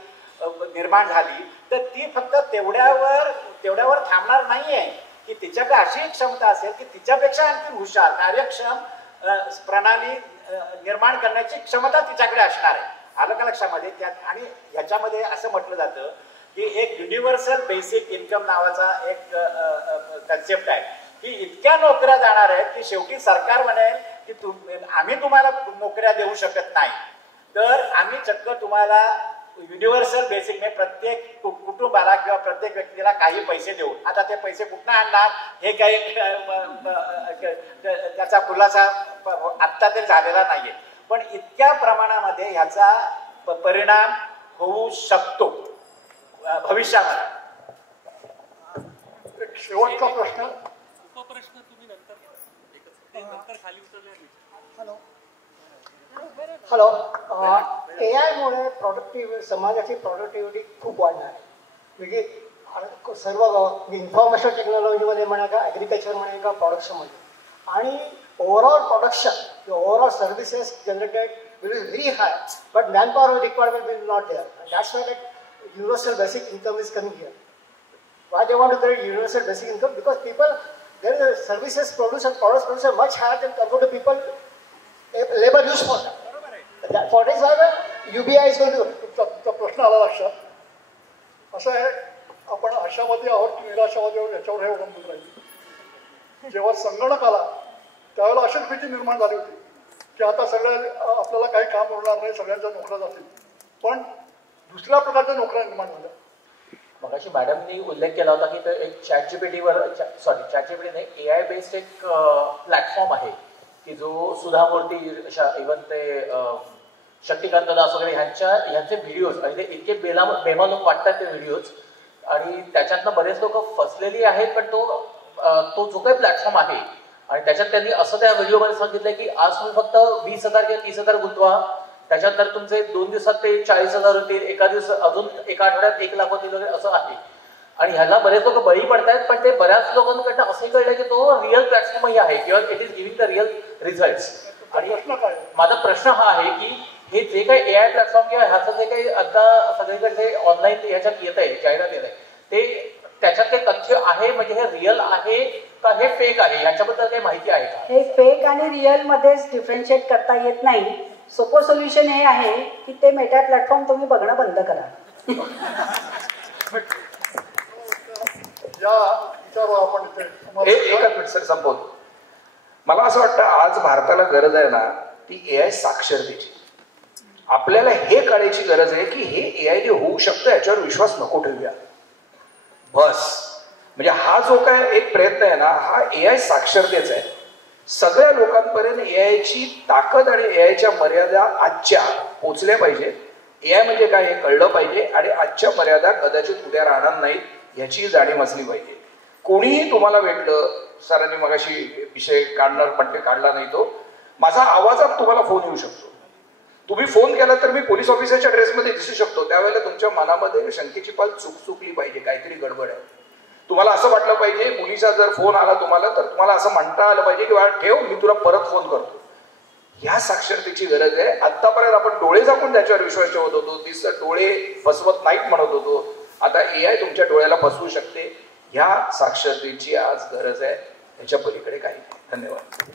निर्माण झाली तर ती फक्त तेवढ्यावर थांबणार नाहीये की तिच्याकडे अशी एक क्षमता असेल की तिच्यापेक्षा आणखी हुशार कार्यक्षम प्रणाली निर्माण करण्याची क्षमता तिच्याकडे असणार आहे. आलं का लक्षामध्ये? त्यात आणि ह्याच्यामध्ये असं म्हटलं जातं की एक युनिव्हर्सल बेसिक इन्कम नावाचा एक कन्सेप्ट आहे की इतक्या नोकऱ्या जाणार आहेत की शेवटी सरकार म्हणेल की आम्ही तुम्हाला नोकऱ्या देऊ शकत नाही, तर आम्ही चक्क तुम्हाला युनिव्हर्सल बेसिक म्हणजे प्रत्येक कुटुंबाला किंवा प्रत्येक व्यक्तीला काही पैसे देऊ. आता ते पैसे कुठनं आणणार हे काही त्याचा खुलासा आत्ता तरी झालेला नाहीये, पण इतक्या प्रमाणामध्ये ह्याचा परिणाम होऊ शकतो भविष्यामध्ये. एक शेवटचा प्रश्न. उपप्रश्न तुम्ही नंतर खाली उतरले. हॅलो. एआयमुळे समाजाची प्रोडक्टिव्हिटी खूप वाढणार आहे. म्हणजे सर्व इन्फॉर्मेशन टेक्नॉलॉजीमध्ये म्हणा का ॲग्रिकल्चर म्हणा का प्रोडक्शनमध्ये, आणि overall production overall services generated will is very high, but manpower requirement will not there. That's why that universal basic income is coming here. Why they want to create universal basic income? Because people, their services produce and products produce are much higher than compared to people labor use for them. For this why the UBI is going to. प्रश्न आला लक्षात. असं आहे, आपण आशावादी आहोत की निराशावादी आहोत याच्यावर हे अवलंबून राहील. जेव्हा संगणक आला त्यावेळेला अशीच भीती निर्माण झाली होती की आता आपल्याला काही काम उरणार नाही, सगळ्यांच्या नोकऱ्या जातील. पण दुसऱ्या प्रकारच्या नोकऱ्या निर्माण झाल्या. मगाशी मॅडमनी उल्लेख केला होता की एक चॅटजीपीटीवर चॅटजीपीटी नाही, एआय बेस्ड एक प्लॅटफॉर्म आहे की जो सुधा मूर्ती इव्हन ते शक्तिकांत दास वगैरे ह्यांचे व्हिडिओज आणि ते इतके बेमालूम वाटतात ते व्हिडिओज, आणि त्याच्यातनं बरेच लोक फसलेली आहेत. पण तो जो काही प्लॅटफॉर्म आहे आणि त्याच्यात त्यांनी असं त्या व्हिडिओमध्ये सांगितलंय की आज तुम्ही फक्त 20,000 किंवा 30,000 गुंतवा, त्याच्यानंतर तुमचे 2 दिवसात ते 40,000 होतील, एका दिवसात अजून एका आठवड्यात 1 लाख होतील वगैरे असं आहे. आणि ह्याला बरेच लोक बळी पडतायत. पण ते बऱ्याच लोकांकडनं असंही कळलंय की तो रिअल प्लॅटफॉर्मही आहे किंवा it is giving the real results. आणि माझा प्रश्न हा आहे की हे जे काही एआय प्लॅटफॉर्म किंवा ह्याचं जे काही आता सगळीकडे जे ऑनलाईन ह्याच्यात येत आहे, जाहिरात येत आहे, ते त्याच्यात काही तथ्य आहे? म्हणजे हे रिअल आहे का हे फेक आहे? याच्याबद्दल काही माहिती आहे का? हे फेक आणि रिअल मध्येच डिफरन्शिएट करता येत नाही. सोपं सोल्युशन हे आहे की ते मेटा प्लॅटफॉर्म तुम्ही बघणं बंद करा. एकच मिनिट सर संपवतो. मला असं वाटतं आज भारताला गरज आहे ना ती एआय साक्षरतेची. आपल्याला हे कळायची गरज आहे की हे एआय होऊ शकतं याच्यावर विश्वास नको ठेवूया बस. म्हणजे हा जो काय एक प्रयत्न आहे ना हा एआय साक्षरतेचा आहे. सगळ्या लोकांपर्यंत एआयची ताकद आणि एआयच्या मर्यादा आजच्या पोचल्या पाहिजे. एआय म्हणजे काय हे कळलं पाहिजे आणि आजच्या मर्यादा कदाचित उद्या राहणार नाहीत याची जाणीव असली पाहिजे. कोणीही तुम्हाला भेटलं, सरांनी मगाशी विषय काढला नाही तो, माझा आवाजात तुम्हाला फोन येऊ शकतो. तुम्ही फोन केला तर मी पोलीस ऑफिसरच्या ड्रेसमध्ये दिसू शकतो. त्यावेळेला तुमच्या मनामध्ये शंकेची पाल चुकली पाहिजे, काहीतरी गडबड आहे. तुम्हाला असं वाटलं पाहिजे, मुलीचा जर फोन आला तुम्हाला तर तुम्हाला असं म्हणता आलं पाहिजे की ठेव मी तुला परत फोन करतो. ह्या साक्षरतेची गरज आहे. आतापर्यंत आपण डोळे झाकून त्याच्यावर विश्वास ठेवत होतो, नुसतं डोळे फसवत नाहीत म्हणत होतो. आता AI तुमच्या डोळ्याला फसवू शकते. ह्या साक्षरतेची आज गरज आहे, ह्याच्या पलीकडे काही नाही. धन्यवाद.